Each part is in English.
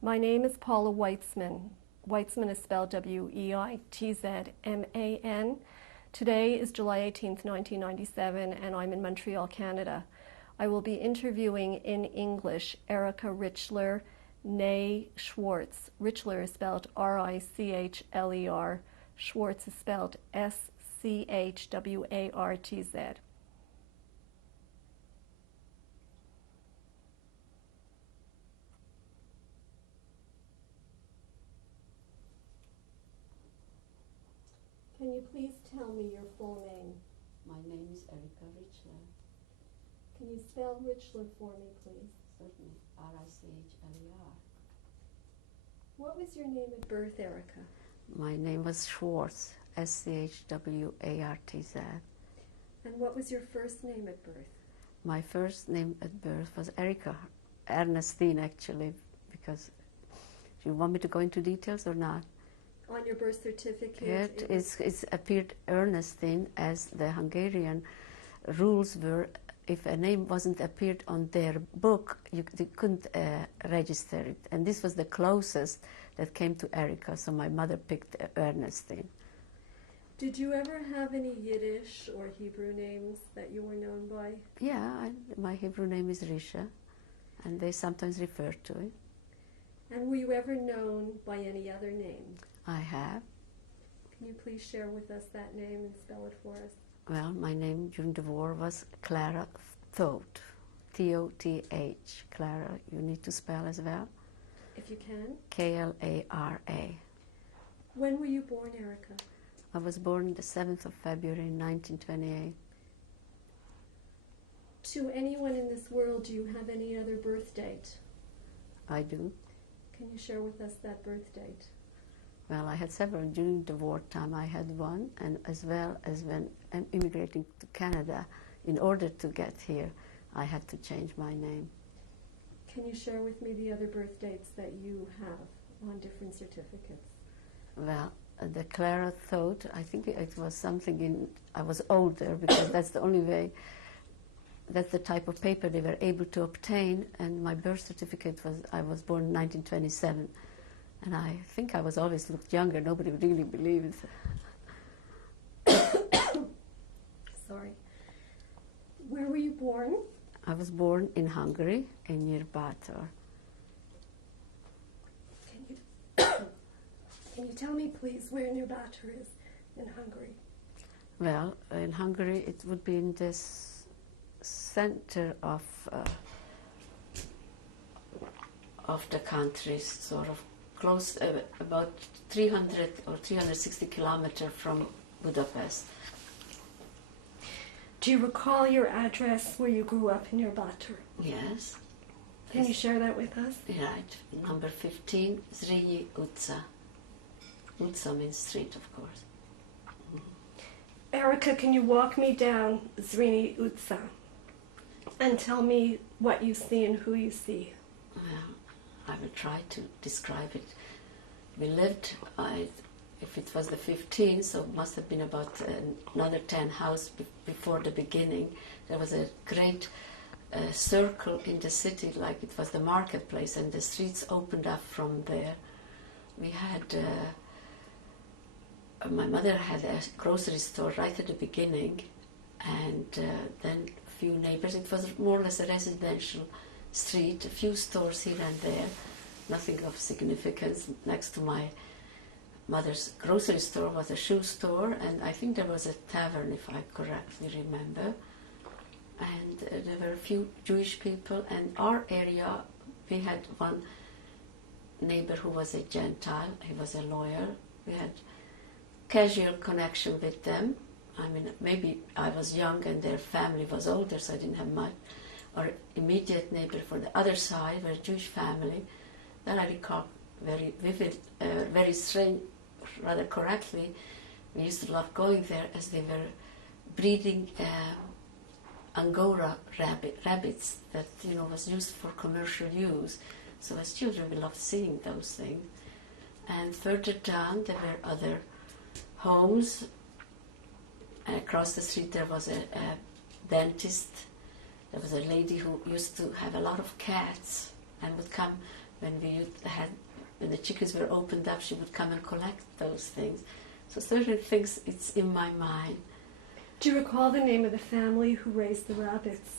My name is Paula Weitzman. Weitzman is spelled Weitzman. Today is July 18th, 1997, and I'm in Montreal, Canada. I will be interviewing in English Erika Richler, née Schwartz. Richler is spelled Richler. Schwartz is spelled Schwartz. Can you please tell me your full name? My name is Erika Richler. Can you spell Richler for me, please? Certainly, Richler. What was your name at birth, Erika? My name was Schwartz, Schwartz. And what was your first name at birth? My first name at birth was Erika, Ernestine actually, because do you want me to go into details or not? On your birth certificate? It's appeared Ernestine, as the Hungarian rules were, if a name wasn't appeared on their book, they couldn't register it. And this was the closest that came to Erika, so my mother picked Ernestine. Did you ever have any Yiddish or Hebrew names that you were known by? Yeah, my Hebrew name is Risha, and they sometimes refer to it. And were you ever known by any other name? I have. Can you please share with us that name and spell it for us? Well, my name during the war was Clara Thoth, Thoth. Clara, you need to spell as well. If you can. Klara. When were you born, Erika? I was born the 7th of February 1928. To anyone in this world, do you have any other birth date? I do. Can you share with us that birth date? Well, I had several during the wartime. I had one, and as well as when I'm immigrating to Canada, in order to get here, I had to change my name. Can you share with me the other birth dates that you have on different certificates? Well, the Clara Thoth, I think it was something in, I was older because that's the only way, that's the type of paper they were able to obtain, and my birth certificate was, I was born in 1927. And I think I was always looked younger. Nobody really believed. Sorry. Where were you born? I was born in Hungary, in near Bátor. Can you tell me, please, where near Bátor is in Hungary? Well, in Hungary, it would be in this center of the country, sort of close, about 300 or 360 kilometers from Budapest. Do you recall your address where you grew up in your Bátor? Yes. Can you share that with us? Right. Number 15, Zrínyi utca. Utca means street, of course. Erika, can you walk me down Zrínyi utca and tell me what you see and who you see? Well, I will try to describe it. We lived, if it was the 15th, so it must have been about another 10 houses before the beginning. There was a great circle in the city, like it was the marketplace, and the streets opened up from there. We had, my mother had a grocery store right at the beginning, and then a few neighbors. It was more or less a residential street, a few stores here and there, nothing of significance. Next to my mother's grocery store was a shoe store, and I think there was a tavern, if I correctly remember. And there were a few Jewish people, and our area, we had one neighbor who was a Gentile, he was a lawyer. We had casual connection with them. I mean, maybe I was young and their family was older, so I didn't have much. Our immediate neighbor for the other side were a Jewish family. That I recall very vivid, very strange, rather correctly. We used to love going there as they were breeding Angora rabbits that was used for commercial use. So as children we loved seeing those things. And further down there were other homes. And across the street there was a dentist. There was a lady who used to have a lot of cats and would come when the chickens were opened up, she would come and collect those things. So certain things, it's in my mind. Do you recall the name of the family who raised the rabbits?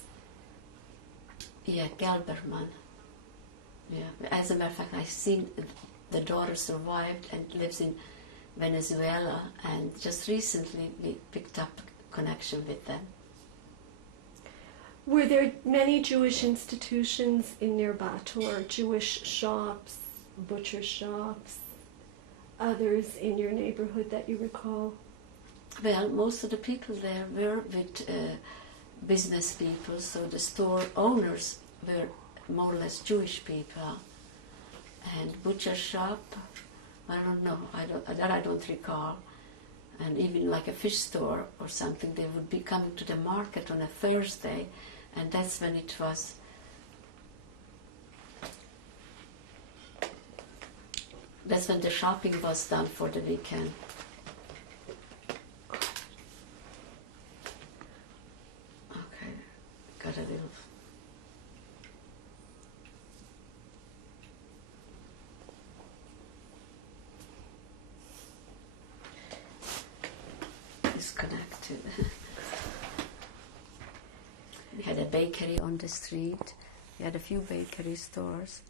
Yeah, Gelberman. Yeah. As a matter of fact, I've seen the daughter survived and lives in Venezuela, and just recently we picked up a connection with them. Were there many Jewish institutions in near Bator, Jewish shops, butcher shops, others in your neighborhood that you recall? Well, most of the people there were with business people, so the store owners were more or less Jewish people. And butcher shop, I don't know, I don't recall. And even like a fish store or something, they would be coming to the market on a Thursday, and that's when it was. That's when the shopping was done for the weekend. Okay, got a little. Disconnected. We had a bakery on the street. We had a few bakery stores.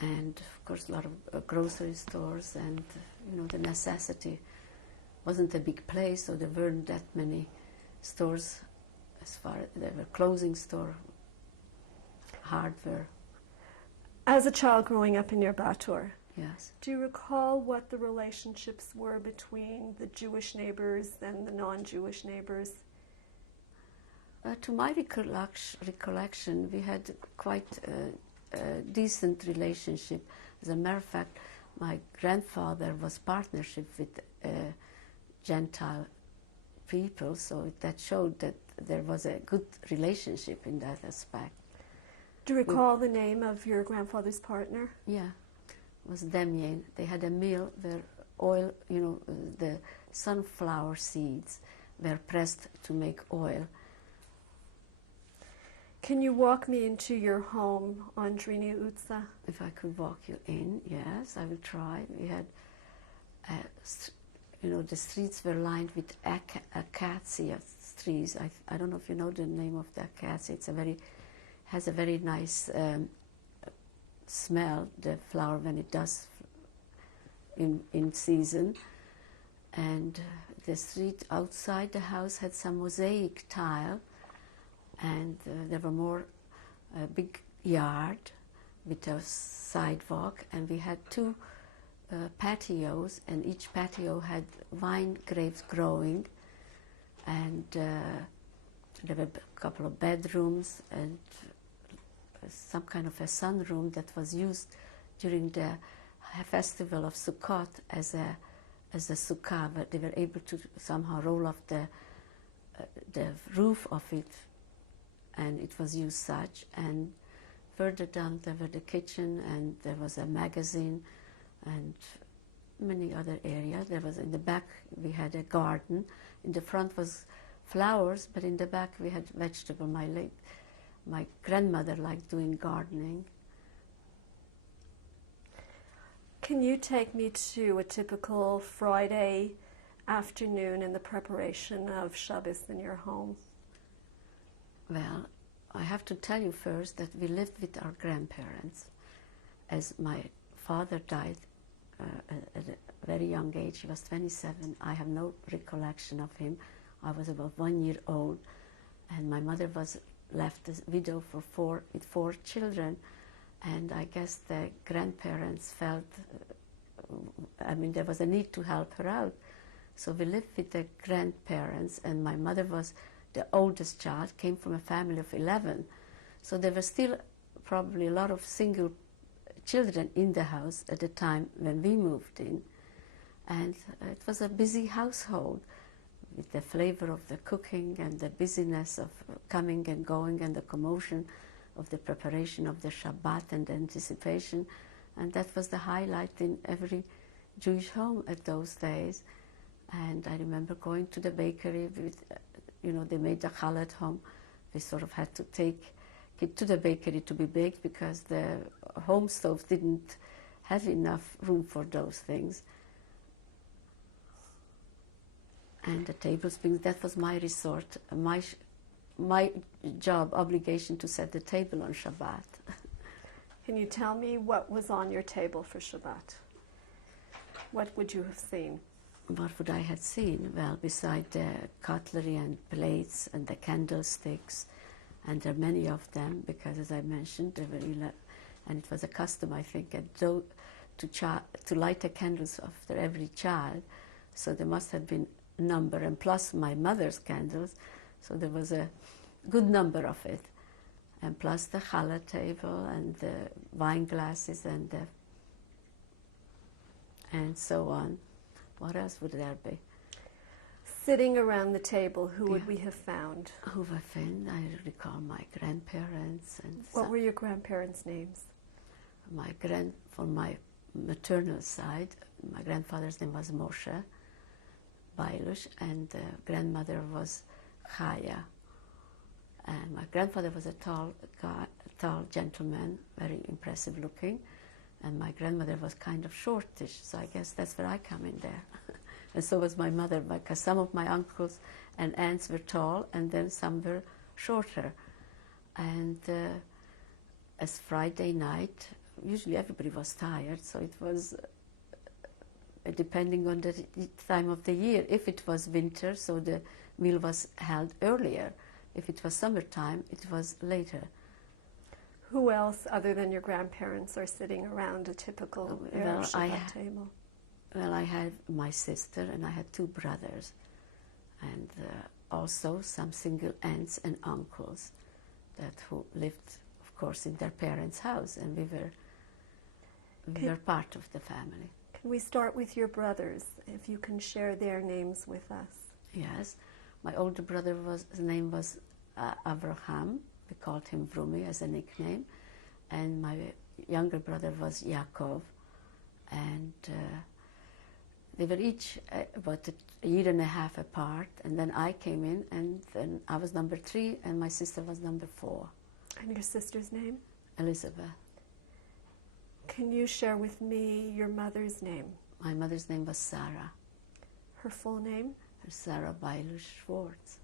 And of course a lot of grocery stores, and the necessity wasn't a big place, so there weren't that many stores. As far as there were clothing store, hardware. As a child growing up in near Bator, Yes. do you recall what the relationships were between the Jewish neighbors and the non-Jewish neighbors? To my recollection, we had quite a decent relationship. As a matter of fact, my grandfather was partnership with Gentile people, so that showed that there was a good relationship in that aspect. Do you recall the name of your grandfather's partner? Yeah, it was Damien. They had a mill where oil, the sunflower seeds were pressed to make oil. Can you walk me into your home on Drini Utsa? If I could walk you in, yes, I will try. We had, the streets were lined with acacia trees. I don't know if you know the name of the acacia. Has a very nice smell, the flower, when it does in season. And the street outside the house had some mosaic tile, and there were more big yard with a sidewalk, and we had two patios, and each patio had vine grapes growing, and there were a couple of bedrooms and some kind of a sunroom that was used during the festival of Sukkot as a sukkah, but they were able to somehow roll off the roof of it, and it was used such. And further down there were the kitchen, and there was a magazine and many other areas. There was, in the back we had a garden. In the front was flowers, but in the back we had vegetable. My grandmother liked doing gardening. Can you take me to a typical Friday afternoon in the preparation of Shabbos in your home? Well, I have to tell you first that we lived with our grandparents. As my father died at a very young age, he was 27. I have no recollection of him. I was about 1 year old, and my mother was left a widow with four children. And I guess the grandparents felt, there was a need to help her out. So we lived with the grandparents, and my mother was the oldest child, came from a family of 11. So there were still probably a lot of single children in the house at the time when we moved in. And it was a busy household with the flavor of the cooking and the busyness of coming and going and the commotion of the preparation of the Shabbat and the anticipation. And that was the highlight in every Jewish home at those days. And I remember going to the bakery with, they made the challah at home. We sort of had to take it to the bakery to be baked because the home stove didn't have enough room for those things. And the tablespoons, that was my resort, my job, obligation to set the table on Shabbat. Can you tell me what was on your table for Shabbat? What would you have seen? What would I have seen? Well, beside the cutlery and plates and the candlesticks, and there are many of them because, as I mentioned, there were and it was a custom, I think, to light the candles after every child. So there must have been a number, and plus my mother's candles, so there was a good number of it. And plus the challah table and the wine glasses and so on. What else would there be? Sitting around the table, who would we have found? Who would I found? I recall my grandparents. And what were your grandparents' names? From my maternal side, my grandfather's name was Moshe Bailush, and grandmother was Chaya. And my grandfather was a tall gentleman, very impressive looking, and my grandmother was kind of shortish, so I guess that's where I come in there. And so was my mother, because some of my uncles and aunts were tall, and then some were shorter. And as Friday night, usually everybody was tired, so it was depending on the time of the year. If it was winter, so the meal was held earlier. If it was summertime, it was later. Who else, other than your grandparents, are sitting around a typical Arab Shabbat table? Well, I had my sister and I had two brothers, and also some single aunts and uncles who lived, of course, in their parents' house, and we were part of the family. Can we start with your brothers, if you can share their names with us? Yes. My older brother his name was Abraham. We called him Vrumi as a nickname. And my younger brother was Yaakov. And they were each about a year and a half apart. And then I came in, and then I was number 3, and my sister was number 4. And your sister's name? Elizabeth. Can you share with me your mother's name? My mother's name was Sarah. Her full name? Sarah Bailush Schwartz.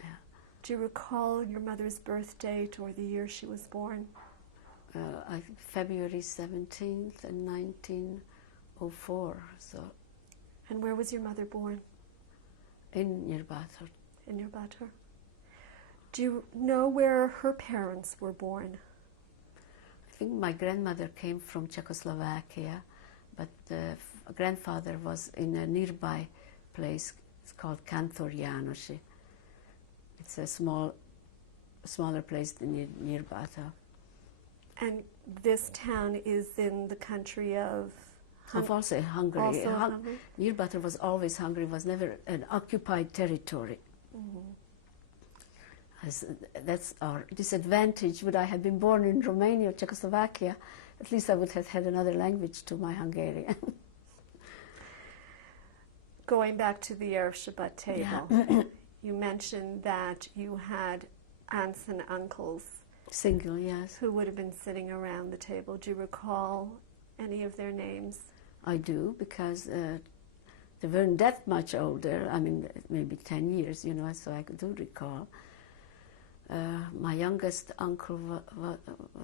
Yeah. Do you recall your mother's birth date or the year she was born? I think February 17th in 1904. So. And where was your mother born? In Nirbatar. In Nirbatar. Do you know where her parents were born? I think my grandmother came from Czechoslovakia, but the grandfather was in a nearby place. It's called Kantor Jánosi. It's a smaller place near Bata. And this town is in the country of also Hungary. Also Hungary? Near Bata was always Hungary. It was never an occupied territory. Mm-hmm. That's our disadvantage. Would I have been born in Romania or Czechoslovakia, at least I would have had another language to my Hungarian. Going back to the Erev Shabbat table, yeah. You mentioned that you had aunts and uncles. Single, yes. Who would have been sitting around the table. Do you recall any of their names? I do, because they weren't that much older. I mean, maybe 10 years, so I do recall. My youngest uncle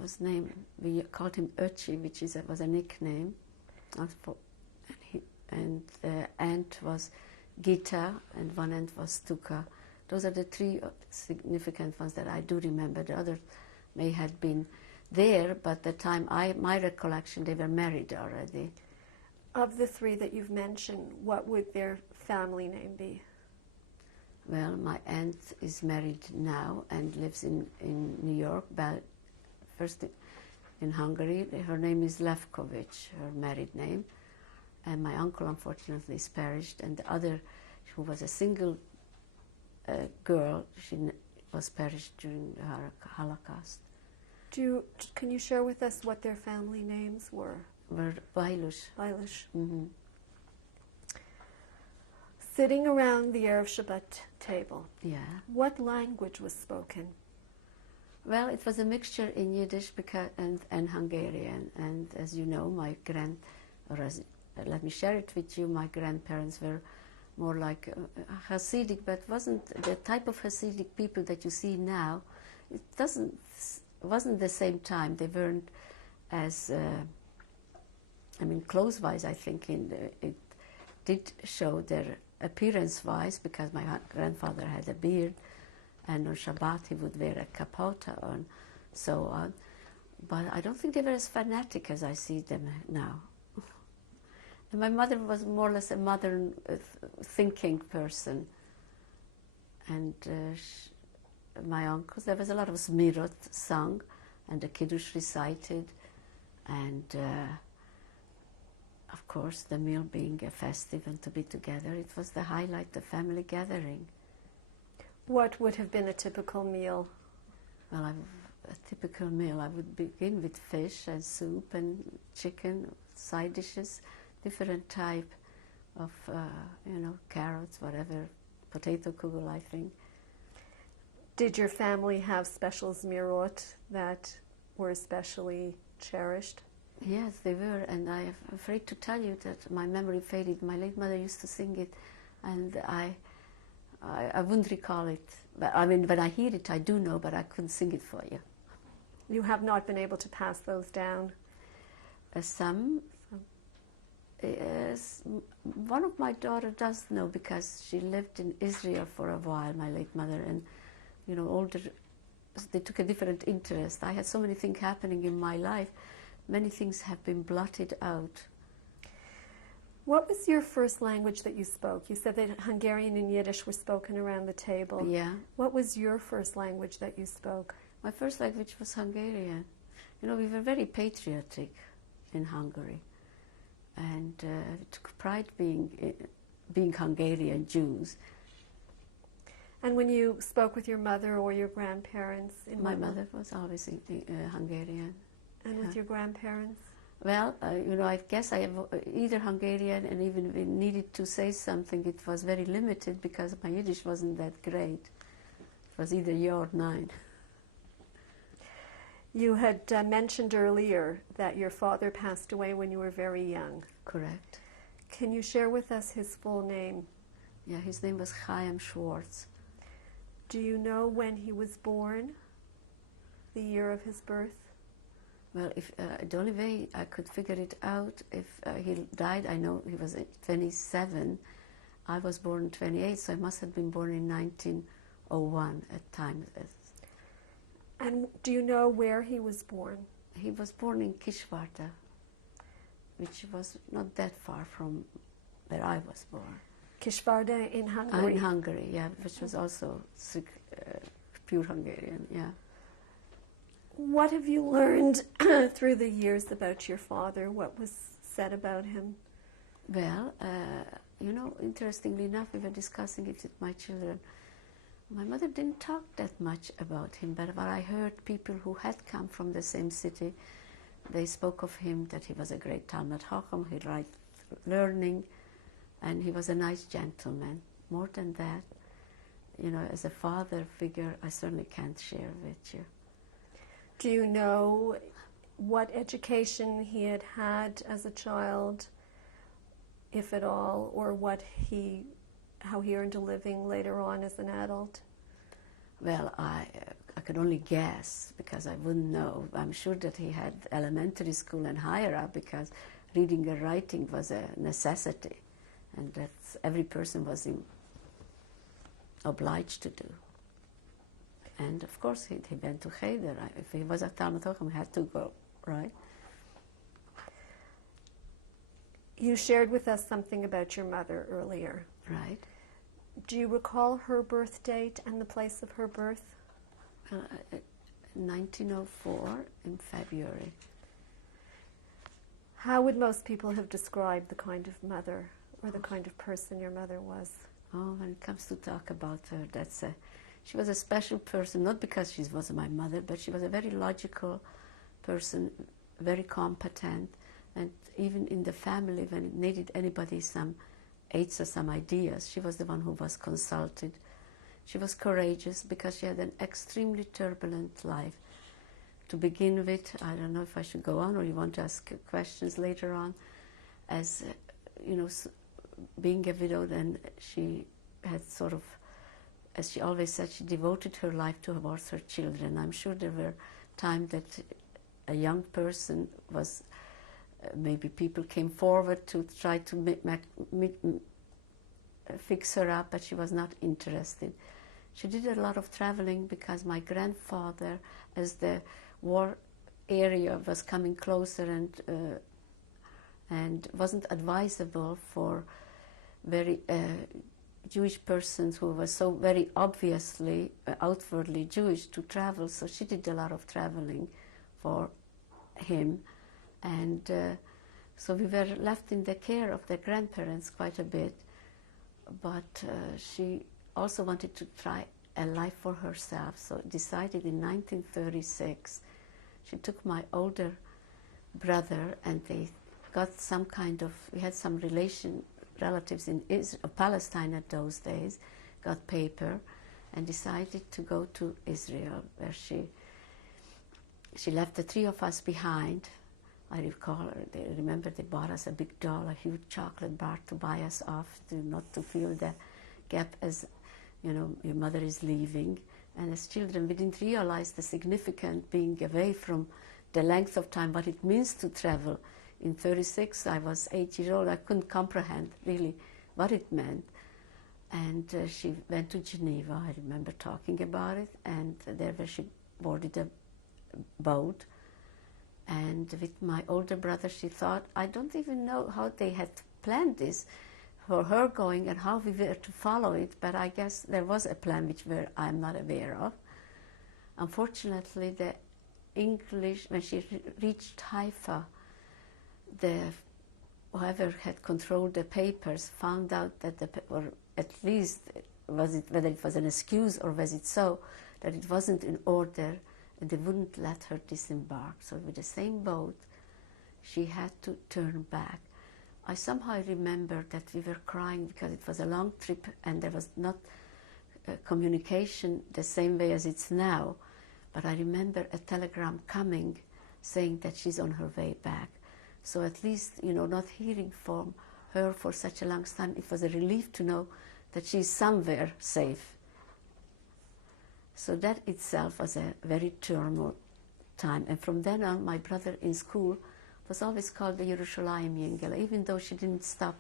was named, we called him Ötchi, which was a nickname. And the aunt was Gita, and one aunt was Stuka. Those are the 3 significant ones that I do remember. The others may have been there, but the time my recollection, they were married already. Of the 3 that you've mentioned, what would their family name be? Well, my aunt is married now and lives in New York, first in Hungary. Her name is Levkovich, her married name. And my uncle, unfortunately, is perished. And the other, who was a single girl, she was perished during the Holocaust. Can you share with us what their family names were? Were Bailush. Bailush. Mm-hmm. Sitting around the Erev Shabbat table, yeah. What language was spoken? Well, it was a mixture in Yiddish and Hungarian. And as you know, let me share it with you, my grandparents were more like Hasidic, but wasn't the type of Hasidic people that you see now. It wasn't the same time. They weren't as, clothes-wise, I think it did show their appearance-wise, because my grandfather had a beard, and on Shabbat he would wear a kapota and so on. But I don't think they were as fanatic as I see them now. And my mother was more or less a modern thinking person. And my uncles, there was a lot of Smirot sung and the Kiddush recited, and of course the meal being a festive and to be together, it was the highlight, the family gathering. What would have been a typical meal? Well, a typical meal, I would begin with fish and soup and chicken, side dishes, different type of, carrots, whatever, potato kugel, I think. Did your family have special zmirot that were especially cherished? Yes, they were, and I'm afraid to tell you that my memory faded. My late mother used to sing it, and I wouldn't recall it. But I mean, when I hear it, I do know, but I couldn't sing it for you. You have not been able to pass those down? Some. Yes, one of my daughter does know, because she lived in Israel for a while, my late mother, and they took a different interest. I had so many things happening in my life. Many things have been blotted out. What was your first language that you spoke? You said that Hungarian and Yiddish were spoken around the table. Yeah. What was your first language that you spoke? My first language was Hungarian. We were very patriotic in Hungary, and we took pride being Hungarian Jews. And when you spoke with your mother or your grandparents? My mother was always Hungarian. And with your grandparents? Well, I guess I have either Hungarian, and even if we needed to say something, it was very limited because my Yiddish wasn't that great. It was either yeah or nein. You had mentioned earlier that your father passed away when you were very young. Correct. Can you share with us his full name? Yeah, his name was Chaim Schwartz. Do you know when he was born? The year of his birth? Well, the only way I could figure it out, if he died, I know he was 27. I was born in 28, so I must have been born in 1901 at time. And do you know where he was born? He was born in Kisvárda, which was not that far from where I was born. Kisvárda in Hungary? In Hungary, yeah, which was also pure Hungarian, yeah. What have you learned through the years about your father? What was said about him? Well, interestingly enough, we were discussing it with my children. My mother didn't talk that much about him, but what I heard, people who had come from the same city, they spoke of him that he was a great Talmud Chacham, he liked learning, and he was a nice gentleman. More than that, as a father figure, I certainly can't share with you. Do you know what education he had as a child, if at all, or how he earned a living later on as an adult? Well, I could only guess, because I wouldn't know. I'm sure that he had elementary school and higher up, because reading and writing was a necessity, and that every person was obliged to do. And of course, he went to Cheder. If he was a Talmud Chacham, he had to go, right? You shared with us something about your mother earlier. Right. Do you recall her birth date and the place of her birth? 1904 in February. How would most people have described the kind of mother or the kind of person your mother was? Oh, when it comes to talk about her, she was a special person, not because she was my mother, but she was a very logical person, very competent, and even in the family, when it needed anybody some aids or some ideas, she was the one who was consulted. She was courageous because she had an extremely turbulent life. To begin with, I don't know if I should go on or you want to ask questions later on. As you know, being a widow, then she had sort of, as she always said, she devoted her life towards her children. I'm sure there were times that a young person was, maybe people came forward to try to fix her up, but she was not interested. She did a lot of traveling because my grandfather, as the war area was coming closer and wasn't advisable for very Jewish persons who were so very obviously, outwardly Jewish to travel, so she did a lot of traveling for him. And so we were left in the care of the grandparents quite a bit, but she also wanted to try a life for herself, so decided in 1936, she took my older brother and they got some kind of, we had some relatives in Palestine at those days, got paper and decided to go to Israel, where she left the three of us behind. I recall, remember they bought us a big doll, a huge chocolate bar to buy us off, not to feel the gap as, you know, your mother is leaving. And as children, we didn't realize the significance being away from the length of time, what it means to travel. In 36, I was 8 years old. I couldn't comprehend really what it meant. And she went to Geneva. I remember talking about it. And there where she boarded a boat. And with my older brother, she thought, I don't even know how they had planned this for her going and how we were to follow it. But I guess there was a plan which I'm not aware of. Unfortunately, the English, when she reached Haifa, whoever had controlled the papers found out that, or at least whether it was an excuse or was it so, that it wasn't in order and they wouldn't let her disembark. So with the same boat, she had to turn back. I somehow remember that we were crying because it was a long trip and there was not communication the same way as it's now. But I remember a telegram coming saying that she's on her way back. So at least, you know, not hearing from her for such a long time, it was a relief to know that she's somewhere safe. So that itself was a very turmoil time. And from then on, my brother in school was always called the Yerushalayim Yingel, even though she didn't stop.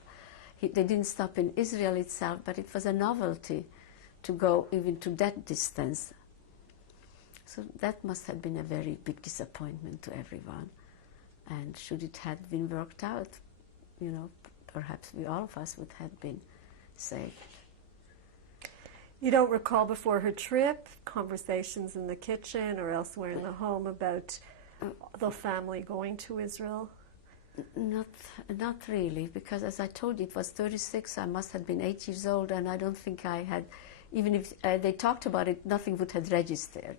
They didn't stop in Israel itself, but it was a novelty to go even to that distance. So that must have been a very big disappointment to everyone. And should it have been worked out, you know, perhaps all of us would have been saved. You don't recall before her trip conversations in the kitchen or elsewhere in the home about the family going to Israel? Not really, because as I told you, it was 36, I must have been 8 years old, and I don't think I had, even if they talked about it, nothing would have registered.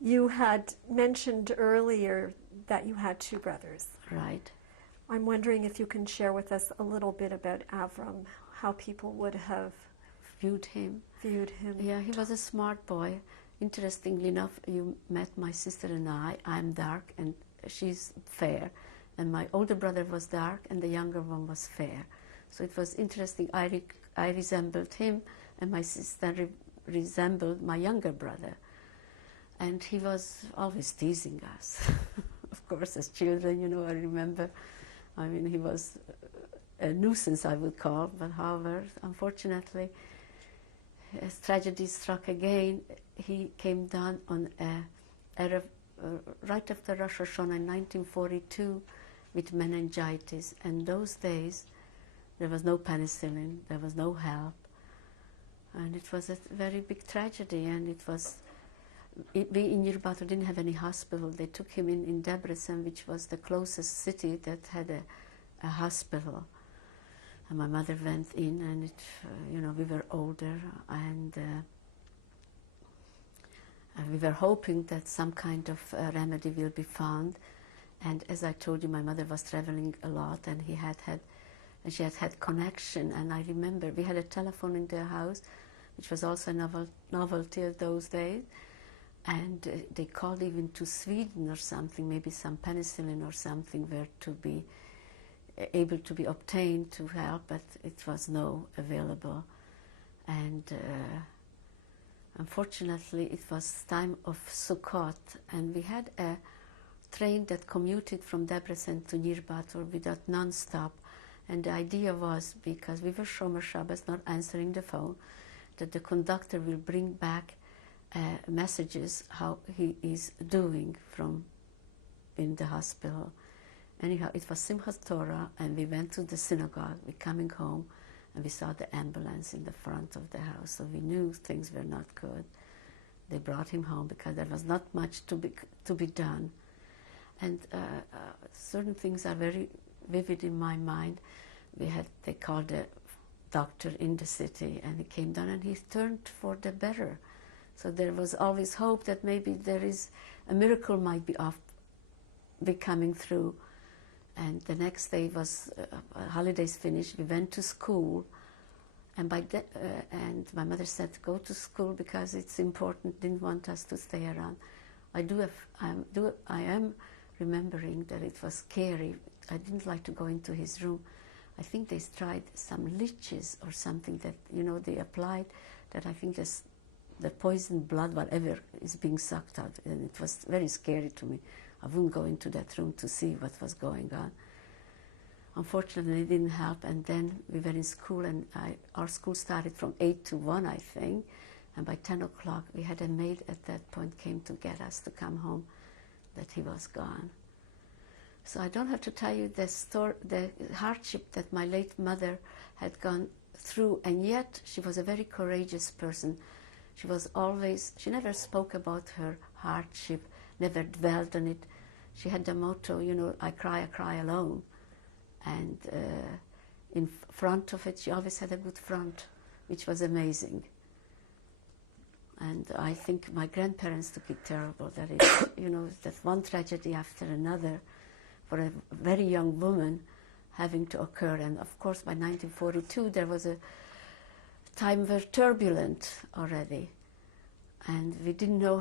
You had mentioned earlier that you had two brothers. Right. I'm wondering if you can share with us a little bit about Avram, how people would have viewed him. Yeah, he was a smart boy. Interestingly enough, you met my sister and I. I'm dark and she's fair. And my older brother was dark and the younger one was fair. So it was interesting. I resembled him and my sister resembled my younger brother. And he was always teasing us. Of course, as children, you know, I remember. I mean, he was a nuisance, I would call. But however, unfortunately, as tragedy struck again, he came down on right after Rosh Hashanah in 1942 with meningitis. And those days, there was no penicillin, there was no help. And it was a very big tragedy, and it was... We in Yerbato didn't have any hospital. They took him in Debrecen, which was the closest city that had a hospital. And my mother went in, and you know, we were older, and we were hoping that some kind of remedy will be found. And as I told you, my mother was traveling a lot, and he had and she had had connection. And I remember we had a telephone in their house, which was also a novelty of those days. And they called even to Sweden or something, maybe some penicillin or something were to be able to be obtained to help, but it was no available. And unfortunately, it was time of Sukkot, and we had a train that commuted from Debrecen to Nyírbátor without non-stop. And the idea was, because we were Shomer Shabbos, not answering the phone, that the conductor will bring back messages how he is doing from in the hospital. Anyhow, it was Simchat Torah, and we went to the synagogue. We're coming home, and we saw the ambulance in the front of the house, so we knew things were not good. They brought him home because there was not much to be done. And certain things are very vivid in my mind. They called a doctor in the city, and he came down, and he turned for the better. So there was always hope that maybe there is a miracle might be coming through. And the next day was holidays finished. We went to school, and and my mother said, "Go to school because it's important." Didn't want us to stay around. I am remembering that it was scary. I didn't like to go into his room. I think they tried some leeches or something that they applied. That I think the poisoned blood, whatever, is being sucked out, and it was very scary to me. I wouldn't go into that room to see what was going on. Unfortunately, it didn't help, and then we were in school, and our school started from 8 to 1, I think, and by 10 o'clock, we had a maid at that point came to get us to come home, that he was gone. So I don't have to tell you the hardship that my late mother had gone through, and yet she was a very courageous person. She never spoke about her hardship, never dwelled on it. She had the motto, I cry alone. And in front of it, she always had a good front, which was amazing. And I think my grandparents took it terrible, that that one tragedy after another for a very young woman having to occur. And of course, by 1942, there was a time were turbulent already, and we didn't know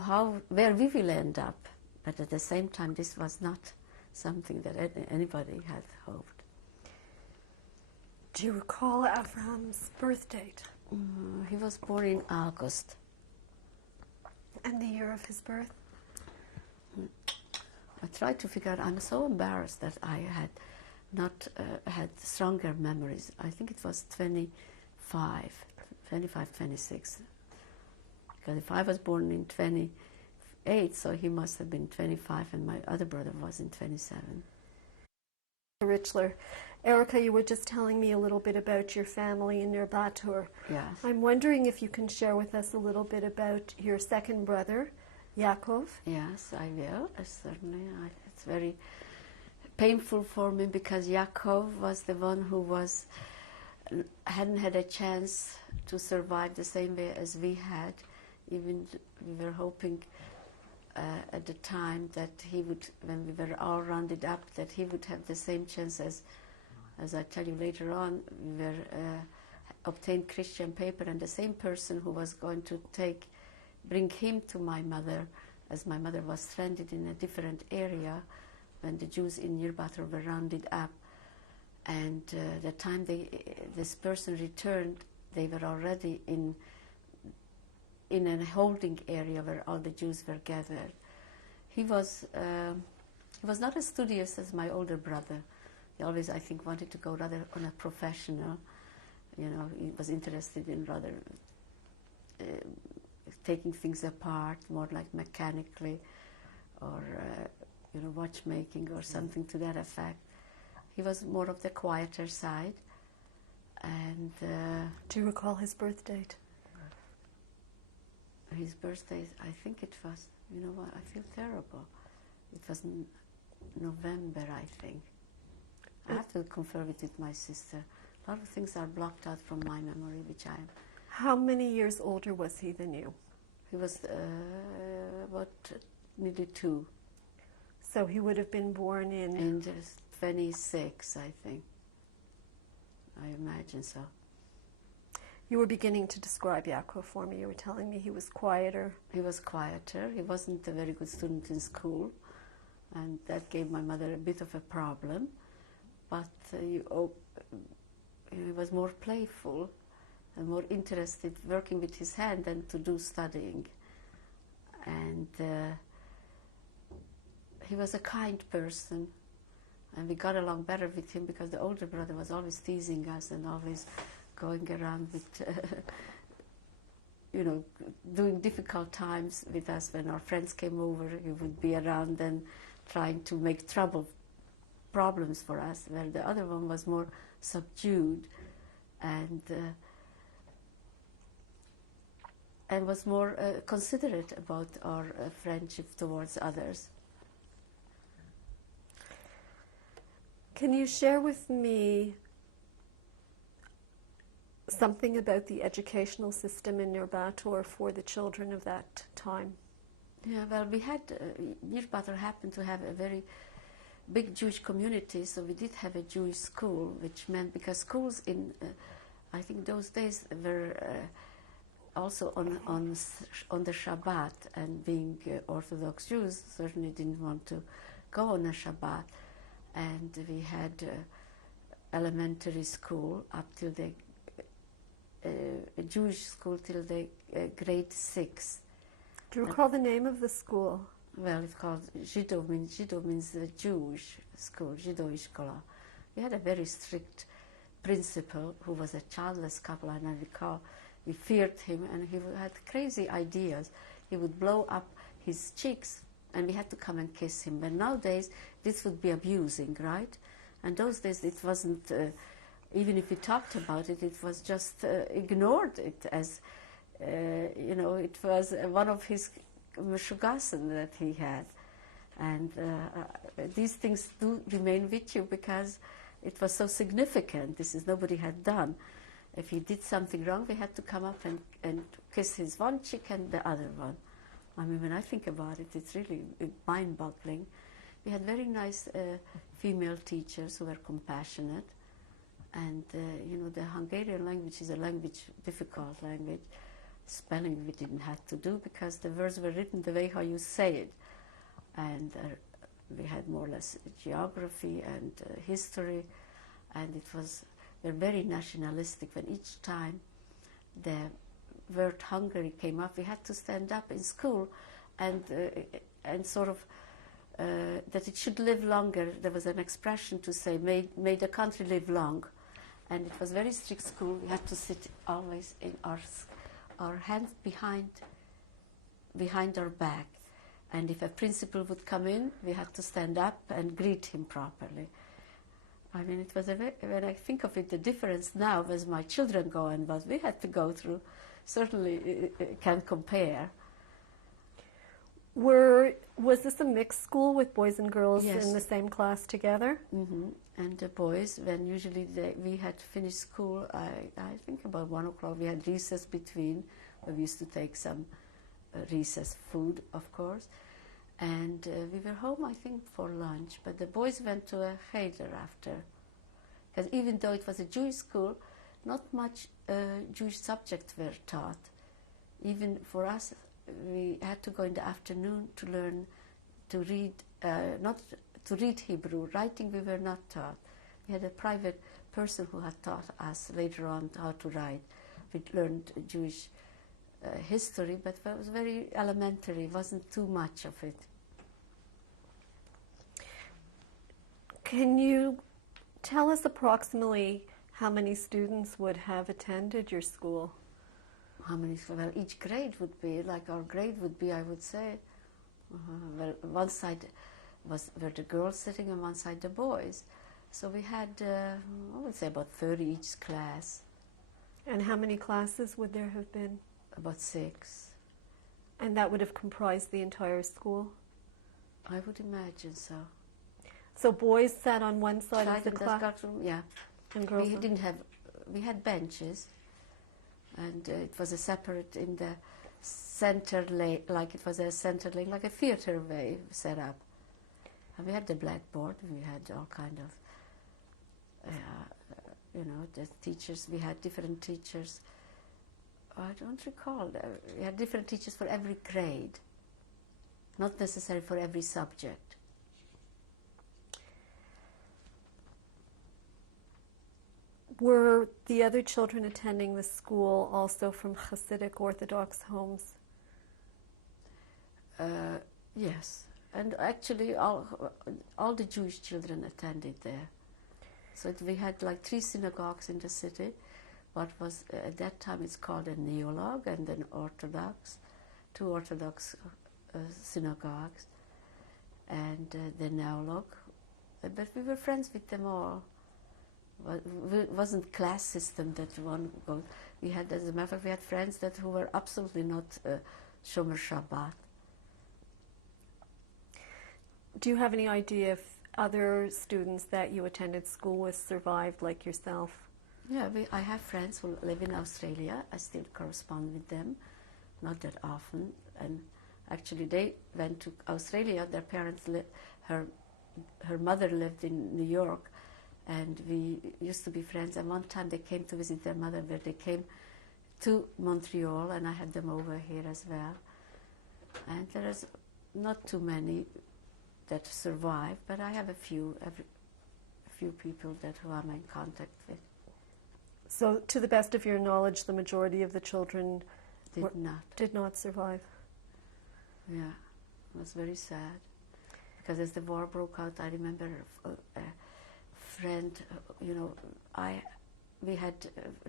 where we will end up. But at the same time, this was not something that anybody had hoped. Do you recall Avram's birth date? He was born in August. And the year of his birth? I tried to figure out. I'm so embarrassed that I had not had stronger memories. I think it was 25, 26. Because if I was born in 28, so he must have been 25, and my other brother was in 27. Richler, Erika, you were just telling me a little bit about your family in Nyírbátor. Yes. I'm wondering if you can share with us a little bit about your second brother, Yaakov. Yes, I will, certainly. It's very painful for me because Yaakov was the one who hadn't had a chance to survive the same way as we had. Even we were hoping at the time that he would, when we were all rounded up, that he would have the same chance as I tell you later on, we were obtained Christian paper, and the same person who was going to bring him to my mother, as my mother was stranded in a different area when the Jews in Nyírbátor were rounded up. And the time this person returned, they were already in a holding area where all the Jews were gathered. He was not as studious as my older brother. He always, I think, wanted to go rather on a professional. He was interested in rather taking things apart, more like mechanically, or watchmaking or something to that effect. He was more of the quieter side. And do you recall his birth date? His birthday, I think it was, I feel terrible. It was November, I think. I have to confer with my sister. A lot of things are blocked out from my memory, which I am. How many years older was he than you? He was about nearly 2. So he would have been born in... In 26, I think. I imagine so. You were beginning to describe Jaakko for me. You were telling me he was quieter. He was quieter. He wasn't a very good student in school, and that gave my mother a bit of a problem. But he was more playful and more interested working with his hand than to do studying. And he was a kind person, and we got along better with him because the older brother was always teasing us and always going around with, doing difficult times with us. When our friends came over, he would be around and trying to make problems for us, where the other one was more subdued and was more considerate about our friendship towards others. Can you share with me something about the educational system in Nyírbátor for the children of that time? Yeah, well, we had, Nyírbátor happened to have a very big Jewish community, so we did have a Jewish school, which meant, because schools in, I think those days were also on the Shabbat, and being Orthodox Jews certainly didn't want to go on a Shabbat. And we had elementary school up till the Jewish school till the grade 6. Do you recall the name of the school? Well, it's called Žido means the Jewish school, Žido Škola. We had a very strict principal who was a childless couple, and I recall we feared him, and he had crazy ideas. He would blow up his cheeks, and we had to come and kiss him. But nowadays, this would be abusing, right? And those days, it wasn't, even if we talked about it, it was just ignored it as, it was one of his meshugasen that he had. And these things do remain with you because it was so significant. This is nobody had done. If he did something wrong, we had to come up and kiss his one cheek and the other one. I mean, when I think about it, it's really mind-boggling. We had very nice female teachers who were compassionate. And, the Hungarian language is a difficult language. Spelling we didn't have to do because the words were written the way how you say it. And we had more or less geography and history, and we're very nationalistic. When each time the word Hungary came up, we had to stand up in school and sort of that it should live longer. There was an expression to say, may the country live long. And it was very strict school. We had to sit always in our hands behind our back. And if a principal would come in, we had to stand up and greet him properly. I mean, it was when I think of it, the difference now as my children go and what we had to go through, certainly can't compare. Was this a mixed school with boys and girls Yes. in the same class together? Mm-hmm. And the boys, when usually we had finished school, I think about 1 o'clock, we had recess between, where we used to take some recess food, of course. And we were home, I think, for lunch. But the boys went to a cheder after. Because even though it was a Jewish school, not much Jewish subjects were taught. Even for us, we had to go in the afternoon to learn to read, not to read Hebrew. Writing we were not taught. We had a private person who had taught us later on how to write. We learned Jewish history, but it was very elementary. It wasn't too much of it. Can you tell us approximately how many students would have attended your school? How many? Well, each grade would be, like our grade would be, I would say. Well, one side were the girls sitting, and one side the boys. So we had, I would say, about 30 each class. And how many classes would there have been? About 6. And that would have comprised the entire school? I would imagine so. So boys sat on one side of the class? Yeah. And girls? We had benches, and it was a separate in the center lane, like it was a center lane, like a theater way set up. And we had the blackboard, we had all kind of you know, the teachers, we had different teachers. I don't recall. We had different teachers for every grade, not necessarily for every subject. Were the other children attending the school also from Hasidic Orthodox homes? Yes, and actually all the Jewish children attended there. So we had like 3 synagogues in the city. What was at that time it's called a neolog, and then Orthodox, 2 Orthodox synagogues, and the neolog. But we were friends with them all. It wasn't class system that one goes. We had, as a matter of fact, we had friends that who were absolutely not Shomer Shabbat. Do you have any idea if other students that you attended school with survived like yourself? Yeah, I have friends who live in Australia. I still correspond with them, not that often. And actually, they went to Australia. Their parents her mother lived in New York, and we used to be friends. And one time they came to visit their mother, where they came to Montreal, and I had them over here as well. And there is not too many that survive, but I have a few people who I'm in contact with. So, to the best of your knowledge, the majority of the children did not survive. Yeah, it was very sad. Because as the war broke out, I remember a friend, you know, we had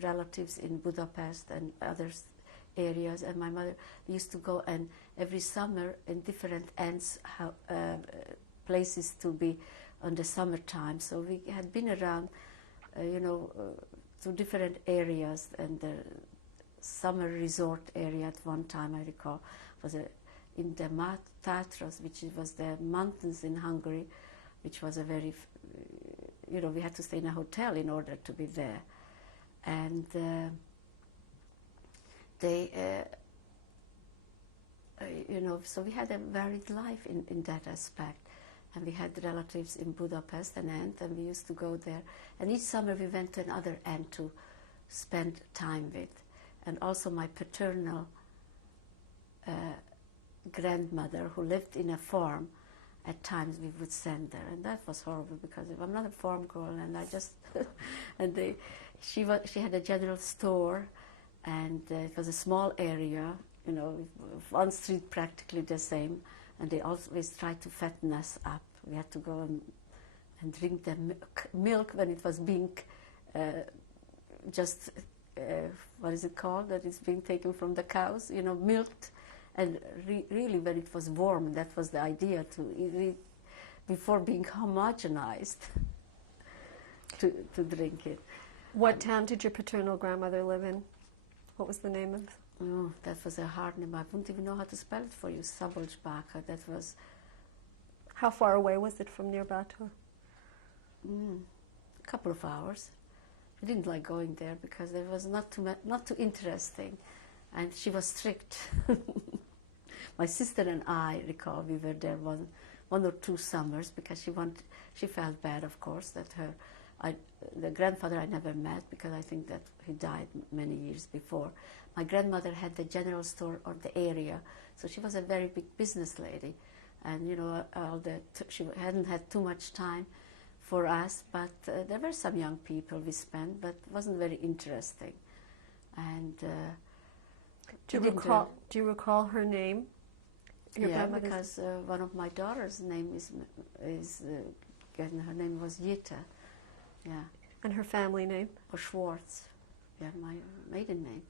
relatives in Budapest and other areas, and my mother used to go and every summer in different ends places to be on the summertime. So we had been around, to different areas, and the summer resort area at one time, I recall, was in the Tatras, which was the mountains in Hungary, which was a very, we had to stay in a hotel in order to be there. And so we had a varied life in that aspect. And we had relatives in Budapest, an aunt, and we used to go there. And each summer we went to another aunt to spend time with. And also my paternal grandmother, who lived in a farm, at times we would send her. And that was horrible, because I'm not a farm girl, and I just... she had a general store, and it was a small area, one street practically the same. And they always tried to fatten us up. We had to go and drink the milk when it was being what is it called, that is being taken from the cows, milked. And really when it was warm, that was the idea, before being homogenized, to drink it. What town did your paternal grandmother live in? What was the name of it? Oh, that was a hard name. I wouldn't even know how to spell it for you. Szabolcsbáka. That was... How far away was it from near Bátor? A couple of hours. I didn't like going there because it was not too interesting, and she was strict. My sister and I recall we were there one or two summers, because she felt bad, of course, that the grandfather I never met, because I think that he died many years before. My grandmother had the general store of the area, so she was a very big business lady, and she hadn't had too much time for us. But there were some young people we spent, but it wasn't very interesting. And do you recall her name? Yeah, because one of my daughter's name is her name was Jutta. Yeah. And her family name? Or Schwartz. Yeah, my maiden name.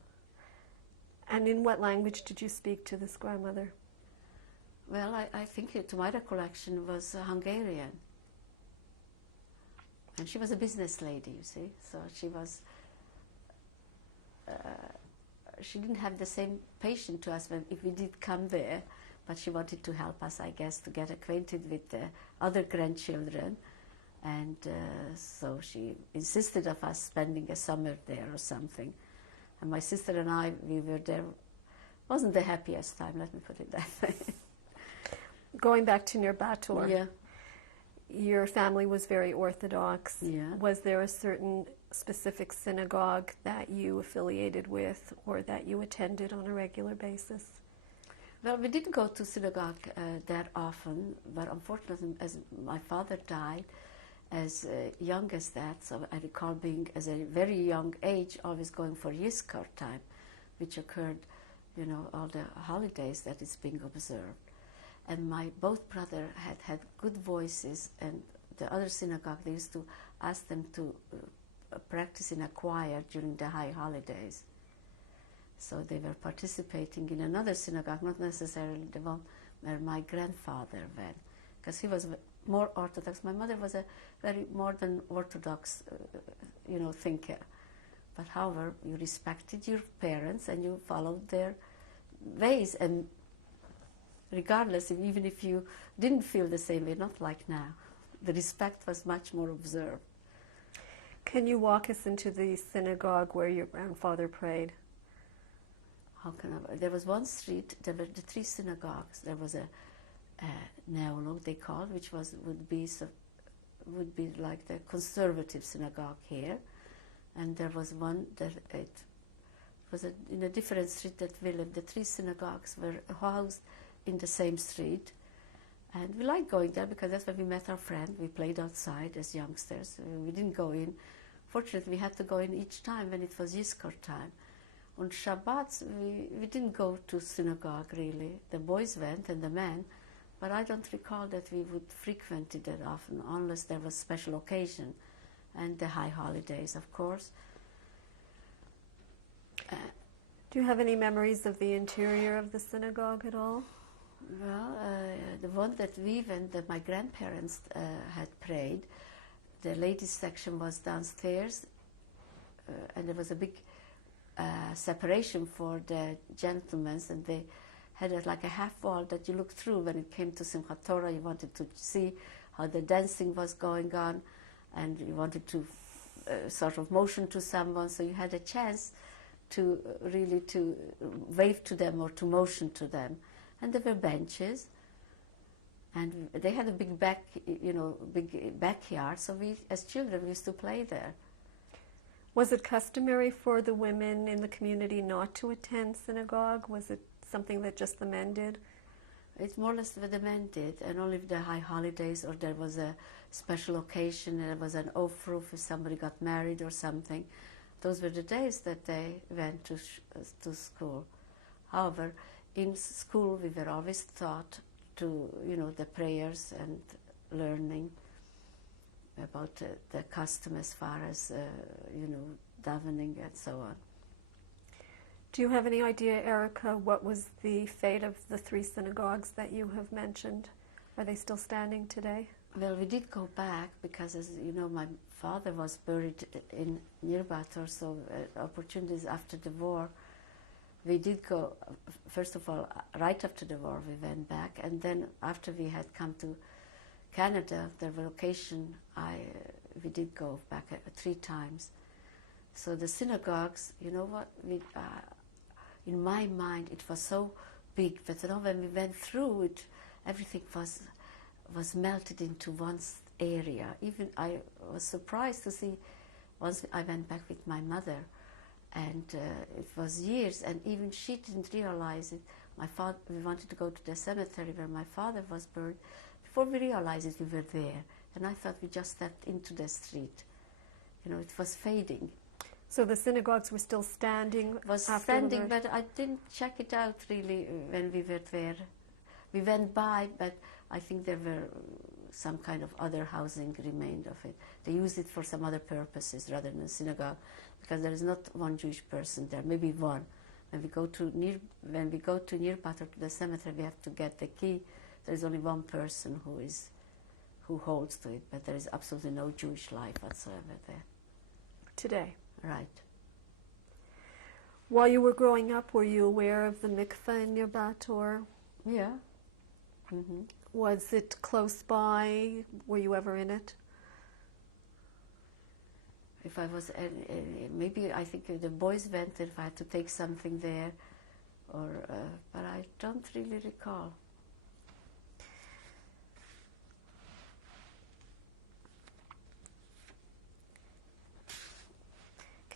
And in what language did you speak to this grandmother? Well, I think, to my recollection, was Hungarian. And she was a business lady, you see. So she was... she didn't have the same patience to us if we did come there, but she wanted to help us, I guess, to get acquainted with the other grandchildren. And so she insisted of us spending a summer there or something. And my sister and I, we were there. Wasn't the happiest time, let me put it that way. Going back to near Bátor. Yeah. Your family was very Orthodox. Yeah. Was there a certain specific synagogue that you affiliated with or that you attended on a regular basis? Well, we didn't go to synagogue that often, but unfortunately, as my father died as young as that, so I recall being, as a very young age, always going for Yizkor time, which occurred, you know, all the holidays that is being observed. And my both brother had good voices, and the other synagogue, they used to ask them to practice in a choir during the high holidays. So they were participating in another synagogue, not necessarily the one where my grandfather went, because he was more Orthodox. My mother was a very modern Orthodox, you know, thinker. But however, you respected your parents and you followed their ways, and regardless, even if you didn't feel the same way, not like now, the respect was much more observed. Can you walk us into the synagogue where your grandfather prayed? How can I? There was one street. There were the three synagogues. There was a neolog they called, which would be like the conservative synagogue here, and there was one that it was in a different street that we lived. The three synagogues were housed in the same street, and we liked going there because that's where we met our friend. We played outside as youngsters. We didn't go in. Fortunately, we had to go in each time when it was Yizkor time. On Shabbats, we didn't go to synagogue really. The boys went and the men, but I don't recall that we would frequent it that often unless there was special occasion and the high holidays, of course. Do you have any memories of the interior of the synagogue at all? Well, the one that we went, that my grandparents had prayed, the ladies' section was downstairs, and there was a big separation for the gentlemen, and they had like a half wall that you looked through when it came to Simchat Torah. You wanted to see how the dancing was going on, and you wanted to sort of motion to someone, so you had a chance to really to wave to them or to motion to them. And there were benches, and they had a big big backyard, so we as children used to play there. Was it customary for the women in the community not to attend synagogue? Was it something that just the men did? It's more or less what the men did, and only the high holidays or there was a special occasion and there was an aufruf if somebody got married or something. Those were the days that they went to school. However, in school we were always taught to, you know, the prayers and learning about the custom as far as, you know, davening and so on. Do you have any idea, Erika, what was the fate of the three synagogues that you have mentioned? Are they still standing today? Well, we did go back because, as you know, my father was buried in Nirbator, so opportunities after the war. We did go, first of all, right after the war we went back, and then after we had come to Canada, the relocation, we did go back 3 times. So the synagogues, you know what, in my mind it was so big, but you know, when we went through it, everything was melted into one area. Even I was surprised to see, once I went back with my mother, and it was years, and even she didn't realize it. We wanted to go to the cemetery where my father was buried. Before we realized it, we were there, and I thought we just stepped into the street. You know, it was fading. So the synagogues were still standing? Was standing, but I didn't check it out really when we were there. We went by, but I think there were some kind of other housing remained of it. They used it for some other purposes rather than a synagogue, because there is not one Jewish person there, maybe one. When we go to Nirbator to the cemetery, we have to get the key. There is only one person who holds to it, but there is absolutely no Jewish life whatsoever there. Today? Right. While you were growing up, were you aware of the mikveh in Nirbator? Yeah. Mm-hmm. Was it close by? Were you ever in it? If I was, maybe I think the boys went if I had to take something there, or but I don't really recall.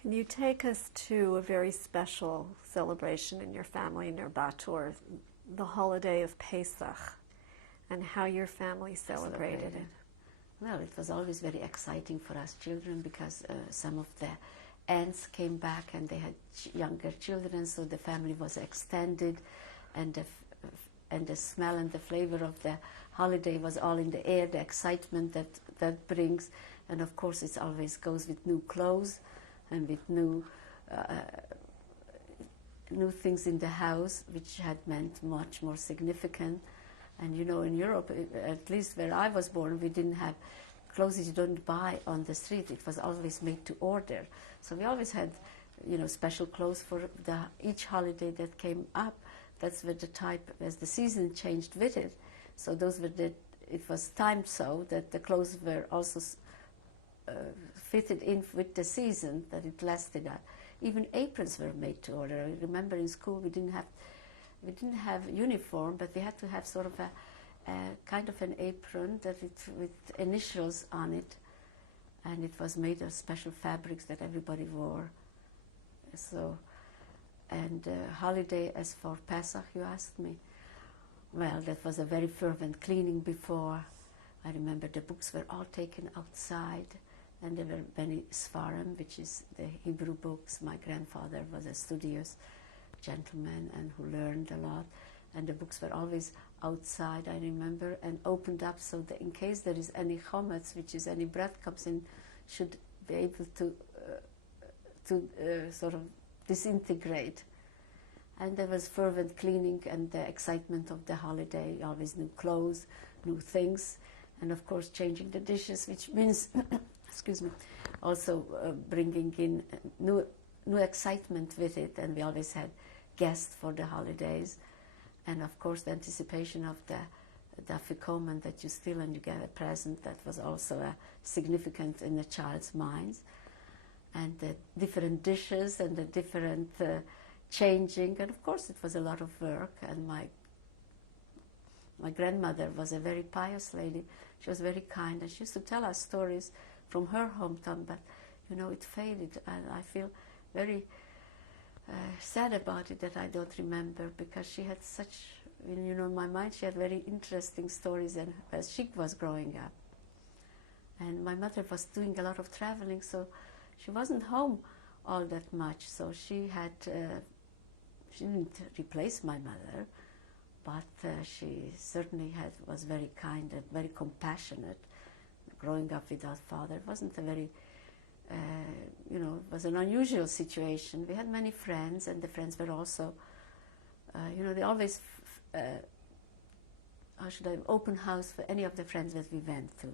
Can you take us to a very special celebration in your family, near Batur, the holiday of Pesach, and how your family celebrated it? Well, it was always very exciting for us children because some of the aunts came back and they had younger children, so the family was extended, and the smell and the flavor of the holiday was all in the air, the excitement that brings. And of course it always goes with new clothes and with new things in the house, which had meant much more significant. And you know, in Europe, at least where I was born, we didn't have clothes you don't buy on the street. It was always made to order. So we always had, you know, special clothes for each holiday that came up. That's where the type, as the season changed with it. So those were it was timed so that the clothes were also fitted in with the season, that it lasted. Even aprons were made to order. I remember in school we didn't have uniform, but we had to have sort of a kind of an apron with initials on it, and it was made of special fabrics that everybody wore. So, and holiday, as for Pesach, you asked me. Well, that was a very fervent cleaning before. I remember the books were all taken outside, and there were many Sfarim, which is the Hebrew books. My grandfather was a studious gentleman and who learned a lot, and the books were always outside, I remember, and opened up so that in case there is any chometz, which is any bread comes in, should be able to sort of disintegrate. And there was fervent cleaning and the excitement of the holiday, always new clothes, new things, and of course changing the dishes, which means, excuse me, also bringing in new excitement with it. And we always had guests for the holidays, and of course the anticipation of the afikoman, that you steal and you get a present, that was also significant in the child's minds. And the different dishes and the different changing, and of course it was a lot of work. And my grandmother was a very pious lady. She was very kind, and she used to tell us stories from her hometown, but you know, it faded, and I feel very sad about it that I don't remember, because she had such, you know, in my mind she had very interesting stories, and as she was growing up. And my mother was doing a lot of traveling, so she wasn't home all that much, so she didn't replace my mother, but she certainly was very kind and very compassionate. Growing up without father, it wasn't a very, you know, it was an unusual situation. We had many friends, and the friends were also, you know, they always, how should I, open house for any of the friends that we went to.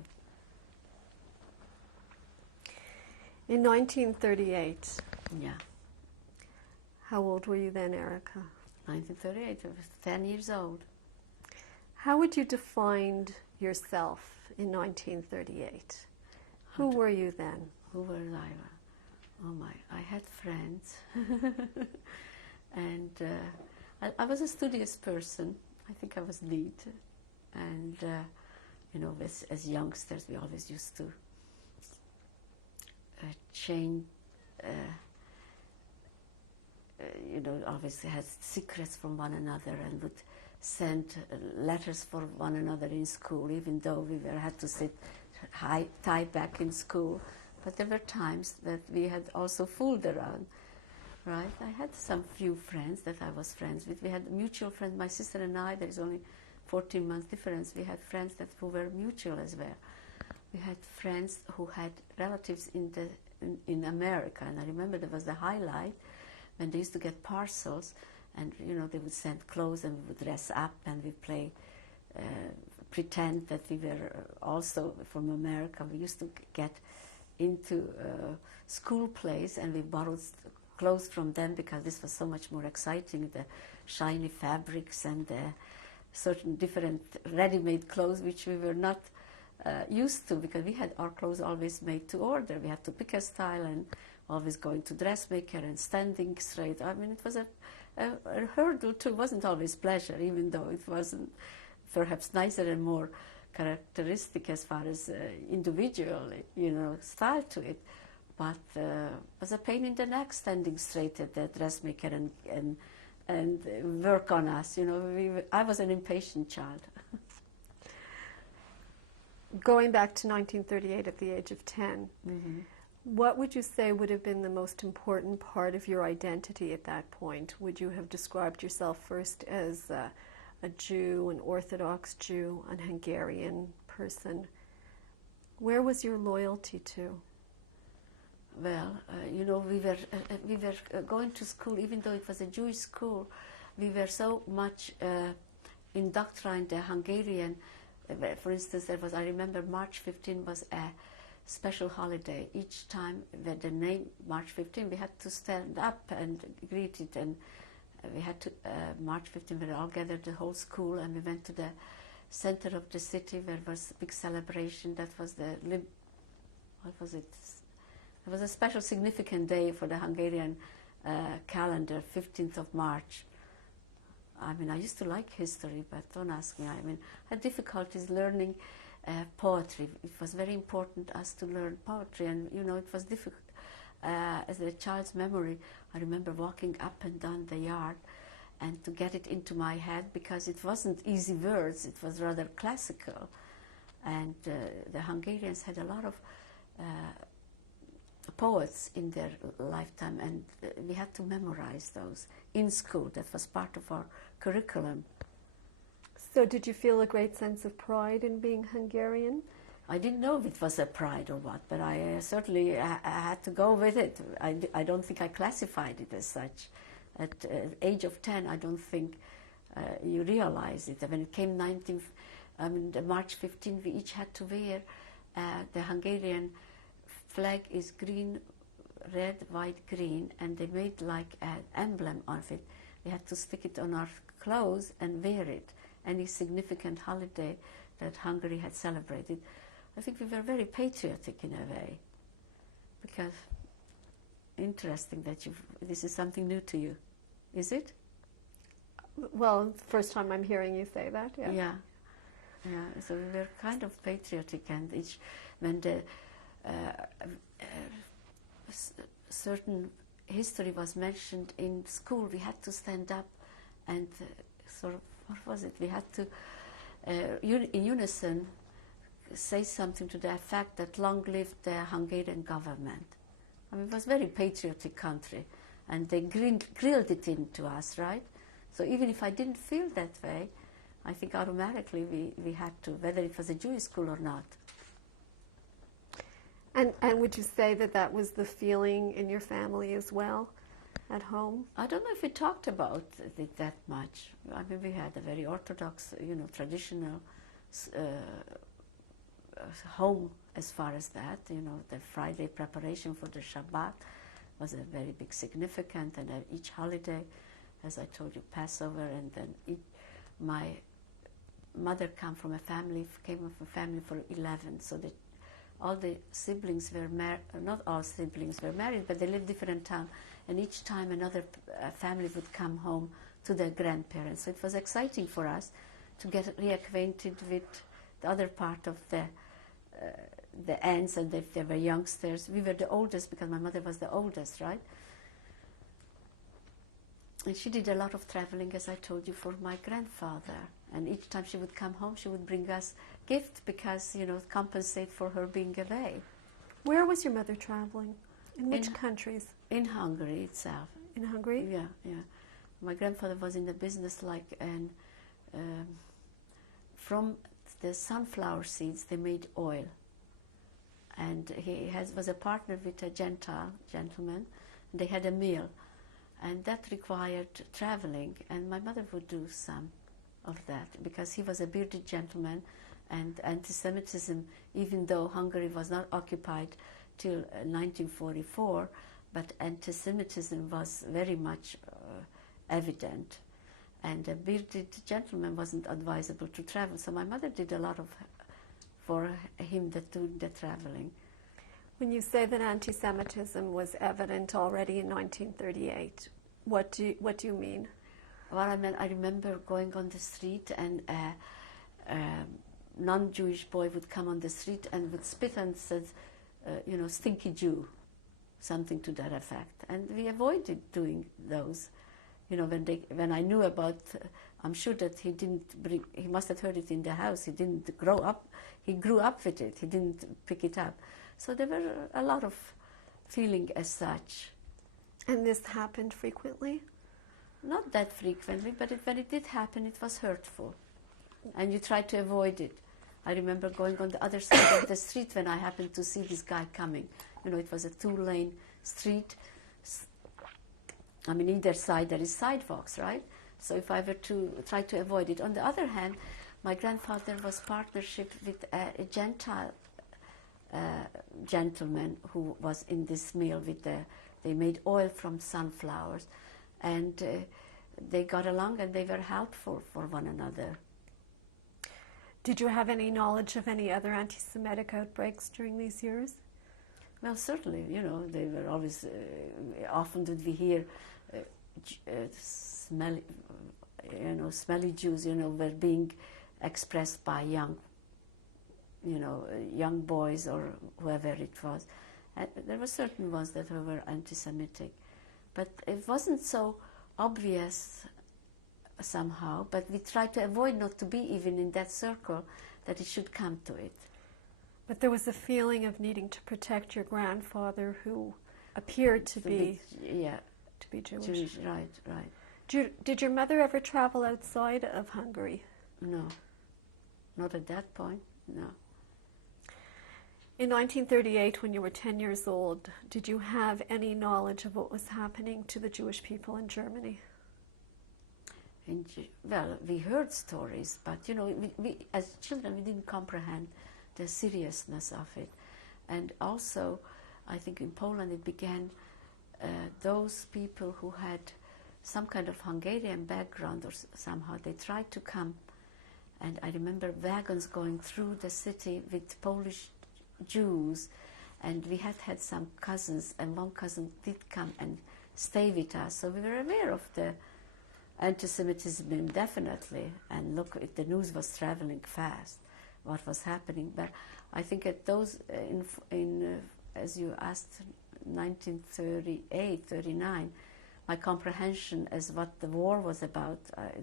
In 1938, Yeah. how old were you then, Erika? 1938, I was 10 years old. How would you define yourself in 1938? Who were you then? Who was I? Oh my, I had friends. And I was a studious person. I think I was neat. And, you know, as youngsters, we always used to change, you know, always had secrets from one another, and would send letters for one another in school, even though we had to sit tied back in school. But there were times that we had also fooled around, right? I had some few friends that I was friends with. We had mutual friends, my sister and I. There is only 14 months difference. We had friends who were mutual as well. We had friends who had relatives in America, and I remember there was the highlight when they used to get parcels, and you know, they would send clothes, and we would dress up and we play, pretend that we were also from America. We used to get into school plays, and we borrowed clothes from them because this was so much more exciting, the shiny fabrics and the certain different ready-made clothes which we were not used to, because we had our clothes always made to order. We had to pick a style and always going to dressmaker and standing straight. I mean, it was a hurdle too. It wasn't always pleasure, even though it wasn't perhaps nicer and more characteristic as far as individual, you know, style to it. but was a pain in the neck standing straight at the dressmaker and work on us. You know, I was an impatient child. Going back to 1938 at the age of 10, what would you say would have been the most important part of your identity at that point? Would you have described yourself first as a Jew, an Orthodox Jew, an Hungarian person? Where was your loyalty to? Well, you know, we were going to school, even though it was a Jewish school. We were so much indoctrined the Hungarian. For instance, I remember March 15 was a special holiday. Each time with the name March 15, we had to stand up and greet it, and we had to, March 15, we all gathered, the whole school, and we went to the center of the city where was a big celebration. That was what was it? It was a special significant day for the Hungarian calendar, 15th of March. I mean, I used to like history, but don't ask me. I mean, I had difficulties learning poetry. It was very important us to learn poetry, and you know, it was difficult. As a child's memory, I remember walking up and down the yard and to get it into my head, because it wasn't easy words, it was rather classical. And the Hungarians had a lot of poets in their lifetime, and we had to memorize those in school. That was part of our curriculum. So did you feel a great sense of pride in being Hungarian? I didn't know if it was a pride or what, but I certainly I had to go with it. I don't think I classified it as such. At the age of 10, I don't think you realize it. When it came the March 15, we each had to wear the Hungarian flag is green, red, white, green, and they made like an emblem of it. We had to stick it on our clothes and wear it. Any significant holiday that Hungary had celebrated. I think we were very patriotic in a way, because interesting that this is something new to you, is it? Well, it's the first time I'm hearing you say that. Yeah. Yeah. So we were kind of patriotic, and when the certain history was mentioned in school, we had to stand up and sort of, what was it? We had to, in unison, say something to the effect that long live the Hungarian government. I mean, it was a very patriotic country, and they grilled it into us, right? So even if I didn't feel that way, I think automatically we had to, whether it was a Jewish school or not. And would you say that that was the feeling in your family as well, at home? I don't know if we talked about it that much. I mean, we had a very orthodox, traditional home as far as that. The Friday preparation for the Shabbat was a very big significant, and each holiday, as I told you, Passover, and then my mother came from a family for 11, so that all the siblings were married. Not all siblings were married, but they lived different towns, and each time another family would come home to their grandparents. So it was exciting for us to get reacquainted with the other part of the aunts, and if they were youngsters. We were the oldest because my mother was the oldest, right? And she did a lot of traveling, as I told you, for my grandfather. And each time she would come home, she would bring us gifts because, compensate for her being away. Where was your mother traveling? In which countries? In Hungary itself. In Hungary? Yeah. My grandfather was in the business and from the sunflower seeds they made oil. And he was a partner with a Gentile gentleman. And they had a mill. And that required traveling, and my mother would do some of that because he was a bearded gentleman, and anti-Semitism, even though Hungary was not occupied till 1944, but anti-Semitism was very much evident, and a bearded gentleman wasn't advisable to travel. So my mother did a lot for him the traveling. When you say that anti-Semitism was evident already in 1938, what do you mean? Well, I mean, I remember going on the street, and a non-Jewish boy would come on the street and would spit and said, "Stinky Jew," something to that effect. And we avoided doing those. You know, when I knew about, I'm sure that he must have heard it in the house. He didn't grow up, he grew up with it, he didn't pick it up. So there were a lot of feeling as such. And this happened frequently? Not that frequently, but when it did happen, it was hurtful. And you try to avoid it. I remember going on the other side of the street when I happened to see this guy coming. You know, it was a 2-lane street. I mean, either side there is sidewalks, right? So if I were to try to avoid it. On the other hand, my grandfather was partnership with a Gentile gentleman who was in this mill they made oil from sunflowers, and they got along and they were helpful for one another. Did you have any knowledge of any other anti-Semitic outbreaks during these years? Well, certainly, you know, they were always, often did we hear smelly Jews, you know, were being expressed by young boys or whoever it was. And there were certain ones that were anti-Semitic. But it wasn't so obvious somehow, but we tried to avoid not to be even in that circle that it should come to it. But there was a feeling of needing to protect your grandfather, who appeared to be Jewish. Right. Did your mother ever travel outside of Hungary? No, not at that point, no. In 1938, when you were 10 years old, did you have any knowledge of what was happening to the Jewish people in Germany? Well, we heard stories, but, you know, we as children, we didn't comprehend the seriousness of it. And also, I think in Poland it began, those people who had some kind of Hungarian background or somehow, they tried to come. And I remember wagons going through the city with Polish Jews, and we had some cousins, and one cousin did come and stay with us. So we were aware of the anti-Semitism indefinitely, and look, the news was traveling fast, what was happening. But I think at those, as you asked, 1938, 39, my comprehension as what the war was about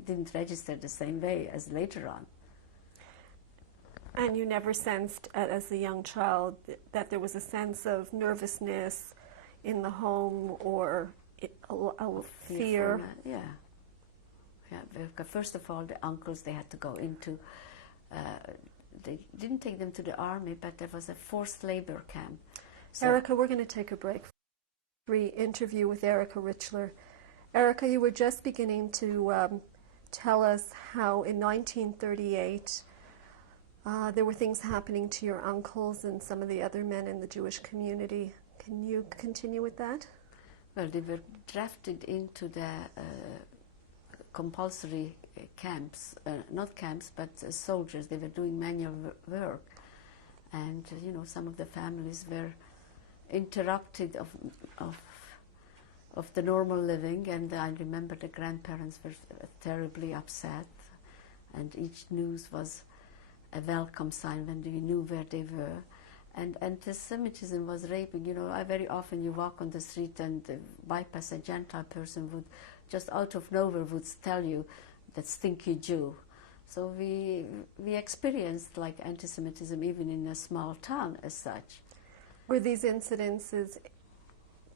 didn't register the same way as later on. And you never sensed, as a young child, that there was a sense of nervousness in the home or a fear? Yeah. First of all, the uncles, they had to go into, they didn't take them to the army, but there was a forced labor camp. So Erika, we're going to take a break. Interview with Erika Richler. Erika, you were just beginning to tell us how in 1938 there were things happening to your uncles and some of the other men in the Jewish community. Can you continue with that? Well, they were drafted into the compulsory camps, not camps, but soldiers. They were doing manual work. And, you know, some of the families were interrupted of the normal living, and I remember the grandparents were terribly upset, and each news was a welcome sign when we knew where they were. And anti-Semitism was raping. You know, very often you walk on the street and bypass a Gentile person would just out of nowhere would tell you that stinky Jew. So we experienced like anti-Semitism even in a small town as such. Were these incidences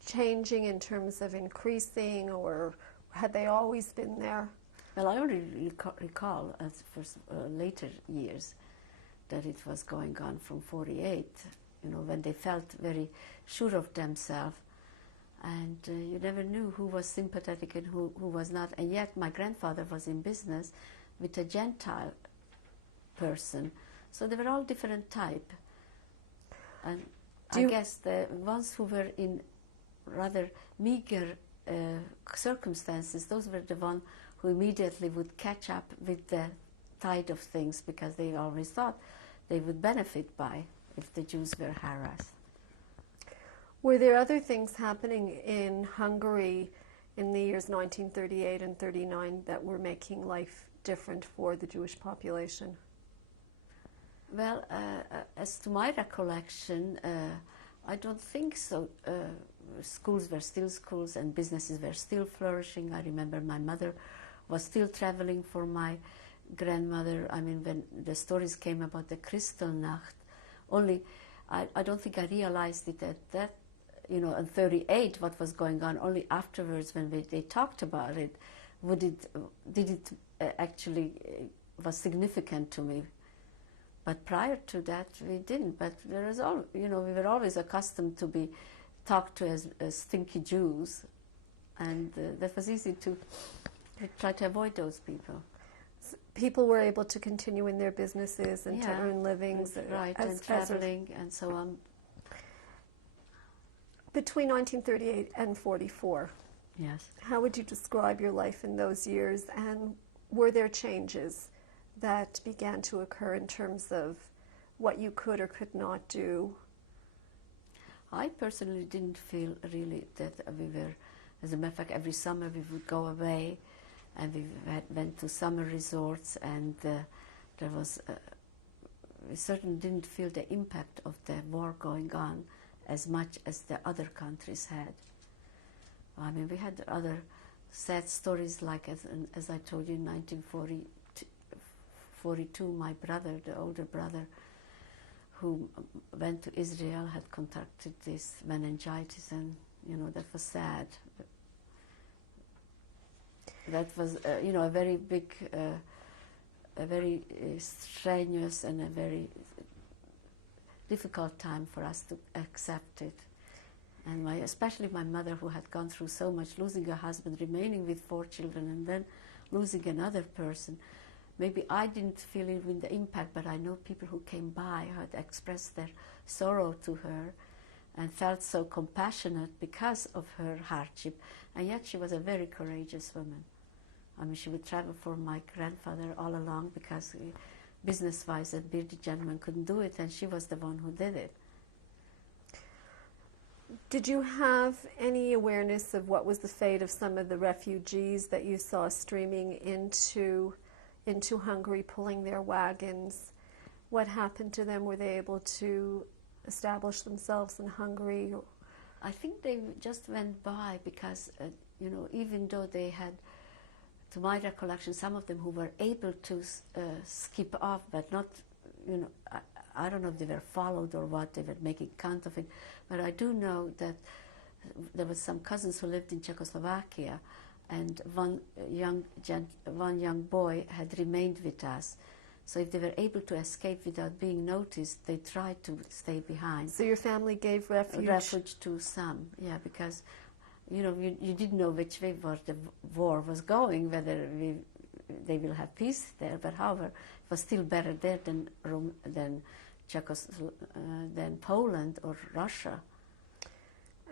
changing in terms of increasing, or had they always been there? Well, I only recall as for later years that it was going on from 48, you know, when they felt very sure of themselves, and you never knew who was sympathetic and who was not. And yet my grandfather was in business with a Gentile person, so they were all different type. And I guess the ones who were in rather meager circumstances, those were the ones who immediately would catch up with the tide of things, because they always thought they would benefit by if the Jews were harassed. Were there other things happening in Hungary in the years 1938 and 39 that were making life different for the Jewish population? Well, as to my recollection, I don't think so. Schools were still schools and businesses were still flourishing. I remember my mother was still traveling for my grandmother. I mean, when the stories came about the Kristallnacht, only I don't think I realized it at that, you know, in 38, what was going on. Only afterwards, when they talked about it, did it actually was significant to me. But prior to that, we didn't. But there is all, you know, we were always accustomed to be talked to as stinky Jews, and that was easy to try to avoid those people. People were able to continue in their businesses and to earn livings, right, and traveling and so on. Between 1938 and 44, yes, how would you describe your life in those years, and were there changes that began to occur in terms of what you could or could not do? I personally didn't feel really that we were, as a matter of fact, every summer we would go away and we went to summer resorts, and there was, we certainly didn't feel the impact of the war going on as much as the other countries had. I mean, we had other sad stories, like as I told you, in 1942, my brother, the older brother, who went to Israel, had contracted this meningitis, and you know, that was sad. That was, you know, a very big, a very strenuous and a very difficult time for us to accept it. And especially my mother, who had gone through so much, losing her husband, remaining with 4 children, and then losing another person. Maybe I didn't feel even the impact, but I know people who came by had expressed their sorrow to her and felt so compassionate because of her hardship. And yet she was a very courageous woman. I mean, she would travel for my grandfather all along because business-wise that bearded gentleman couldn't do it, and she was the one who did it. Did you have any awareness of what was the fate of some of the refugees that you saw streaming into Hungary, pulling their wagons? What happened to them? Were they able to establish themselves in Hungary? I think they just went by because, you know, even though they had, to my recollection, some of them who were able to skip off, but not, you know, I don't know if they were followed or what, they were making count of it, but I do know that there was some cousins who lived in Czechoslovakia, and one young boy had remained with us. So if they were able to escape without being noticed, they tried to stay behind. So your family gave refuge? Refuge to some, yeah, because, you know, you didn't know which way the war was going, whether they will have peace there, but however, it was still better there than than Poland or Russia.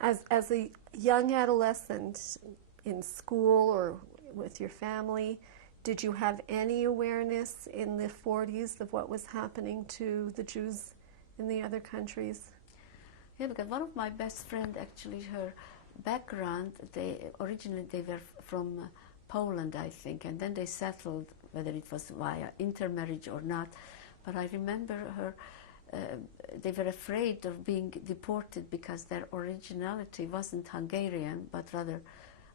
As a young adolescent in school or with your family, did you have any awareness in the 40s of what was happening to the Jews in the other countries? Yeah, because one of my best friends, actually, her background, originally they were from Poland, I think, and then they settled, whether it was via intermarriage or not. But I remember her, they were afraid of being deported because their originality wasn't Hungarian, but rather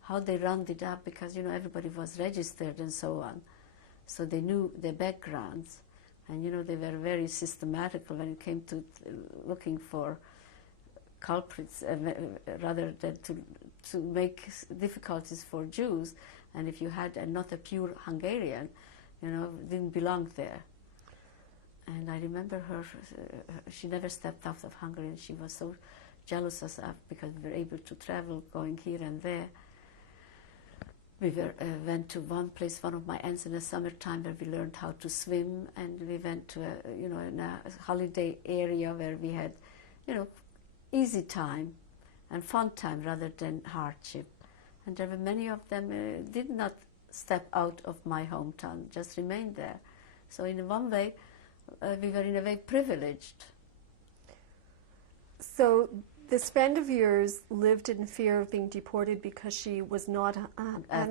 how they rounded up, because, you know, everybody was registered and so on. So they knew their backgrounds, and, you know, they were very systematical when it came to looking for culprits, rather than to make difficulties for Jews. And if you had not a pure Hungarian, you know, didn't belong there. And I remember her, she never stepped out of Hungary, and she was so jealous of us because we were able to travel, going here and there. We went to one place, one of my aunts, in the summertime, where we learned how to swim, and we went to a holiday area where we had, you know, easy time and fun time rather than hardship. And there were many of them did not step out of my hometown, just remained there. So in one way, we were in a way privileged. So this friend of yours lived in fear of being deported because she was not a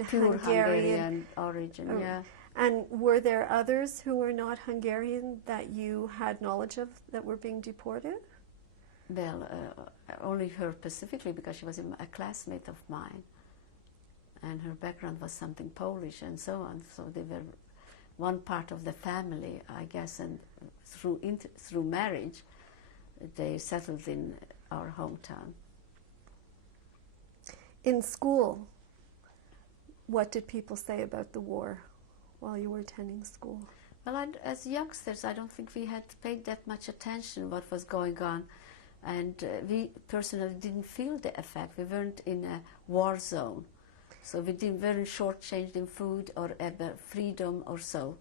pure Hungarian origin, yeah. And were there others who were not Hungarian that you had knowledge of that were being deported? Well, only her specifically because she was a classmate of mine, and her background was something Polish and so on. So they were one part of the family, I guess, and through marriage, they settled in our hometown. In school, what did people say about the war while you were attending school? Well, as youngsters, I don't think we had paid that much attention what was going on, and we personally didn't feel the effect. We weren't in a war zone, so we weren't shortchanged in food or freedom or so.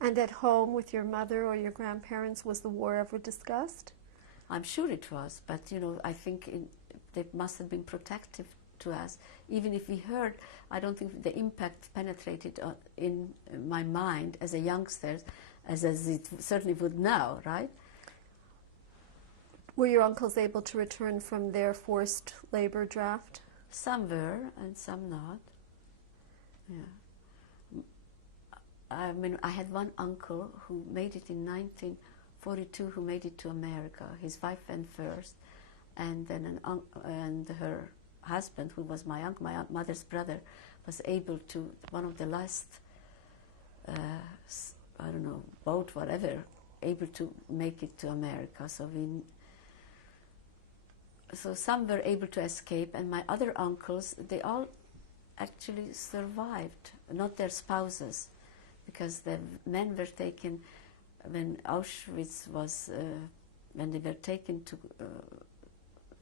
And at home with your mother or your grandparents, was the war ever discussed? I'm sure it was, but I think they must have been protective to us. Even if we heard, I don't think the impact penetrated in my mind as a youngster as it certainly would now, right? Were your uncles able to return from their forced labor draft? Some were and some not. Yeah. I mean, I had one uncle who made it in 1942, who made it to America. His wife went first, and then and her husband, who was my mother's brother, was able to, one of the last, I don't know, boat, whatever, able to make it to America. So some were able to escape, and my other uncles, they all actually survived, not their spouses, because the men were taken when Auschwitz was, when they were taken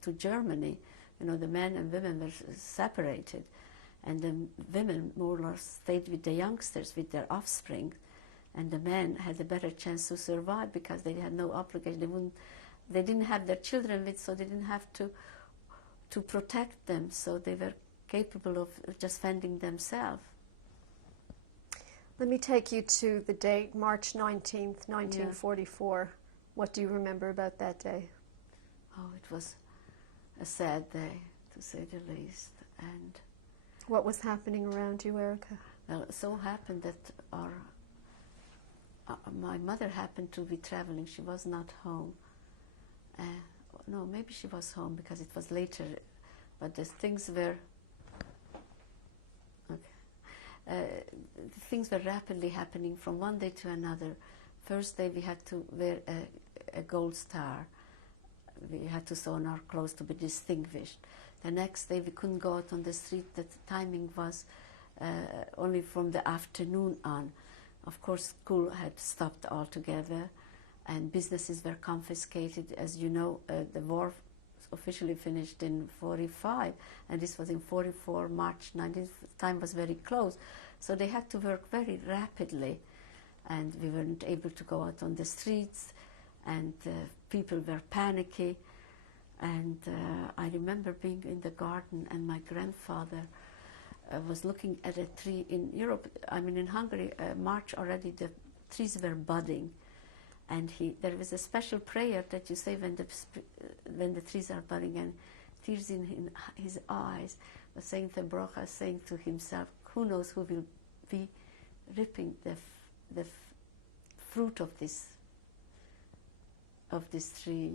to Germany. The men and women were separated, and the women more or less stayed with the youngsters, with their offspring, and the men had a better chance to survive because they had no obligation. They didn't have their children with, so they didn't have to protect them, so they were capable of just fending themselves. Let me take you to the date, March 19th, 1944. Yeah. What do you remember about that day? Oh, it was a sad day, to say the least. And what was happening around you, Erika? Well, it so happened that my mother happened to be traveling. She was not home. No, maybe she was home because it was later, but the things were things were rapidly happening from one day to another. First day we had to wear a gold star. We had to sew on our clothes to be distinguished. The next day we couldn't go out on the street. The timing was only from the afternoon on. Of course, school had stopped altogether, and businesses were confiscated. As you know, the war officially finished in 45, and this was in 44, March 19th. Time was very close, so they had to work very rapidly, and we weren't able to go out on the streets, and people were panicky. And I remember being in the garden, and my grandfather was looking at a tree in Europe. I mean, in Hungary, March already the trees were budding, and there was a special prayer that you say when the trees are budding, and tears in his eyes, was saying the brocha, saying to himself, who knows who will be reaping the fruit of this tree,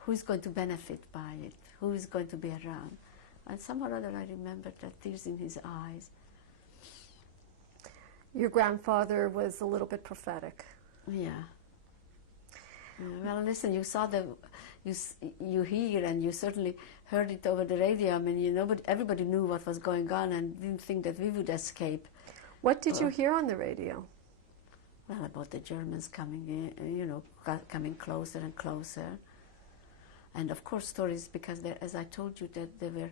who is going to benefit by it, who is going to be around. And somehow or other I remembered that tears in his eyes. Your grandfather was a little bit prophetic. Yeah. Well, listen, you saw you hear, and you certainly heard it over the radio. I mean, everybody knew what was going on and didn't think that we would escape. What did you hear on the radio? Well, about the Germans coming in, coming closer and closer. And of course stories, because as I told you, that there were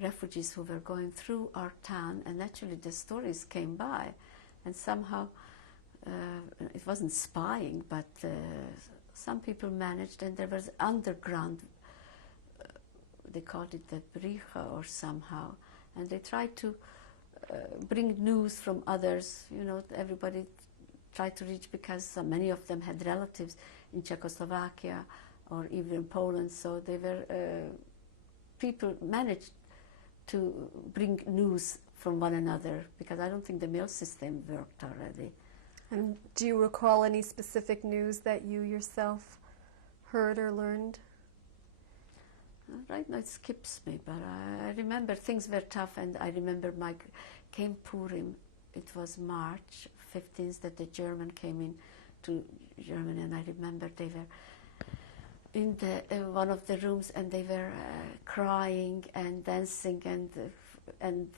refugees who were going through our town, and naturally the stories came by. And somehow, it wasn't spying, but some people managed, and there was underground, they called it the Bricha or somehow, and they tried to bring news from others. Everybody tried to reach, because many of them had relatives in Czechoslovakia or even in Poland, so they were, people managed to bring news from one another, because I don't think the mail system worked already. And do you recall any specific news that you yourself heard or learned? Right now it skips me, but I remember things were tough, and I remember came Purim. It was March 15th that the German came in to Germany, and I remember they were in one of the rooms, and they were crying and dancing, and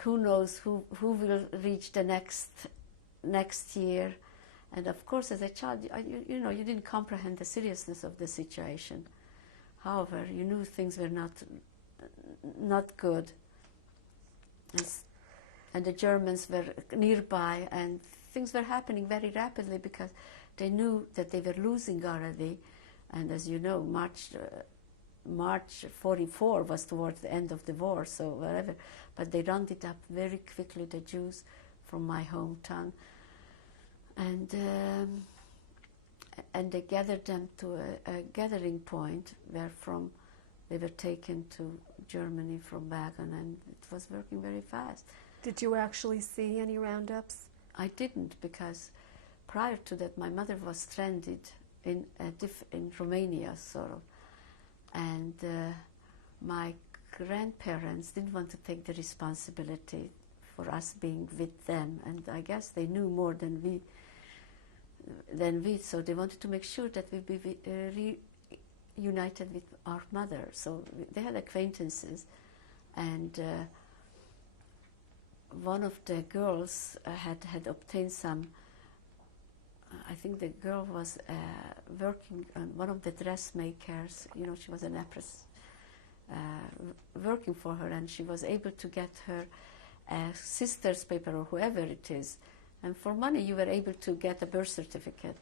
who knows who will reach the next year. And of course, as a child, you know, you didn't comprehend the seriousness of the situation. However, you knew things were not good, and the Germans were nearby, and things were happening very rapidly because they knew that they were losing already. And as you know, March 44 was towards the end of the war, so whatever. But they rounded up very quickly the Jews from my hometown, and they gathered them to a gathering point where from they were taken to Germany from wagon, and it was working very fast. Did you actually see any roundups? I didn't, because prior to that my mother was stranded in Romania, sort of, and my grandparents didn't want to take the responsibility for us being with them, and I guess they knew more than we, so they wanted to make sure that we'd be reunited with our mother. So they had acquaintances, and one of the girls had obtained some. I think the girl was working on one of the dressmakers. You know, she was an actress working for her, and she was able to get her sister's paper or whoever it is. And for money, you were able to get a birth certificate.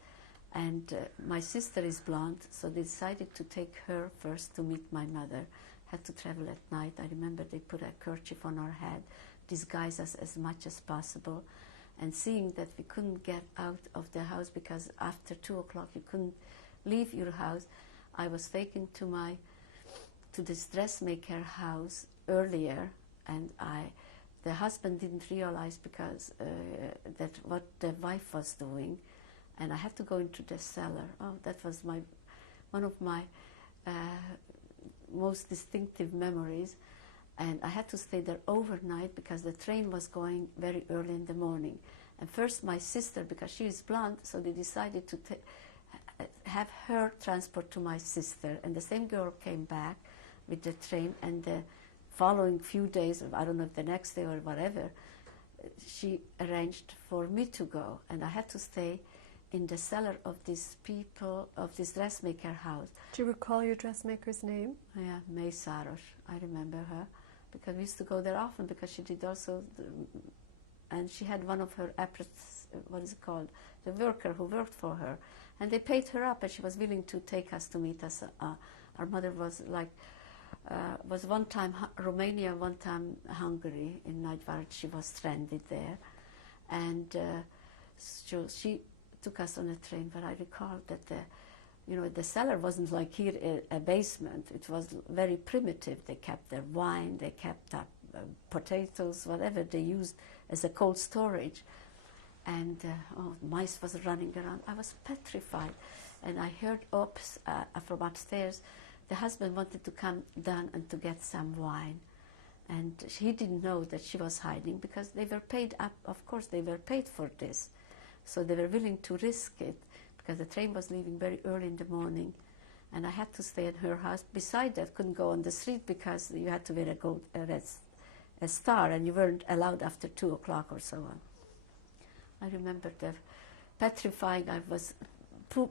And my sister is blonde, so they decided to take her first to meet my mother. Had to travel at night. I remember they put a kerchief on our head, disguise us as much as possible. And seeing that we couldn't get out of the house because after 2 o'clock you couldn't leave your house, I was taken to this dressmaker house earlier, and the husband didn't realize because that what the wife was doing, and I had to go into the cellar. Oh, that was one of my most distinctive memories. And I had to stay there overnight because the train was going very early in the morning. And first my sister, because she is blonde, so they decided to have her transport to my sister. And the same girl came back with the train, and the following few days, I don't know if the next day or whatever, she arranged for me to go. And I had to stay in the cellar of this dressmaker house. Do you recall your dressmaker's name? Yeah, May Saros. I remember her, because we used to go there often, because she did also, and she had one of her what is it called, the worker who worked for her, and they paid her up, and she was willing to take us to meet us. Our mother was was one time Romania, one time Hungary. In Nagyvárad, she was stranded there, and so she took us on a train. But I recall that the cellar wasn't like here, a basement. It was very primitive. They kept their wine, they kept up potatoes, whatever they used as a cold storage. And mice was running around. I was petrified. And I heard from upstairs, the husband wanted to come down and to get some wine. And he didn't know that she was hiding, because they were paid up. Of course, they were paid for this. So they were willing to risk it, because the train was leaving very early in the morning, and I had to stay at her house. Besides that, couldn't go on the street because you had to wear a star, and you weren't allowed after 2 o'clock or so on. I remember the petrifying. I was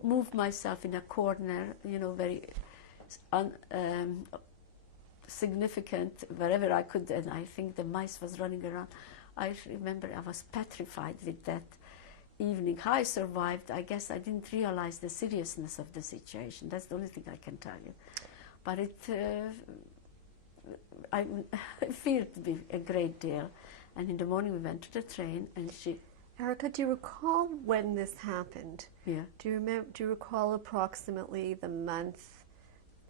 moved myself in a corner, very significant, wherever I could, and I think the mice was running around. I remember I was petrified with that evening. How I survived, I guess I didn't realize the seriousness of the situation. That's the only thing I can tell you. But I feared me a great deal. And in the morning we went to the train, and Erika, do you recall when this happened? Yeah. Do you recall approximately the month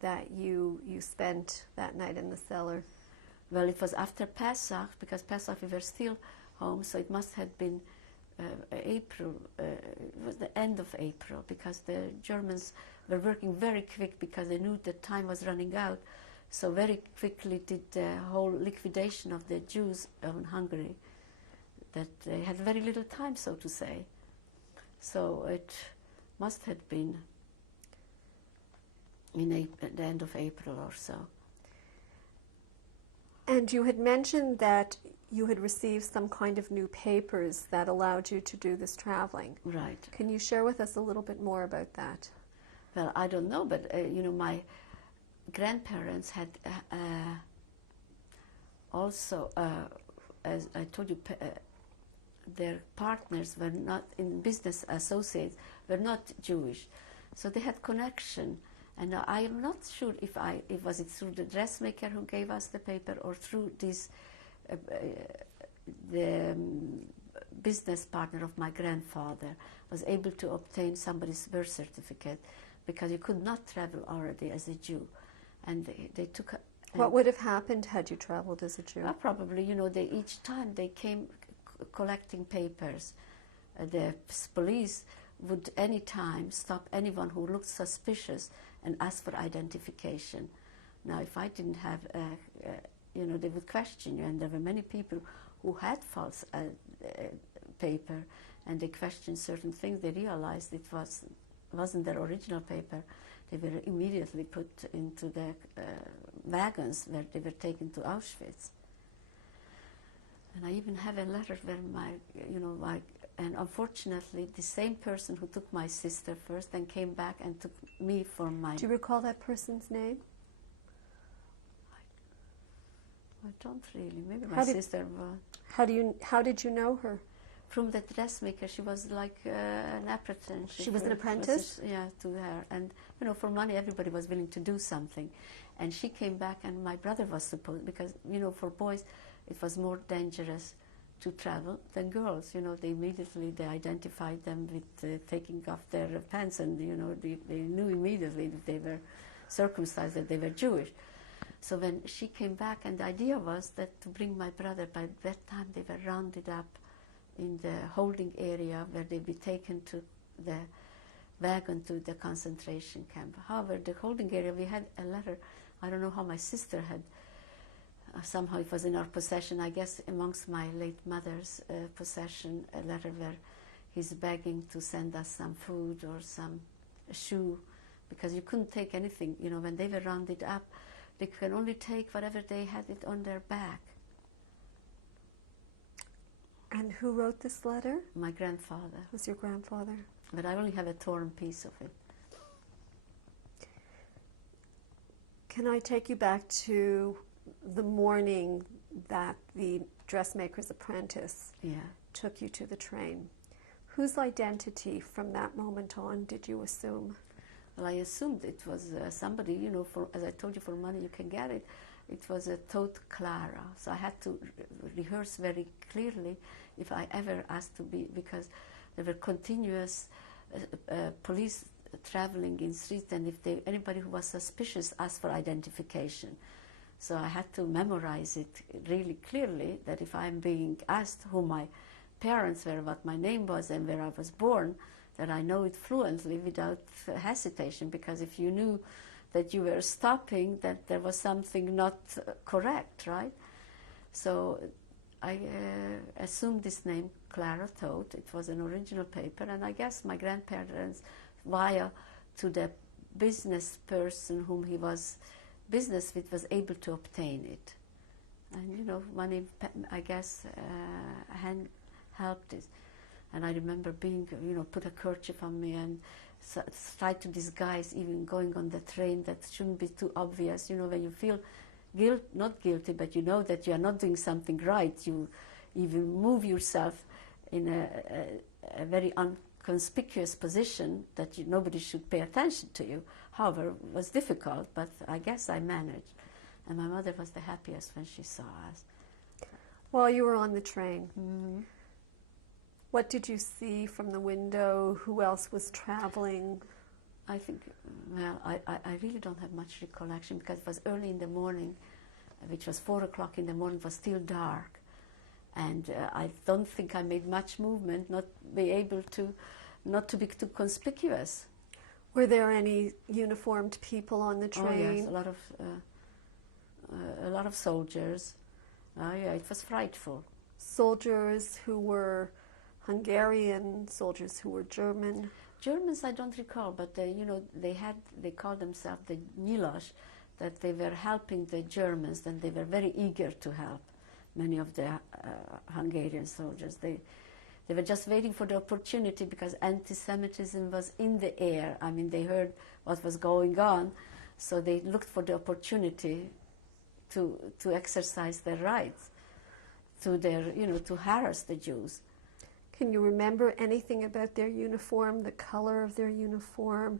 that you spent that night in the cellar? Well, it was after Pesach, because Pesach we were still home, so it must have been April, it was the end of April, because the Germans were working very quick because they knew that time was running out. So very quickly did the whole liquidation of the Jews in Hungary, that they had very little time, so to say. So it must have been in the end of April or so. And you had mentioned that you had received some kind of new papers that allowed you to do this traveling. Right. Can you share with us a little bit more about that? Well, I don't know, but my grandparents had also, as I told you, their partners were not, in business associates, were not Jewish. So they had connection. And I am not sure if was it through the dressmaker who gave us the paper, or through this, the business partner of my grandfather was able to obtain somebody's birth certificate, because you could not travel already as a Jew. And they took... What would have happened had you traveled as a Jew? Probably, each time they came collecting papers. The police would any time stop anyone who looked suspicious and ask for identification. Now, if I didn't have, they would question you, and there were many people who had false paper, and they questioned certain things. They realized it wasn't their original paper. They were immediately put into the wagons where they were taken to Auschwitz. And I even have a letter where and unfortunately, the same person who took my sister first then came back and took me for my... Do you recall that person's name? I don't really. Maybe my sister was... How did you know her? From the dressmaker. She was like an apprentice. She was an apprentice? Yeah, to her. And, for money, everybody was willing to do something. And she came back, and my brother was supposed... Because, for boys, it was more dangerous to travel than girls. They immediately identified them with taking off their pants, and they knew immediately that they were circumcised, that they were Jewish. So when she came back, and the idea was that to bring my brother, by that time they were rounded up in the holding area where they'd be taken to the wagon to the concentration camp. However, the holding area, we had a letter. I don't know how my sister had. Somehow it was in our possession, I guess amongst my late mother's possession, a letter where he's begging to send us some food or some shoe, because you couldn't take anything. When they were rounded up, they could only take whatever they had it on their back. And who wrote this letter? My grandfather. It was your grandfather? But I only have a torn piece of it. Can I take you back to the morning that the dressmaker's apprentice took you to the train? Whose identity from that moment on did you assume? Well, I assumed it was somebody, as I told you, for money you can get it. It was a Tote Clara. So I had to rehearse very clearly if I ever asked to be, because there were continuous police traveling in streets, and if anybody who was suspicious asked for identification. So I had to memorize it really clearly, that if I'm being asked who my parents were, what my name was, and where I was born, that I know it fluently without hesitation, because if you knew that you were stopping, that there was something not correct, right? So I assumed this name, Clara Tote. It was an original paper, and I guess my grandparents, via to the business person whom he was business with, was able to obtain it. And money, I guess, helped it. And I remember being, put a kerchief on me and tried to disguise, even going on the train, that shouldn't be too obvious. When you feel not guilty, but you know that you are not doing something right, you even move yourself in a very inconspicuous position that nobody should pay attention to you. However, it was difficult, but I guess I managed. And my mother was the happiest when she saw us. While you were on the train, what did you see from the window? Who else was traveling? I think, well, I really don't have much recollection, because it was early in the morning, which was 4 o'clock in the morning, it was still dark. And I don't think I made much movement, not to be too conspicuous. Were there any uniformed people on the train? Oh yes, a lot of soldiers. Yeah, it was frightful. Soldiers who were Hungarian, soldiers who were German. Germans I don't recall, but they called themselves the Nyilas, that they were helping the Germans, and they were very eager to help many of the Hungarian soldiers. They were just waiting for the opportunity, because anti-Semitism was in the air. I mean, they heard what was going on, so they looked for the opportunity to exercise their rights, to harass the Jews. Can you remember anything about their uniform, the color of their uniform,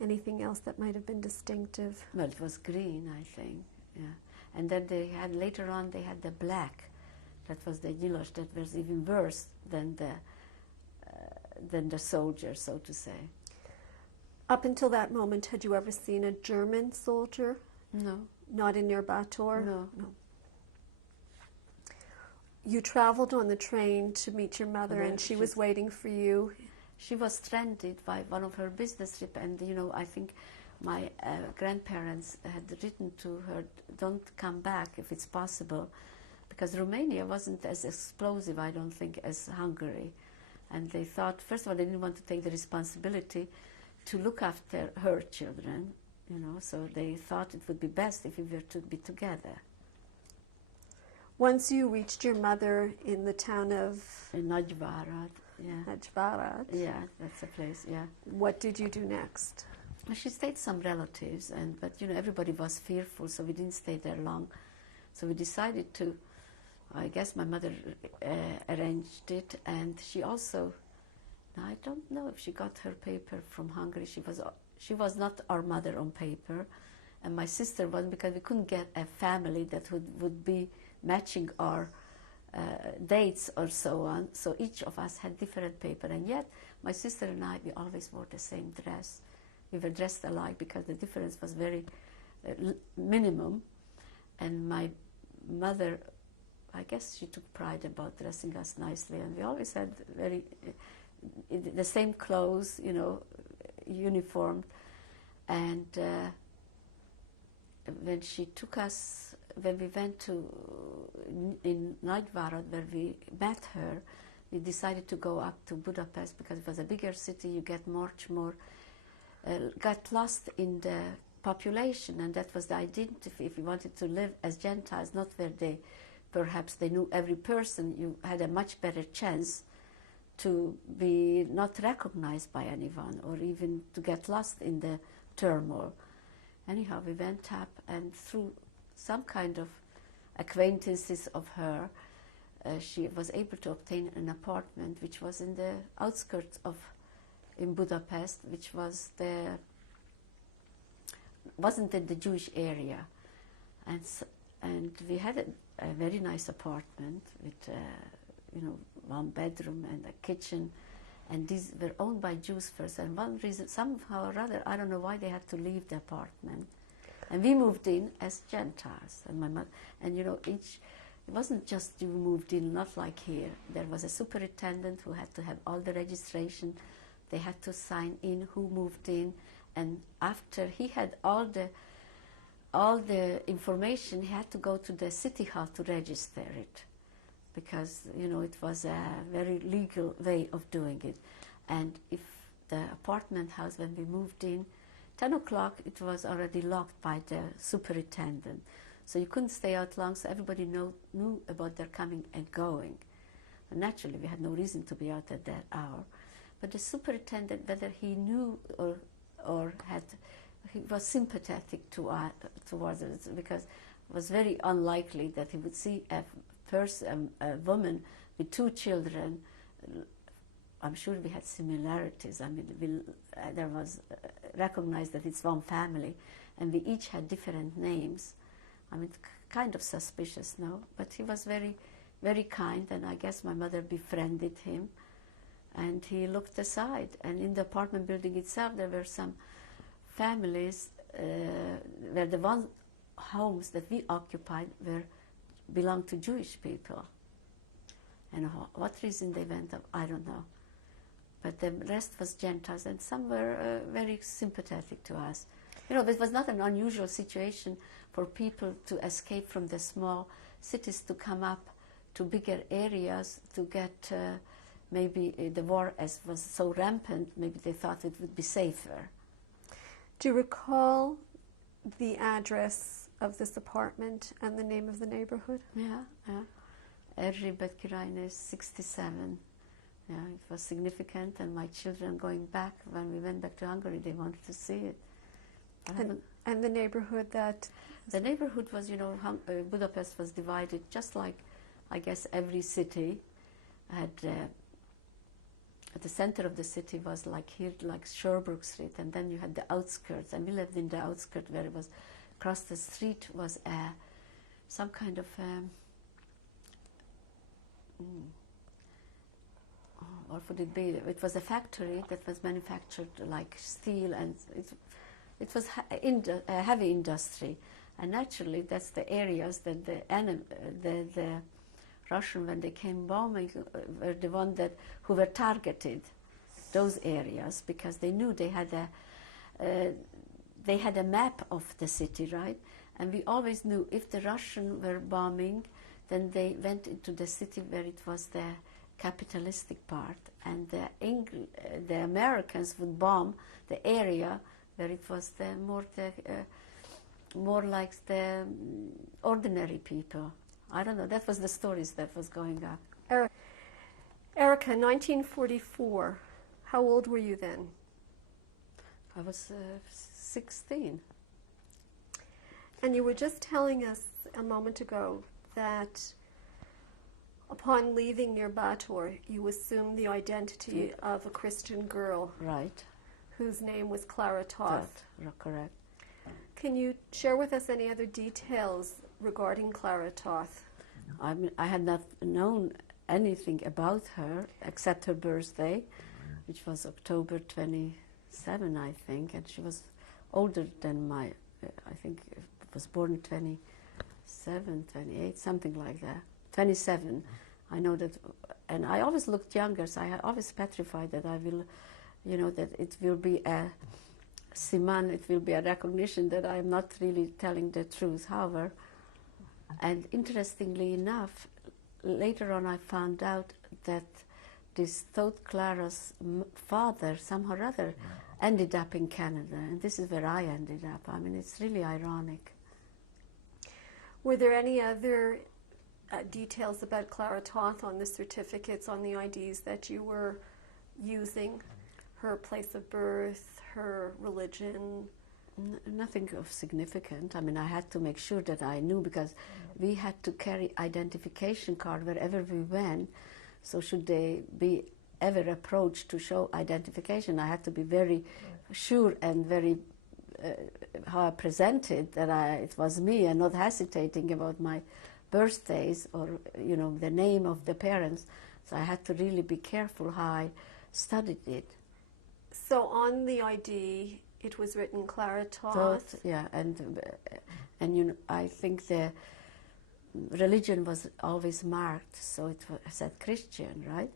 anything else that might have been distinctive? Well, it was green, I think, yeah. And then later on they had the black. That was the Nyilas, that was even worse than the soldiers, so to say. Up until that moment, had you ever seen a German soldier? No. Not in your Bator? No. You traveled on the train to meet your mother, and she was waiting for you. She was stranded by one of her business trips, and I think my grandparents had written to her, don't come back if it's possible, because Romania wasn't as explosive, I don't think, as Hungary. And they thought, first of all, they didn't want to take the responsibility to look after her children, so they thought it would be best if we were to be together. Once you reached your mother in the town of Nagyvárad, yeah. Nagyvárad. Yeah, that's the place, yeah. What did you do next? She stayed with some relatives, but everybody was fearful, so we didn't stay there long. So we decided to, I guess my mother arranged it, and she also, I don't know if she got her paper from Hungary. She was not our mother on paper, and my sister wasn't, because we couldn't get a family that would be matching our dates or so on. So each of us had different paper, and yet my sister and I, we always wore the same dress. We were dressed alike because the difference was very minimum. And my mother, I guess she took pride about dressing us nicely, and we always had the same clothes, uniformed. And when she took us, when we went in Nagyvárad, where we met her, we decided to go up to Budapest, because it was a bigger city. You get much more, got lost in the population, and that was the identity. If you wanted to live as Gentiles, not where perhaps they knew every person, you had a much better chance to be not recognized by anyone, or even to get lost in the turmoil. Anyhow, we went up, and through some kind of acquaintances of her, she was able to obtain an apartment which was in the outskirts in Budapest, which wasn't in the Jewish area, and we had a very nice apartment with 1 bedroom and a kitchen, and these were owned by Jews first. And one reason, somehow or other, I don't know why they had to leave the apartment. And we moved in as Gentiles, and my mother, and it wasn't just you moved in, not like here. There was a superintendent who had to have all the registration. They had to sign in who moved in, and after he had all the information, he had to go to the city hall to register it, because it was a very legal way of doing it. And if the apartment house, when we moved in, 10 o'clock, it was already locked by the superintendent. So you couldn't stay out long, so everybody knew about their coming and going. And naturally, we had no reason to be out at that hour. But the superintendent, whether he knew or he was sympathetic towards us, because it was very unlikely that he would see a woman with 2 children. I'm sure we had similarities. I mean, there was recognized that it's one family, and we each had different names. I mean, kind of suspicious, no? But he was very, very kind, and I guess my mother befriended him, and he looked aside. And in the apartment building itself, there were some families where the homes that we occupied belonged to Jewish people. And what reason they went up, I don't know. But the rest was Gentiles, and some were very sympathetic to us. You know, it was not an unusual situation for people to escape from the small cities to come up to bigger areas to get maybe the war as was so rampant, maybe they thought it would be safer. Do you recall the address of this apartment and the name of the neighborhood? Yeah. Erika 67. Yeah, it was significant, and my children going back, when we went back to Hungary, they wanted to see it. And the neighborhood that... The neighborhood was, you know, Budapest was divided just like, I guess, every city. Had at the center of the city was like here, like Sherbrooke Street, and then you had the outskirts, and we lived in the outskirts where it was, across the street was some kind of... what would it be? It was a factory that was manufactured like steel, and it was a heavy industry. And naturally, that's the areas that the Russian, when they came bombing, were the one who were targeted, those areas, because they knew they had a map of the city, right? And we always knew if the Russians were bombing, then they went into the city where it was the capitalistic part, and the Americans would bomb the area where it was more like the ordinary people. I don't know. That was the stories that was going on. Erika, 1944. How old were you then? I was 16. And you were just telling us a moment ago that upon leaving near Bator, you assumed the identity of a Christian girl. Right. Whose name was Clara Toth. Correct. Can you share with us any other details regarding Clara Toth? I mean, I had not known anything about her except her birthday, which was October 27, I think, and she was older than I think it was born 27, 28, something like that. 27. I know that, and I always looked younger, so I always petrified that I will, you know, that it will be a siman, it will be a recognition that I am not really telling the truth. However, and interestingly enough, later on I found out that this Toth Clara's father, somehow or other, ended up in Canada, and this is where I ended up. I mean, it's really ironic. Were there any other details about Clara Toth on the certificates, on the IDs that you were using? Her place of birth, her religion? Nothing of significant. I mean, I had to make sure that I knew, because we had to carry identification card wherever we went. So should they be ever approached to show identification, I had to be very sure and very how I presented that it was me, and not hesitating about my birthdays or, you know, the name of the parents. So I had to really be careful how I studied it. So on the ID, it was written Clara Toth. Toth, yeah, and you know, I think the religion was always marked, so it said Christian, right?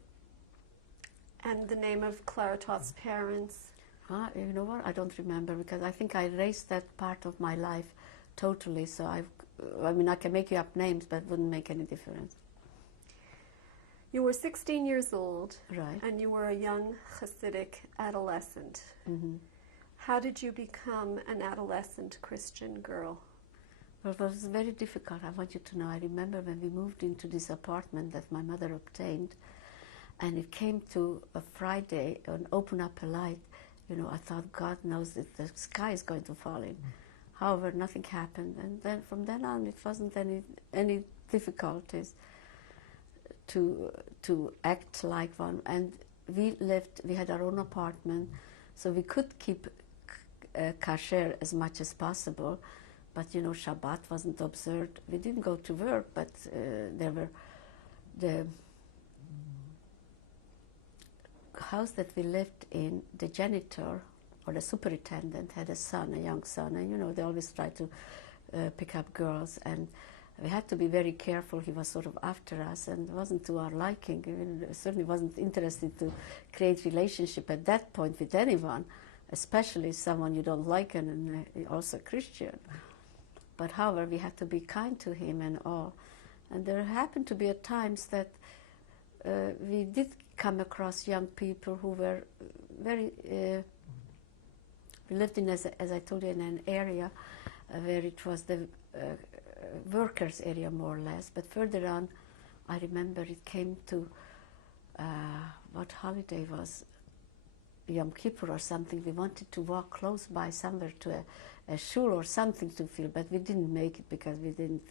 And the name of Clara Toth's parents? You know what? I don't remember, because I think I erased that part of my life totally. So I mean, I can make you up names, but it wouldn't make any difference. You were 16 years old, right? And you were a young Hasidic adolescent. Mm-hmm. How did you become an adolescent Christian girl? Well, it was very difficult. I want you to know, I remember when we moved into this apartment that my mother obtained, and it came to a Friday and open up a light. You know, I thought, God knows that the sky is going to fall in. However, nothing happened, and then from then on, it wasn't any difficulties to act like one. And we had our own apartment, so we could keep kasher as much as possible. But you know, Shabbat wasn't observed. We didn't go to work, but there were the house that we lived in, the janitor or the superintendent had a son, a young son, and you know, they always try to pick up girls. And we had to be very careful. He was sort of after us and wasn't to our liking. He certainly wasn't interested to create relationship at that point with anyone, especially someone you don't like and also Christian. But however, we had to be kind to him and all. And there happened to be at times that we did come across young people who were very... we lived in, as I told you, in an area where it was the workers' area, more or less. But further on, I remember it came to, what holiday was, Yom Kippur or something. We wanted to walk close by somewhere to a shul or something to feel, but we didn't make it because we didn't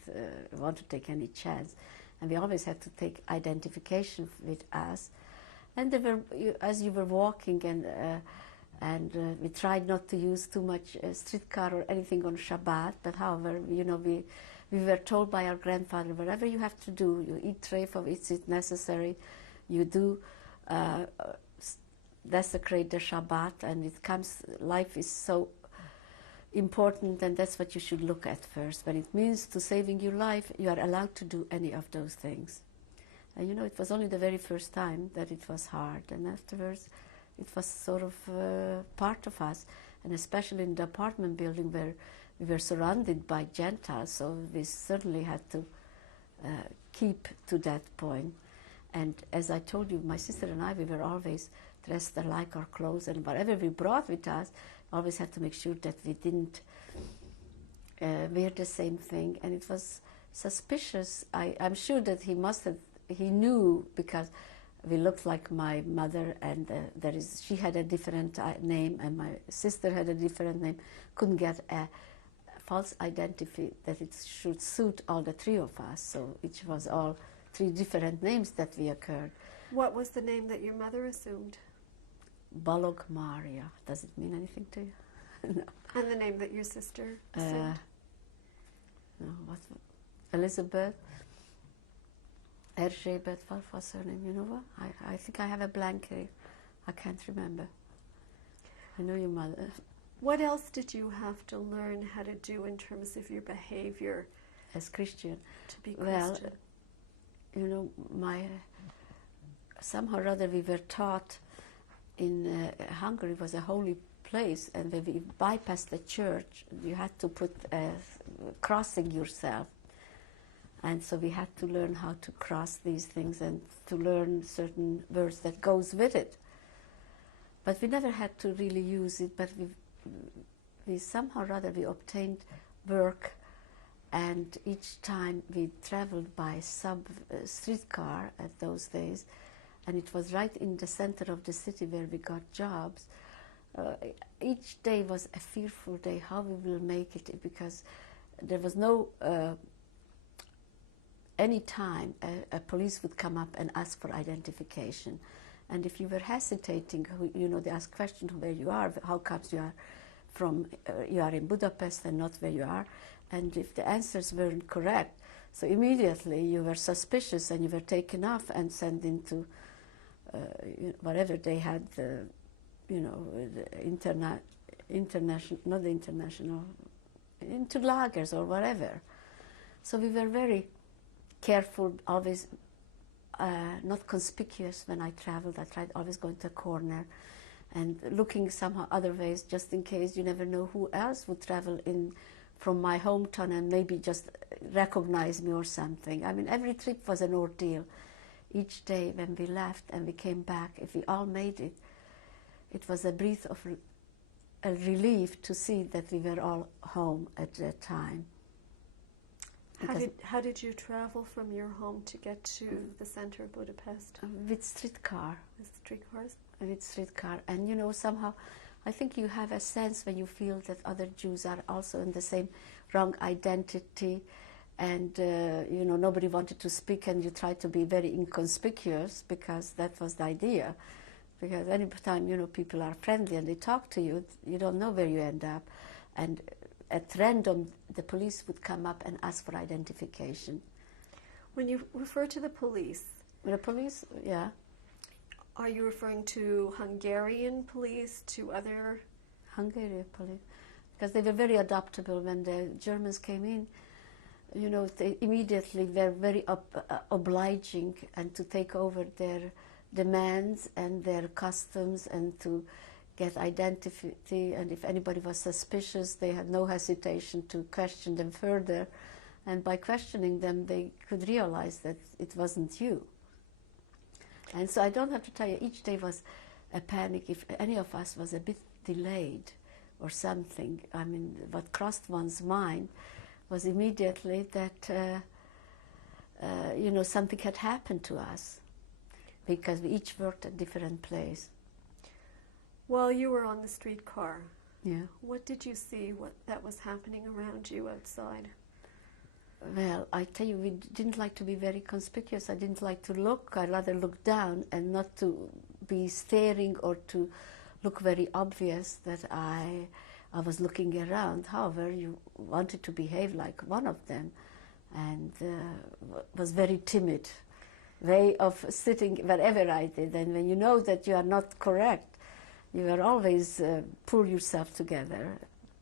want to take any chance. And we always had to take identification with us. And there were, as you were walking, and we tried not to use too much streetcar or anything on Shabbat. But however, you know, we were told by our grandfather, whatever you have to do, you eat treif, it's necessary, you do desecrate the Shabbat, and it comes, life is so important, and that's what you should look at first. When it means to saving your life, you are allowed to do any of those things. And you know, it was only the very first time that it was hard, and afterwards it was sort of part of us, and especially in the apartment building where we were surrounded by Gentiles, so we certainly had to keep to that point. And as I told you, my sister and I, we were always dressed like our clothes, and whatever we brought with us, always had to make sure that we didn't wear the same thing. And it was suspicious. I'm sure that he knew, because we looked like my mother, and she had a different name, and my sister had a different name. Couldn't get a false identity that it should suit all the three of us. So it was all three different names that we occurred. What was the name that your mother assumed? Balog Maria. Does it mean anything to you? No. And the name that your sister assumed? No, what? Elizabeth. Erzsébet, what was her name? You know what? I think I have a blank here. I can't remember. I know your mother. What else did you have to learn how to do in terms of your behavior as Christian? To be Christian. Well, you know, somehow or other we were taught in Hungary was a holy place, and when we bypassed the church, you had to put crossing yourself. And so we had to learn how to cross these things and to learn certain words that goes with it. But we never had to really use it, but we somehow or other we obtained work, and each time we traveled by streetcar at those days, and it was right in the center of the city where we got jobs. Each day was a fearful day, how we will make it, because there was no... any time a police would come up and ask for identification. And if you were hesitating, you know, they ask questions where you are, how comes you are from, you are in Budapest and not where you are. And if the answers weren't correct, so immediately you were suspicious and you were taken off and sent into whatever they had, you know, international, into lagers or whatever. So we were very careful, always not conspicuous when I traveled. I tried always going to a corner and looking somehow other ways, just in case. You never know who else would travel in from my hometown and maybe just recognize me or something. I mean, every trip was an ordeal. Each day when we left and we came back, if we all made it, it was a breath of a relief to see that we were all home at that time. How did you travel from your home to get to the center of Budapest? With streetcar. With streetcars? With streetcar. And you know, somehow, I think you have a sense when you feel that other Jews are also in the same wrong identity, and you know, nobody wanted to speak, and you try to be very inconspicuous, because that was the idea. Because any time, you know, people are friendly and they talk to you, you don't know where you end up. And at random, the police would come up and ask for identification. When you refer to the police... The police, yeah. Are you referring to Hungarian police, to other... Hungarian police. Because they were very adaptable. When the Germans came in, you know, they immediately were very obliging and to take over their demands and their customs and to get identity. And if anybody was suspicious, they had no hesitation to question them further. And by questioning them, they could realize that it wasn't you. And so I don't have to tell you, each day was a panic. If any of us was a bit delayed or something, I mean, what crossed one's mind was immediately that, you know, something had happened to us because we each worked at a different place. While you were on the streetcar, Yeah. what did you see that was happening around you outside? Well, I tell you, we didn't like to be very conspicuous. I didn't like to look. I rather look down and not to be staring or to look very obvious that I was looking around. However, you wanted to behave like one of them, and was very timid way of sitting wherever I did. And when you know that you are not correct, you are always pull yourself together.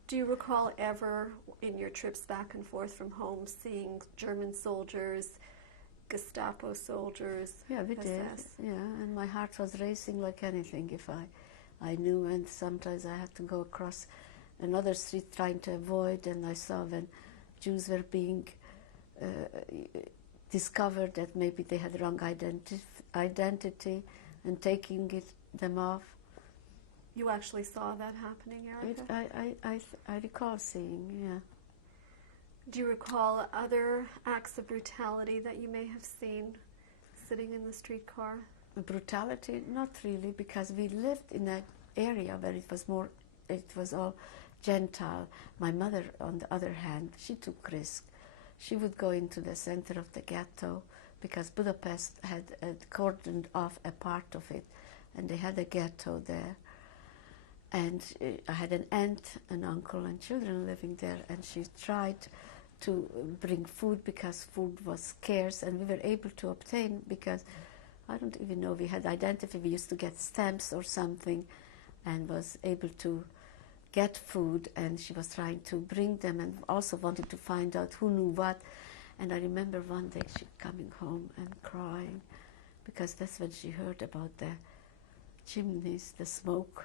Do you recall ever in your trips back and forth from home seeing German soldiers, Gestapo soldiers? Yeah, we SS? did. Yeah, and my heart was racing like anything if I knew. And sometimes I had to go across another street trying to avoid, and I saw when Jews were being discovered that maybe they had wrong identity and taking them off. You actually saw that happening, Erika? I recall seeing, yeah. Do you recall other acts of brutality that you may have seen sitting in the streetcar? Brutality? Not really, because we lived in an area where it was all Gentile. My mother, on the other hand, she took risk. She would go into the center of the ghetto because Budapest had cordoned off a part of it, and they had a ghetto there. And I had an aunt, an uncle, and children living there, and she tried to bring food because food was scarce, and we were able to obtain because, I don't even know, we had identity. We used to get stamps or something and was able to get food, and she was trying to bring them and also wanted to find out who knew what. And I remember one day she coming home and crying because that's when she heard about the chimneys, the smoke.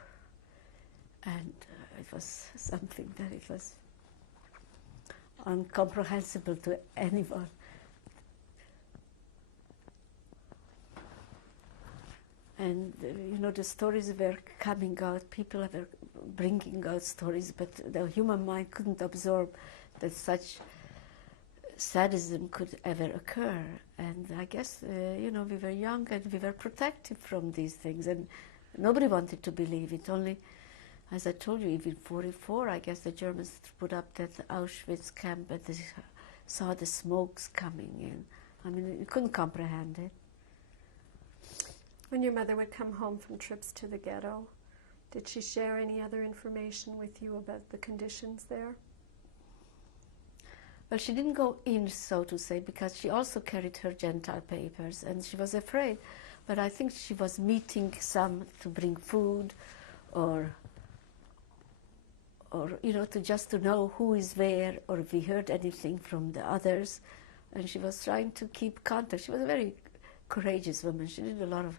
And it was something that it was incomprehensible to anyone. And, you know, the stories were coming out, people were bringing out stories, but the human mind couldn't absorb that such sadism could ever occur. And I guess, you know, we were young and we were protected from these things, and nobody wanted to believe it. Only, as I told you, even 1944, I guess the Germans put up that Auschwitz camp, and they saw the smokes coming in. I mean, you couldn't comprehend it. When your mother would come home from trips to the ghetto, did she share any other information with you about the conditions there? Well, she didn't go in, so to say, because she also carried her Gentile papers, and she was afraid. But I think she was meeting some to bring food, or you know, to know who is where, or if we heard anything from the others. And she was trying to keep contact. She was a very courageous woman. She did a lot of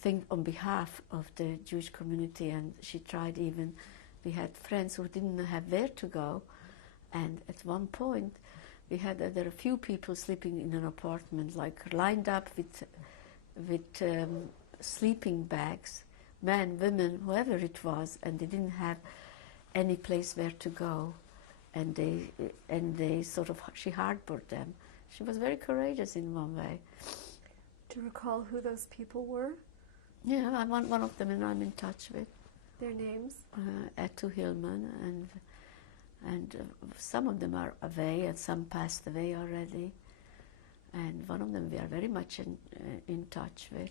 things on behalf of the Jewish community, and she tried even, we had friends who didn't have where to go, and at one point we had there were a few people sleeping in an apartment, like lined up with sleeping bags, men, women, whoever it was, and they didn't have any place where to go, and they sort of, she harbored them. She was very courageous in one way. Do you recall who those people were? Yeah, I'm one of them, and I'm in touch with. Their names? Etu Hillman, and some of them are away, and some passed away already. And one of them we are very much in touch with.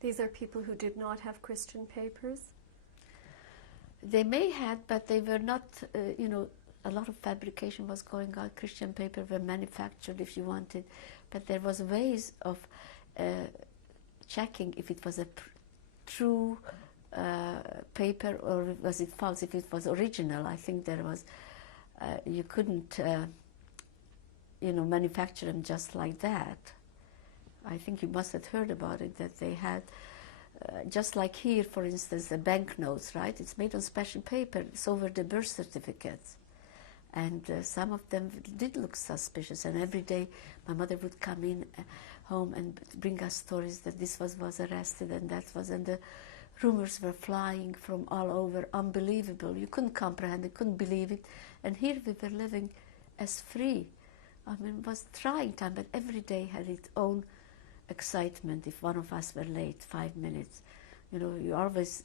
These are people who did not have Christian papers? They may have, but they were not, you know, a lot of fabrication was going on. Christian papers were manufactured if you wanted, but there was ways of checking if it was a true paper or was it false, if it was original. I think there was, you couldn't manufacture them just like that. I think you must have heard about it, that they had, just like here, for instance, the banknotes, right? It's made on special paper. So were the birth certificates. And some of them did look suspicious. And every day my mother would come in home and bring us stories that this was arrested and that was, and the rumors were flying from all over, unbelievable. You couldn't comprehend it, couldn't believe it. And here we were living as free. I mean, it was trying time, but every day had its own excitement. If one of us were late 5 minutes, you always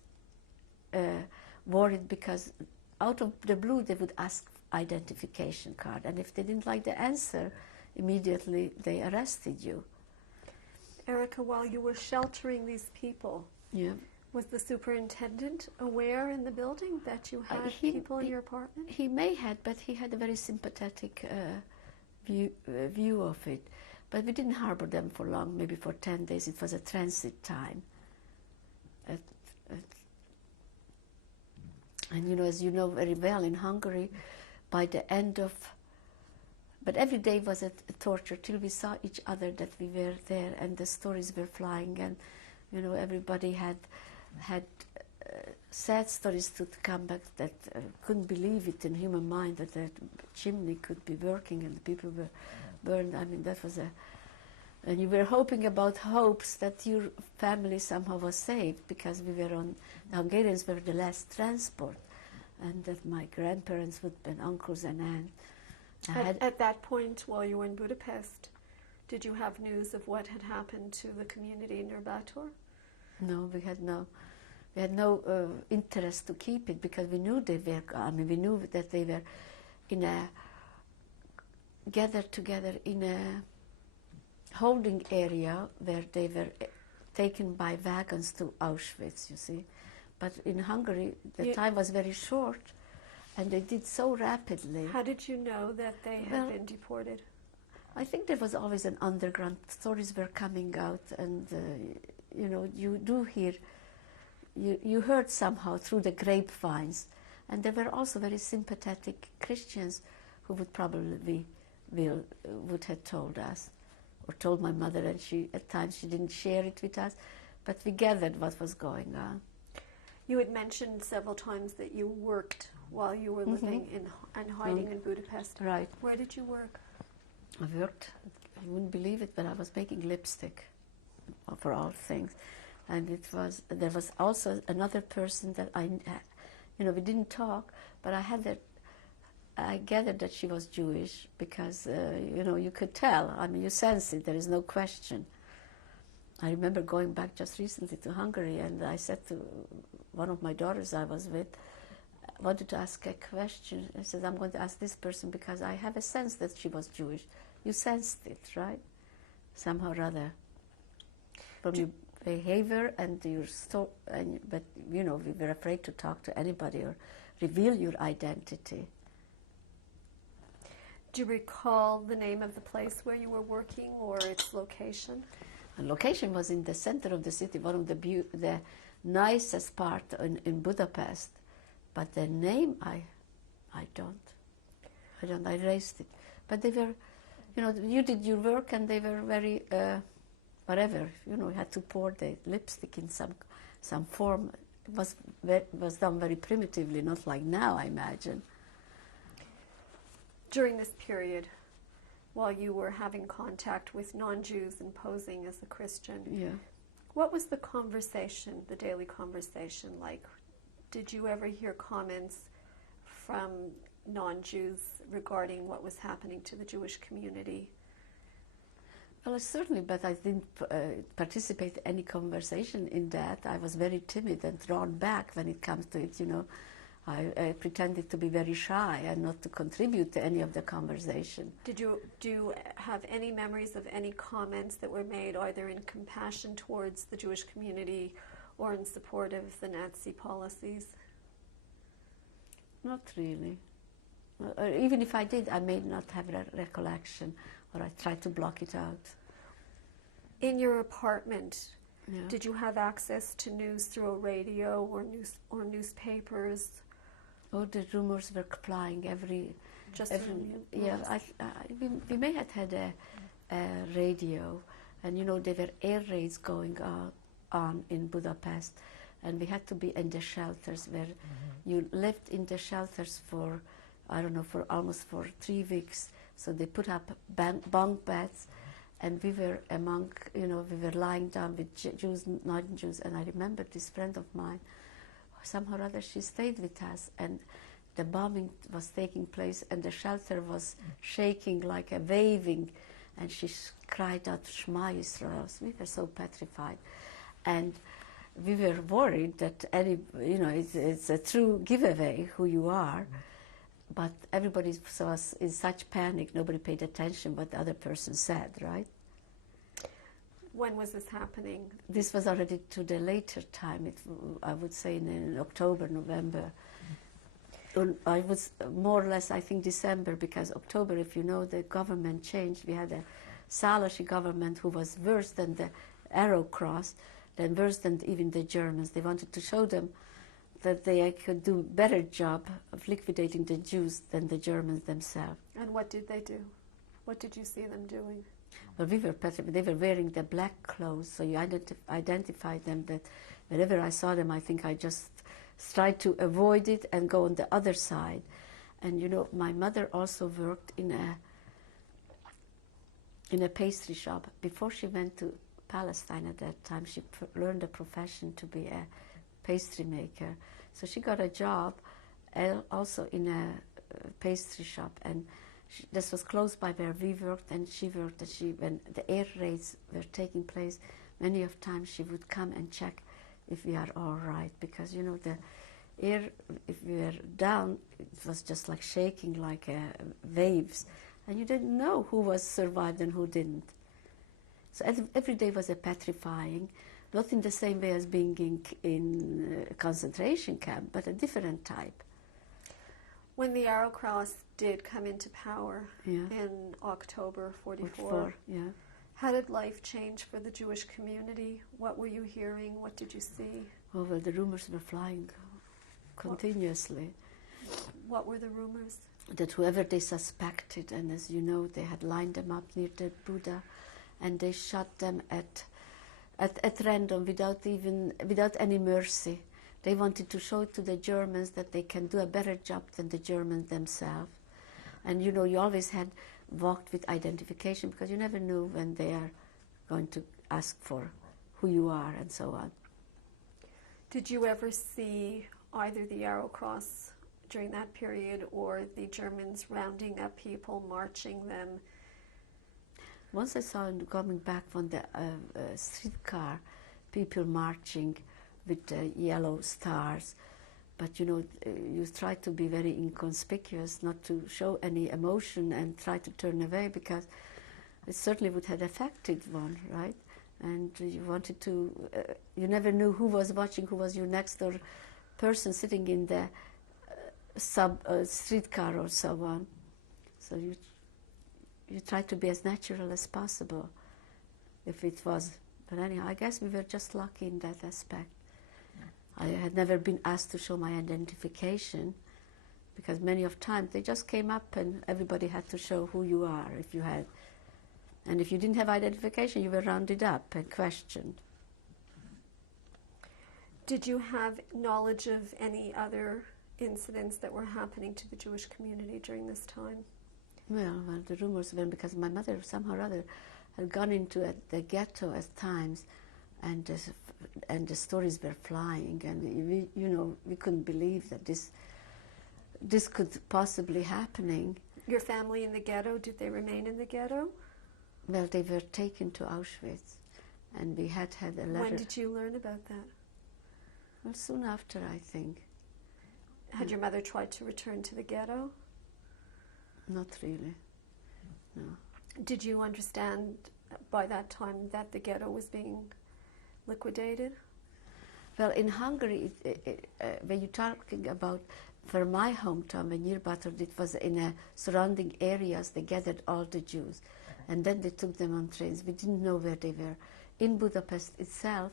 worried, because out of the blue they would ask identification card, and if they didn't like the answer, immediately they arrested you. Erika, while you were sheltering these people, was the superintendent aware in the building that you had people in your apartment? He may have, but he had a very sympathetic view of it. But we didn't harbor them for long, maybe for 10 days. It was a transit time. And as you know very well, in Hungary, by the end of, but every day was a torture till we saw each other that we were there, and the stories were flying, and everybody had sad stories to come back, that couldn't believe it in human mind that the chimney could be working and the people were burned. I mean, that was and you were hoping about hopes that your family somehow was saved, because we were the Hungarians were the last transport, and that my grandparents and uncles and aunts. At that point, while you were in Budapest, did you have news of what had happened to the community in Bator? No, we had no interest to keep it, because we knew they were. I mean, we knew that they were gathered together in a holding area where they were taken by wagons to Auschwitz. You see, but in Hungary the time was very short, and they did so rapidly. How did you know that they had been deported? I think there was always an underground. Stories were coming out, and you do hear. You heard somehow through the grapevines, and there were also very sympathetic Christians who would probably would have told us, or told my mother, and at times she didn't share it with us, but we gathered what was going on. You had mentioned several times that you worked while you were living and hiding in Budapest. Right. Where did you work? I worked, you wouldn't believe it, but I was making lipstick, for all things. And there was also another person that we didn't talk, but I gathered that she was Jewish, because, you could tell. I mean, you sense it, there is no question. I remember going back just recently to Hungary, and I said to one of my daughters I was with, I wanted to ask a question. I said, I'm going to ask this person because I have a sense that she was Jewish. You sensed it, right? Somehow or other. From your behavior and your but we were afraid to talk to anybody or reveal your identity. Do you recall the name of the place where you were working or its location? The location was in the center of the city, one of the nicest part in Budapest. But the name, I don't. I erased it. But they were, you did your work, and they were very, whatever. You had to pour the lipstick in some form. It was done very primitively, not like now, I imagine. During this period, while you were having contact with non-Jews and posing as a Christian, what was the conversation, the daily conversation like? Did you ever hear comments from non-Jews regarding what was happening to the Jewish community? Well, certainly, but I didn't participate in any conversation in that. I was very timid and drawn back when it comes to it, I pretended to be very shy and not to contribute to any of the conversation. Do you have any memories of any comments that were made either in compassion towards the Jewish community or in support of the Nazi policies? Not really. Even if I did, I may not have a recollection, or I tried to block it out. In your apartment, did you have access to news through a radio or newspapers? Oh, the rumors were flying every Just we may have had a radio, and there were air raids going on in Budapest, and we had to be in the shelters where you lived in the shelters for, I don't know, for almost 3 weeks. So they put up bunk beds, and we were we were lying down with Jews, non-Jews, and I remember this friend of mine, somehow or other she stayed with us, and the bombing was taking place, and the shelter was shaking like a waving, and she cried out, Shema Yisrael. We were so petrified. And we were worried that it's a true giveaway who you are, but everybody was in such panic, nobody paid attention what the other person said, right? When was this happening? This was already to the later time, I would say in October, November. I was more or less, I think, December, because October, if you know, the government changed. We had a Szálasi government who was worse than the Arrow Cross, then worse than even the Germans. They wanted to show them that they could do a better job of liquidating the Jews than the Germans themselves. And what did they do? What did you see them doing? Well, they were wearing the black clothes, so you identified them. That whenever I saw them, I think I just tried to avoid it and go on the other side. And my mother also worked in a pastry shop. Before she went to Palestine at that time, she learned a profession to be a pastry maker. So she got a job also in a pastry shop, and this was close by where we worked, and she worked. And when the air raids were taking place, many of times she would come and check if we are all right, because the air, if we were down, it was just like shaking like waves, and you didn't know who was survived and who didn't. So every day was a petrifying, not in the same way as being in a concentration camp, but a different type. When the Arrow Cross did come into power in October 44, how did life change for the Jewish community? What were you hearing? What did you see? Oh, well, the rumors were flying continuously. What were the rumors? That whoever they suspected, and as you know, they had lined them up near the Buddha, and they shot them at random without any mercy. They wanted to show to the Germans that they can do a better job than the Germans themselves. And you always had walked with identification, because you never knew when they are going to ask for who you are and so on. Did you ever see either the Arrow Cross during that period or the Germans rounding up people, marching them? Once I saw coming back from the streetcar, people marching with yellow stars. But you try to be very inconspicuous, not to show any emotion, and try to turn away, because it certainly would have affected one, right? And you wanted to, you never knew who was watching, who was your next door person sitting in the streetcar or so on. So you try to be as natural as possible, if it was. But anyhow, I guess we were just lucky in that aspect. I had never been asked to show my identification, because many of times they just came up and everybody had to show who you are if you had. And if you didn't have identification, you were rounded up and questioned. Did you have knowledge of any other incidents that were happening to the Jewish community during this time? Well, the rumors were, because my mother somehow or other had gone into the ghetto at times, and the stories were flying, and we couldn't believe that this could possibly happening. Your family in the ghetto, did they remain in the ghetto? Well, they were taken to Auschwitz, and we had a letter. When did you learn about that? Well, soon after, I think. Had your mother tried to return to the ghetto? Not really, no. Did you understand by that time that the ghetto was being liquidated? Well, in Hungary, when you're talking about, for my hometown, when Nyírbátor, it was in a surrounding areas, they gathered all the Jews, and then they took them on trains. We didn't know where they were. In Budapest itself,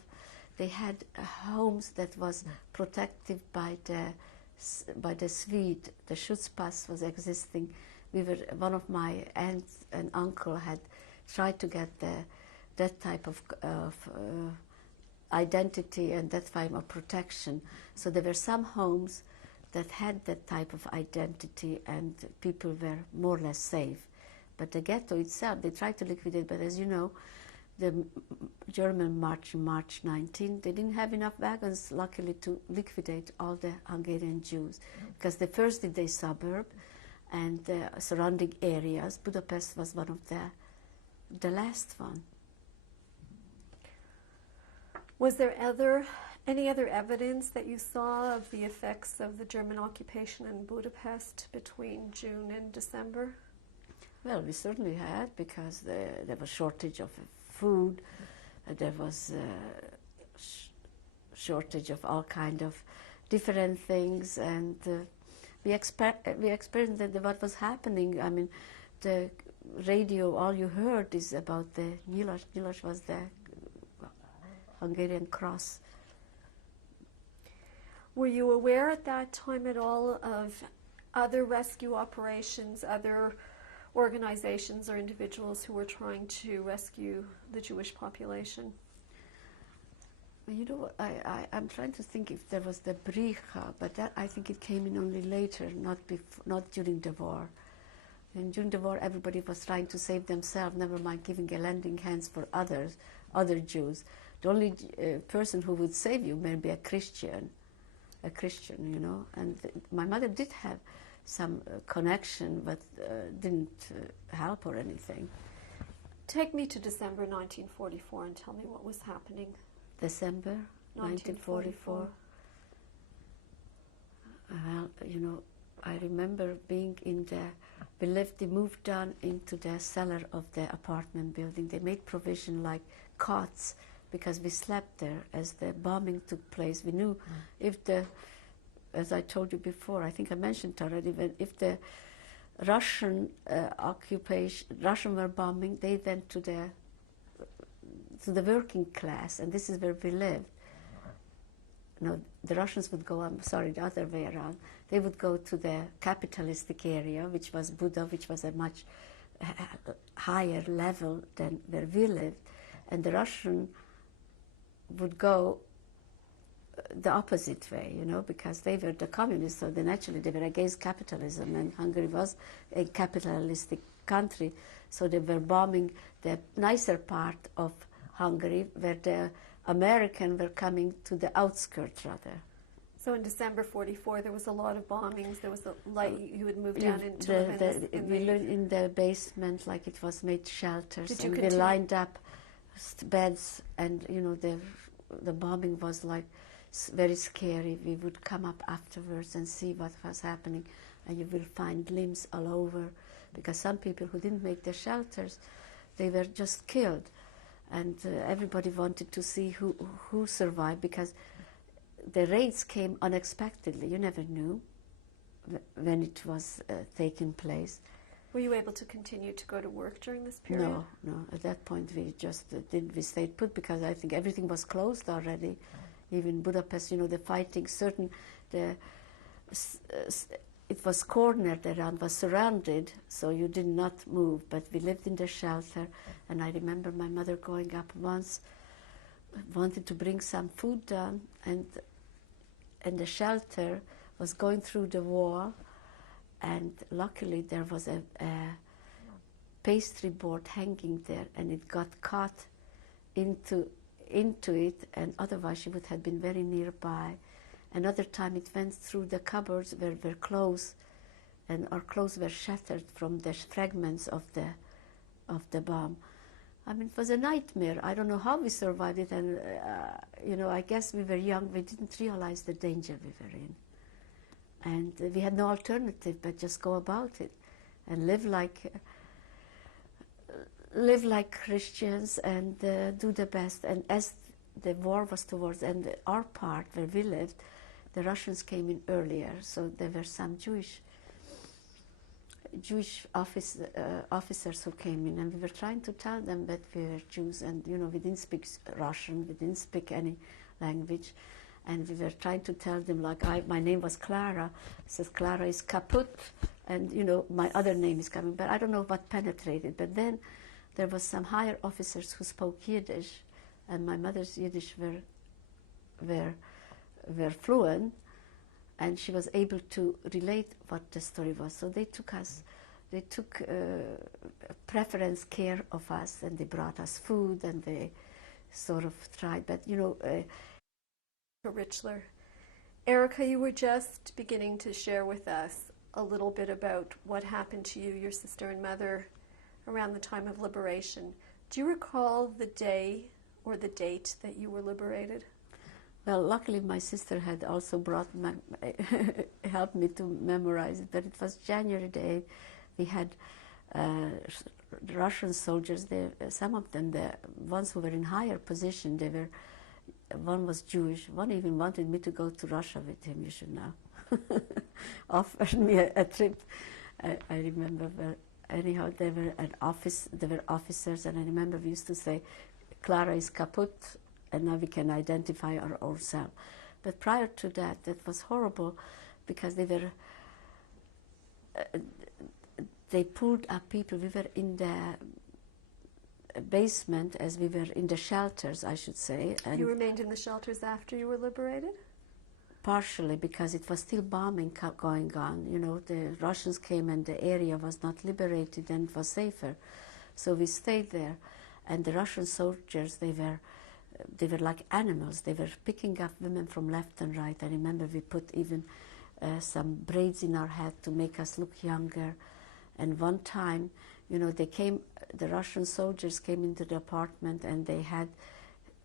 they had homes that was protected by the by the Swede, the Schutzpass was existing. One of my aunts and uncle had tried to get that type of identity and that type of protection. So there were some homes that had that type of identity and people were more or less safe. But the ghetto itself, they tried to liquidate, but as you know, the German march in March 19, they didn't have enough wagons, luckily, to liquidate all the Hungarian Jews. Because they first did the suburb and the surrounding areas. Budapest was one of the last one. Was there any other evidence that you saw of the effects of the German occupation in Budapest between June and December? Well, we certainly had, because there was shortage of food, there was shortage of all kind of different things, and we experienced that what was happening. I mean, the radio, all you heard is about the Nyilas. Nyilas was the Hungarian cross. Were you aware at that time at all of other rescue operations, other organizations or individuals who were trying to rescue the Jewish population? You know, I'm trying to think if there was the Bricha, but that, I think it came in only later, not during the war. And during the war, everybody was trying to save themselves, never mind giving a lending hands for other Jews. The only person who would save you may be a Christian, you know. And my mother did have some connection, but didn't help or anything. Take me to December 1944 and tell me what was happening. December 1944. Well, you know, I remember being we moved down into the cellar of the apartment building. They made provision like cots because we slept there as the bombing took place. We knew if as I told you before, I think I mentioned already, if the Russian Russian were bombing, they went to the working class, and this is where we lived. No, the Russians would go, the other way around. They would go to the capitalistic area, which was Buda, which was a much higher level than where we lived, and the Russian would go the opposite way, you know, because they were the communists, so then actually they were against capitalism, and Hungary was a capitalistic country, so they were bombing the nicer part of Hungary, where the Americans were coming to the outskirts, rather. So in December 44, there was a lot of bombings. There was a light. You would move down into we lived in the basement, like it was made shelters, Did you and we lined up beds, and you know the bombing was like very scary. We would come up afterwards and see what was happening, and you will find limbs all over, because some people who didn't make the shelters, they were just killed, and everybody wanted to see who survived, because the raids came unexpectedly. You never knew when it was taking place. Were you able to continue to go to work during this period? No. At that point, we just we stayed put, because I think everything was closed already. Even Budapest, you know, the fighting, it was cornered around, was surrounded, so you did not move. But we lived in the shelter, and I remember my mother going up once, wanted to bring some food down, and the shelter was going through the wall, and luckily there was a pastry board hanging there, and it got caught into it, and otherwise she would have been very nearby. Another time it went through the cupboards where were clothes, and our clothes were shattered from the fragments of the bomb. I mean, it was a nightmare. I don't know how we survived it, and you know, I guess we were young. We didn't realize the danger we were in, and we had no alternative but just go about it and live like Christians and do the best. And as the war was towards, and our part where we lived, the Russians came in earlier, so there were some Jewish officers who came in, and we were trying to tell them that we were Jews, and you know, we didn't speak Russian, we didn't speak any language, and we were trying to tell them, like, my name was Clara. Says Clara is kaput, and you know my other name is coming. But I don't know what penetrated. But then there was some higher officers who spoke Yiddish, and my mother's Yiddish were fluent, and she was able to relate what the story was. So they took preference care of us, and they brought us food, and they sort of tried. But you know, Richler. Erika, you were just beginning to share with us a little bit about what happened to you, your sister and mother, around the time of liberation. Do you recall the day or the date that you were liberated? Well, luckily my sister had also helped me to memorize it, but it was January the 8th. We had Russian soldiers, some of them, the ones who were in higher position, one was Jewish, one even wanted me to go to Russia with him, you should know. Offered me a trip. I remember, well, anyhow, there were officers, and I remember we used to say, Clara is kaput, and now we can identify our own self. But prior to that, that was horrible, because they pulled up people. We were in the basement, as we were in the shelters, I should say. And you remained in the shelters after you were liberated? Partially, because it was still bombing going on. You know, the Russians came and the area was not liberated and it was safer. So we stayed there. And the Russian soldiers, they were like animals. They were picking up women from left and right. I remember we put even some braids in our head to make us look younger. And one time, you know, the Russian soldiers came into the apartment, and they had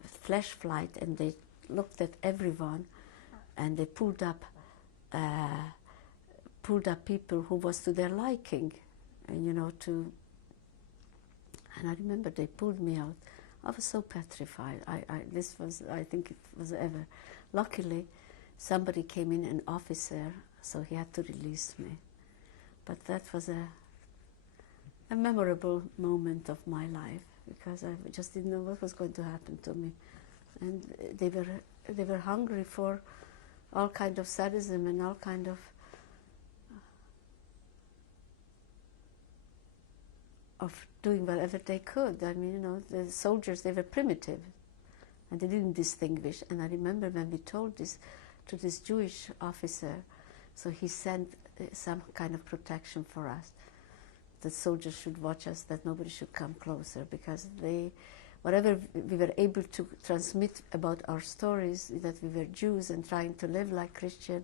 flashlight, and they looked at everyone, and they pulled up people who was to their liking, and you know, and I remember they pulled me out. I was so petrified. I think it was ever. Luckily, somebody came in, an officer, so he had to release me. But that was a memorable moment of my life, because I just didn't know what was going to happen to me. And they were hungry for all kind of sadism and all kind of doing whatever they could. I mean, you know, the soldiers, they were primitive, and they didn't distinguish. And I remember when we told this to this Jewish officer, so he sent some kind of protection for us. The soldiers should watch us, that nobody should come closer, because whatever we were able to transmit about our stories, that we were Jews and trying to live like Christian,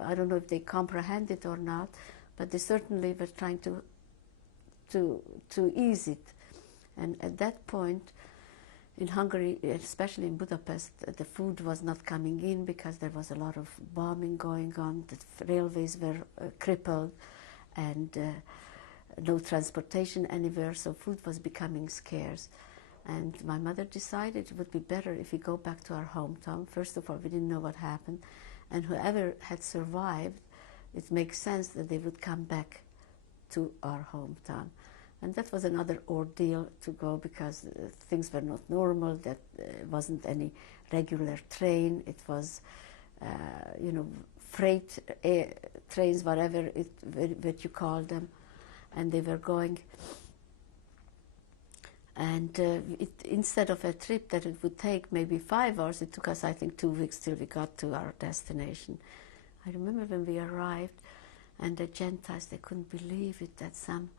I don't know if they comprehend it or not, but they certainly were trying to ease it. And at that point, in Hungary, especially in Budapest, the food was not coming in because there was a lot of bombing going on. The railways were crippled, and no transportation anywhere, so food was becoming scarce. And my mother decided it would be better if we go back to our hometown. First of all, we didn't know what happened, and whoever had survived, it makes sense that they would come back to our hometown. And that was another ordeal to go, because things were not normal, that wasn't any regular train. It was, you know, freight trains, whatever what you call them. And they were going. And instead of a trip that it would take maybe 5 hours, it took us, I think, 2 weeks till we got to our destination. I remember when we arrived, and the Gentiles, they couldn't believe it, that some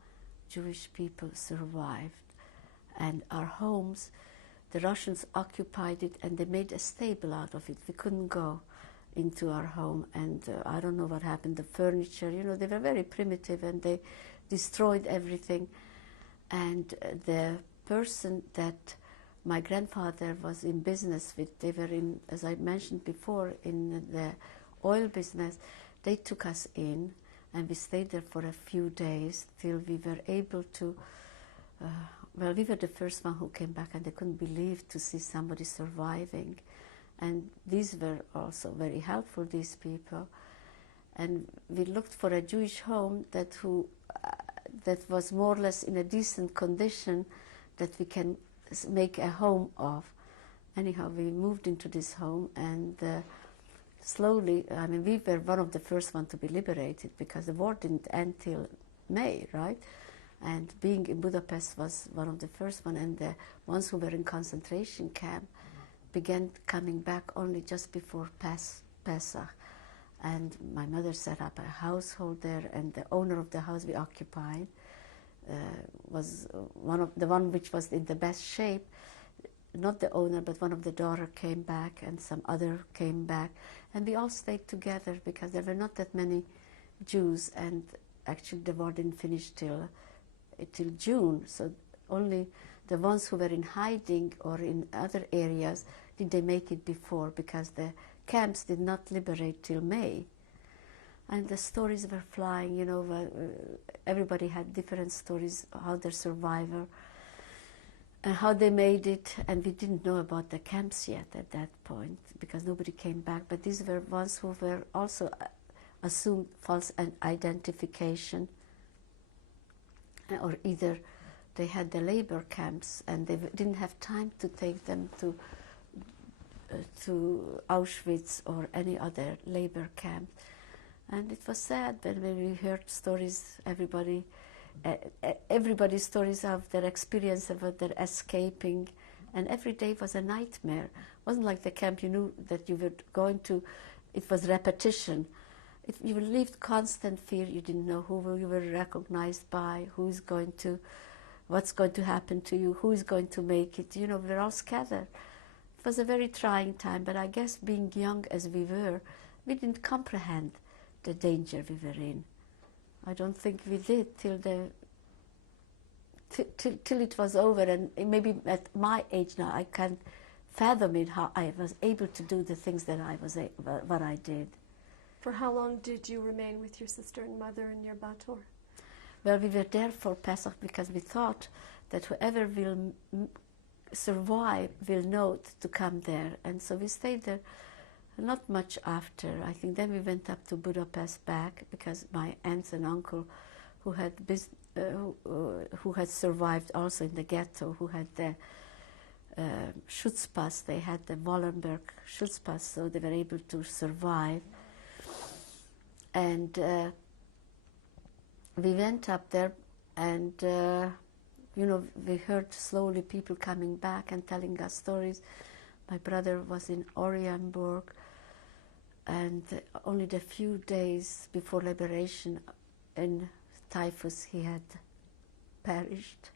Jewish people survived. And our homes, the Russians occupied it, and they made a stable out of it. We couldn't go into our home, and I don't know what happened. The furniture, you know, they were very primitive, and they destroyed everything. And the person that my grandfather was in business with, they were in, as I mentioned before, in the oil business. They took us in, and we stayed there for a few days till we were able to, well, we were the first one who came back, and they couldn't believe to see somebody surviving. And these were also very helpful, these people. And we looked for a Jewish home that was more or less in a decent condition, that we can make a home of. Anyhow, we moved into this home, and slowly, I mean, we were one of the first ones to be liberated because the war didn't end till May, right? And being in Budapest was one of the first ones, and the ones who were in concentration camp began coming back only just before Pesach. And my mother set up a household there, and the owner of the house we occupied was the one which was in the best shape. Not the owner, but one of the daughter came back, and some other came back, and we all stayed together because there were not that many Jews, and actually the war didn't finish till June, so only the ones who were in hiding or in other areas did they make it before, because the camps did not liberate till May. And the stories were flying, you know, everybody had different stories, how their survivor and how they made it, and we didn't know about the camps yet at that point because nobody came back, but these were ones who were also assumed false identification, or either they had the labor camps and they didn't have time to take them to Auschwitz or any other labor camp. And it was sad when we heard stories, everybody's stories of their experience, about their escaping, and every day was a nightmare. It wasn't like the camp you knew that you were going to, it was repetition. You lived constant fear. You didn't know who you were recognized by, what's going to happen to you, who is going to make it. You know, we were all scattered. It was a very trying time, but I guess being young as we were, we didn't comprehend the danger we were in. I don't think we did till it was over, and maybe at my age now I can't fathom it, how I was able to do the things that what I did. For how long did you remain with your sister and mother in your Bator? Well, we were there for Pesach because we thought that whoever will survive will know to come there, and so we stayed there. Not much after. I think then we went up to Budapest back because my aunts and uncle, who had survived also in the ghetto, who had the Schutzpass, they had the Wallenberg Schutzpass, so they were able to survive. And we went up there, and you know, we heard slowly people coming back and telling us stories. My brother was in Orienburg, and only the few days before liberation in typhus he had perished.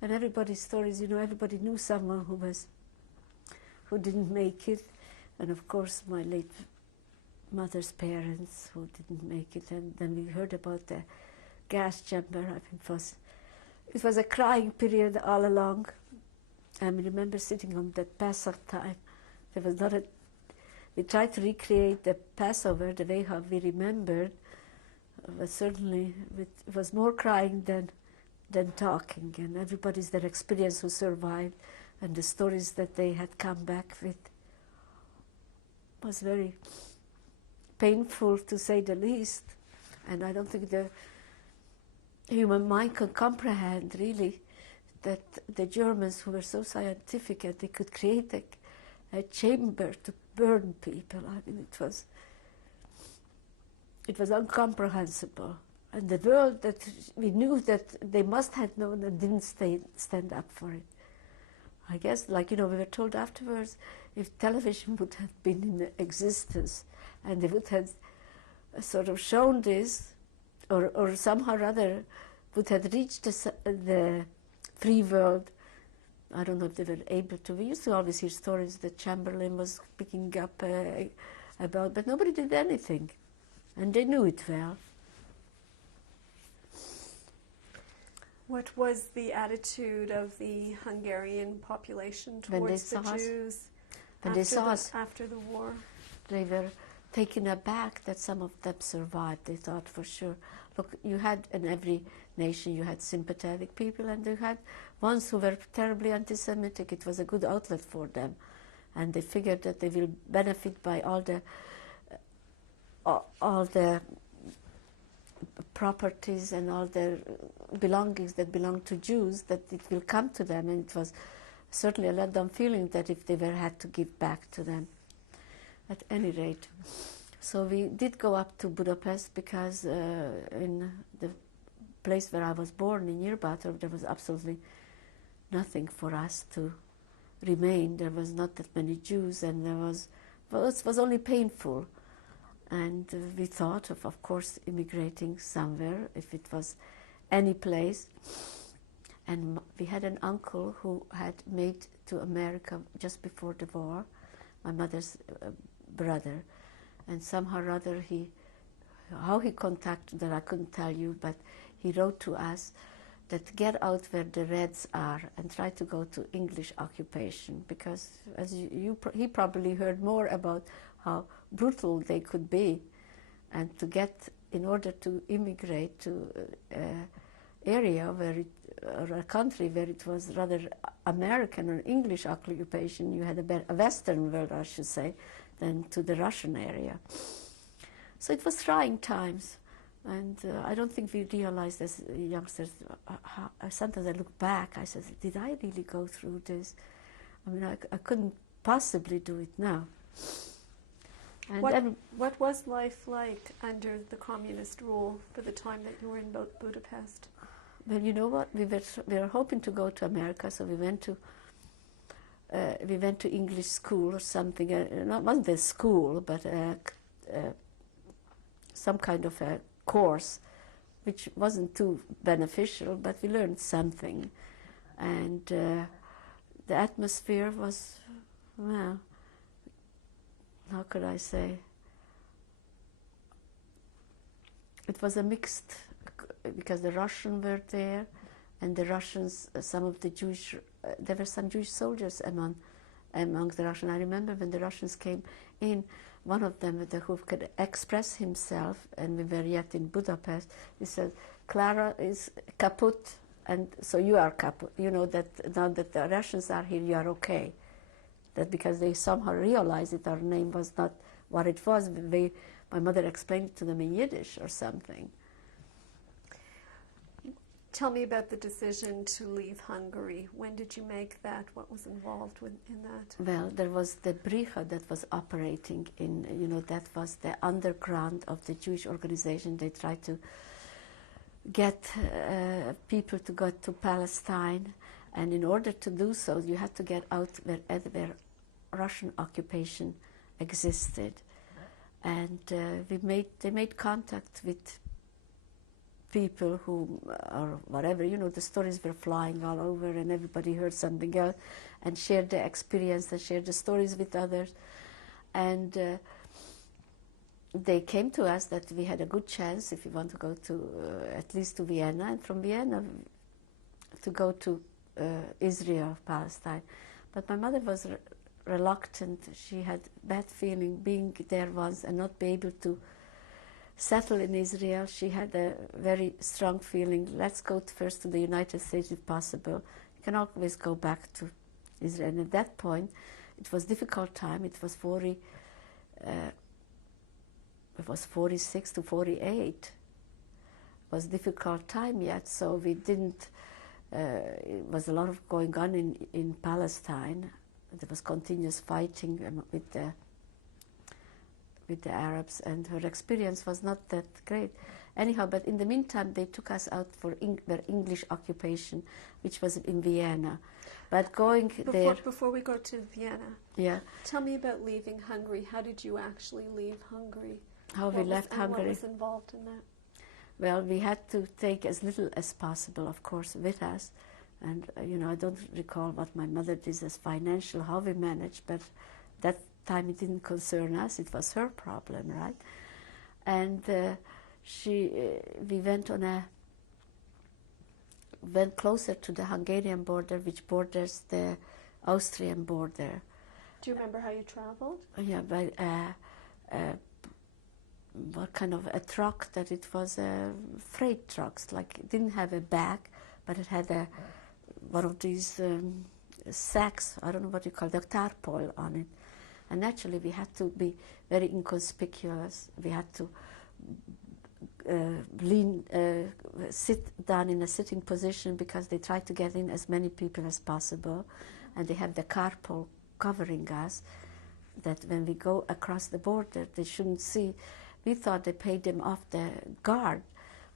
And everybody's stories, you know, everybody knew someone who didn't make it, and of course my late mother's parents who didn't make it. And then we heard about the gas chamber. I mean, it was a crying period all along. I remember sitting on that Pesach time. There was not we tried to recreate the Passover the way how we remembered, but certainly it was more crying than talking, and everybody's their experience who survived and the stories that they had come back with was very painful, to say the least. And I don't think the human mind could comprehend really that the Germans, who were so scientific, and they could create a chamber to burn people. I mean, it was incomprehensible. And the world that we knew that they must have known and didn't stand up for it. I guess, like, you know, we were told afterwards, if television would have been in existence and they would have sort of shown this, or somehow or other would have reached the free world, I don't know if they were able to. We used to always hear stories that Chamberlain was picking up about, but nobody did anything, and they knew it well. What was the attitude of the Hungarian population towards the Jews after the war? They were taken aback that some of them survived. They thought for sure. Look, you had in every nation, you had sympathetic people, and you had ones who were terribly anti-Semitic. It was a good outlet for them, and they figured that they will benefit by all the properties and all the belongings that belong to Jews, that it will come to them, and it was certainly a let-down feeling that if they had to give back to them. at any rate. So we did go up to Budapest because in the place where I was born, in Nyírbátor, there was absolutely nothing for us to remain. There was not that many Jews, and it was only painful. And we thought of course, immigrating somewhere, if it was any place. And we had an uncle who had made to America just before the war, my mother's brother. And somehow or other, how he contacted that I couldn't tell you, but he wrote to us that get out where the Reds are and try to go to English occupation, because as he probably heard more about how brutal they could be, and in order to immigrate to area or a country where it was rather American or English occupation, you had a Western world, I should say, than to the Russian area. So it was trying times, and I don't think we realized as youngsters. Sometimes I look back, I said, did I really go through this? I mean, I couldn't possibly do it now. And what was life like under the communist rule for the time that you were in Budapest? Well, you know what? We were hoping to go to America, so we went to English school or something. Not wasn't a school, but some kind of a course, which wasn't too beneficial, but we learned something. And the atmosphere was, well, how could I say? It was a mixed, because the Russians were there, and the Russians, some of the Jewish, there were some Jewish soldiers among the Russians. I remember when the Russians came in, one of them who could express himself, and we were yet in Budapest, he said, Clara is kaput, and so you are kaput. You know that now that the Russians are here, you are okay. That because they somehow realized that our name was not what it was. My mother explained it to them in Yiddish or something. Tell me about the decision to leave Hungary. When did you make that? What was involved in that? Well, there was the Bricha that was operating in, that was the underground of the Jewish organization. They tried to get people to go to Palestine, and in order to do so, you had to get out where Russian occupation existed. And they made contact with people who, or whatever, the stories were flying all over, and everybody heard something else and shared their experience and shared the stories with others. And they came to us that we had a good chance, if we want to go to, at least to Vienna, and from Vienna to go to Israel, Palestine. But my mother was reluctant. She had bad feeling being there once and not be able to settle in Israel. She had a very strong feeling, let's go first to the United States if possible. You can always go back to Israel. And at that point, it was a difficult time. It was 46 to 48. It was a difficult time yet, so we didn't, it was a lot of going on in Palestine. There was continuous fighting with the Arabs, and her experience was not that great. Anyhow, but in the meantime, they took us out for their English occupation, which was in Vienna. But Before we go to Vienna, yeah. Tell me about leaving Hungary. How did you actually leave Hungary? How we left Hungary. What was involved in that? Well, we had to take as little as possible, of course, with us. And, I don't recall what my mother did as financial, how we managed, but that time it didn't concern us. It was her problem, right? And we went closer to the Hungarian border, which borders the Austrian border. Do you remember how you traveled? Yeah, by what kind of a truck that it was, freight trucks. Like, it didn't have a back, but it had one of these sacks, I don't know what you call it, the tarpaulin on it. And naturally, we had to be very inconspicuous. We had to sit down in a sitting position because they tried to get in as many people as possible. And they had the carpool covering us. that when we go across the border, they shouldn't see. We thought they paid them off the guard,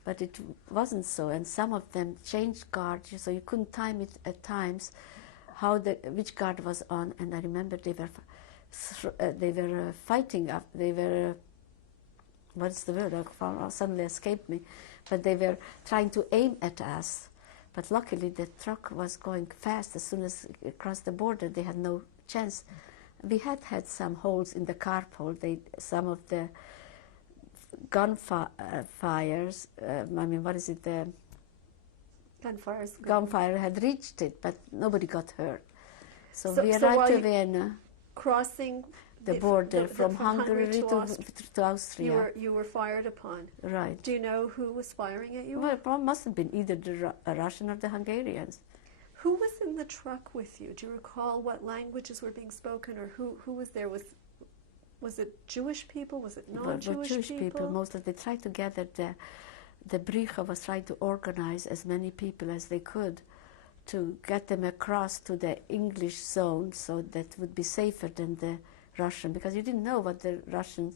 but it wasn't so. And some of them changed guard, so you couldn't time it at times which guard was on. And I remember they were fighting up. They were what's the word? Suddenly escaped me. But they were trying to aim at us. But luckily, the truck was going fast. As soon as it crossed the border, they had no chance. We had some holes in the carport. Some of the gunfires, what is it? The gunfire had reached it, but nobody got hurt. So we arrived to Vienna, crossing the border from Hungary to Austria. You were fired upon. Right. Do you know who was firing at you? Well, it must have been either the Russian or the Hungarians. Who was in the truck with you? Do you recall what languages were being spoken, or who was there? Was it Jewish people? Was it non-Jewish people? Mostly. They tried to gather the Bricha was trying to organize as many people as they could to get them across to the English zone, so that would be safer than the Russian, because you didn't know what the Russians,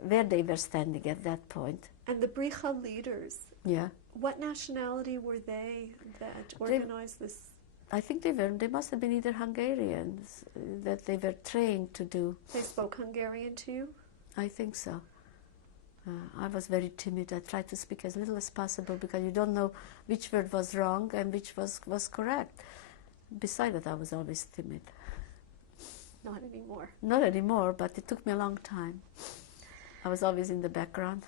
where they were standing at that point. And the Bricha leaders, yeah, what nationality were they that organized this? I think they must have been either Hungarians that they were trained to do. They spoke Hungarian to you? I think so. I was very timid. I tried to speak as little as possible because you don't know which word was wrong and which was correct. Besides that, I was always timid. Not anymore. Not anymore, but it took me a long time. I was always in the background.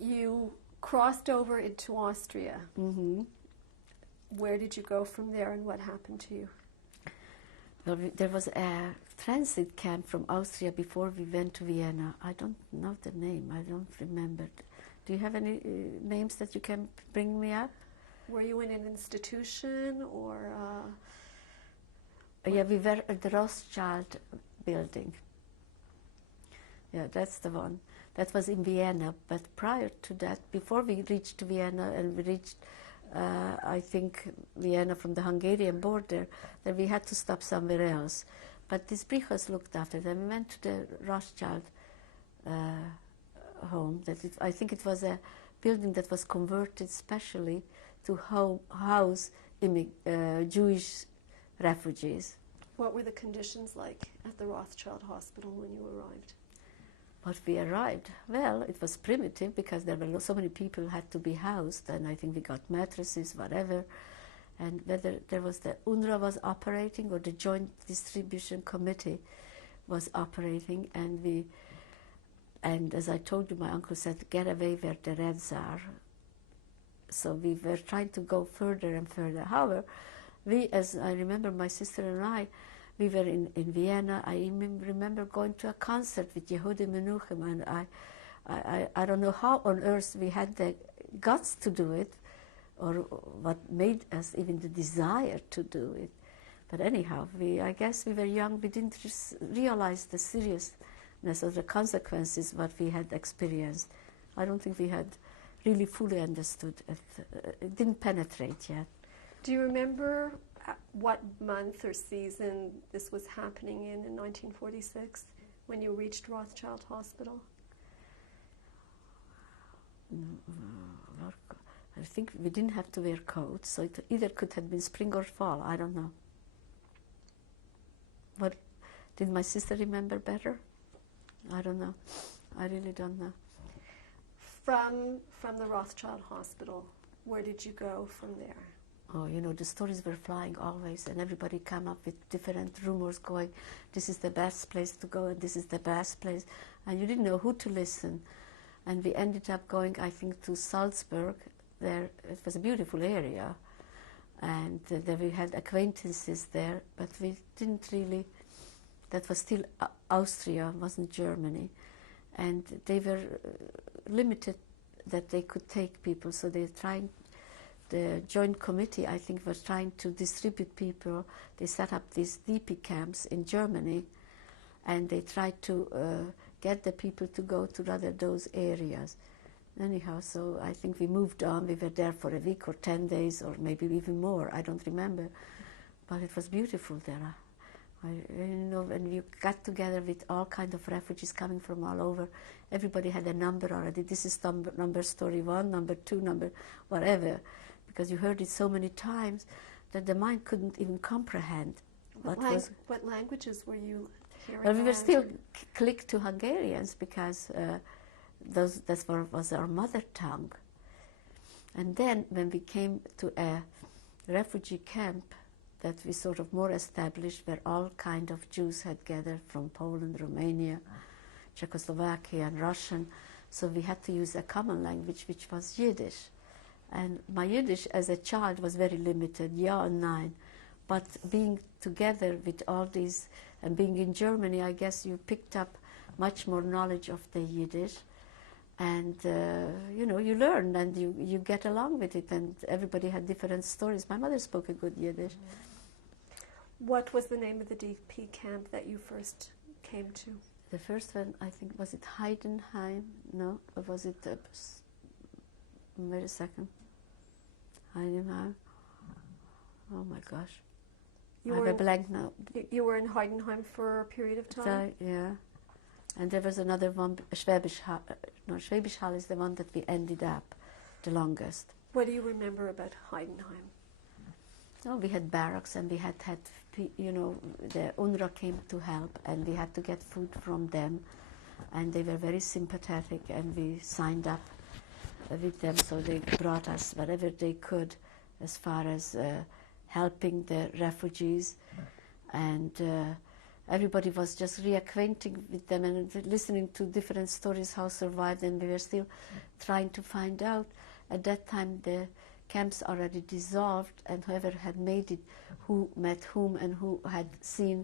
You crossed over into Austria. Mm-hmm. Where did you go from there, and what happened to you? Well, there was a transit camp from Austria before we went to Vienna. I don't know the name. I don't remember. Do you have any names that you can bring me up? Were you in an institution or? Yeah, we were at the Rothschild building. Yeah, that's the one. That was in Vienna. But prior to that, before we reached Vienna and we reached, I think, Vienna from the Hungarian border, then we had to stop somewhere else. But these Brichas looked after them. We went to the Rothschild home. I think it was a building that was converted specially to house Jewish refugees. What were the conditions like at the Rothschild hospital when you arrived? But we arrived, well, it was primitive because there were so many people had to be housed, and I think we got mattresses, whatever. And whether there was the UNRWA was operating or the Joint Distribution Committee was operating, and as I told you, my uncle said, get away where the Reds are. So we were trying to go further and further. However, as I remember, my sister and I, we were in Vienna. I even remember going to a concert with Yehudi Menuhin, and I don't know how on earth we had the guts to do it, or what made us even the desire to do it. But anyhow, I guess we were young. We didn't realize the seriousness of the consequences what we had experienced. I don't think we had really fully understood it. It didn't penetrate yet. Do you remember what month or season this was happening in 1946, when you reached Rothschild Hospital? I think we didn't have to wear coats, so it either could have been spring or fall. I don't know. What did my sister remember better? I don't know. I really don't know. From the Rothschild Hospital, where did you go from there? Oh, the stories were flying always, and everybody came up with different rumors going, this is the best place to go, and this is the best place. And you didn't know who to listen. And we ended up going, I think, to Salzburg. There, it was a beautiful area. And there we had acquaintances there, but we didn't really, that was still Austria, wasn't Germany. And they were limited that they could take people, so they're trying. The Joint Committee, I think, was trying to distribute people. They set up these DP camps in Germany, and they tried to get the people to go to rather those areas. Anyhow, so I think we moved on. We were there for a week or 10 days, or maybe even more. I don't remember. But it was beautiful there. When we got together with all kinds of refugees coming from all over, everybody had a number already. This is number story 1, number 2, number whatever, because you heard it so many times that the mind couldn't even comprehend. What languages were you hearing? Well, we were still clicked to Hungarians because that was our mother tongue. And then when we came to a refugee camp that we sort of more established, where all kind of Jews had gathered from Poland, Romania, Czechoslovakia and Russian, so we had to use a common language, which was Yiddish. And my Yiddish as a child was very limited, ja and nein. But being together with all these, and being in Germany, I guess you picked up much more knowledge of the Yiddish. And, you learn and you get along with it, and everybody had different stories. My mother spoke a good Yiddish. What was the name of the DP camp that you first came to? The first one, I think, was it Heidenheim? No, or was it, wait a second. Heidenheim. Oh my gosh. I have a blank now. You were in Heidenheim for a period of time? Yeah. And there was another one, Schwäbisch Hall is the one that we ended up the longest. What do you remember about Heidenheim? Oh, we had barracks, and we had, the UNRWA came to help, and we had to get food from them, and they were very sympathetic, and we signed up with them, so they brought us whatever they could as far as helping the refugees, and everybody was just reacquainting with them and listening to different stories how survived, and we were still trying to find out. At that time, the camps already dissolved, and whoever had made it, who met whom and who had seen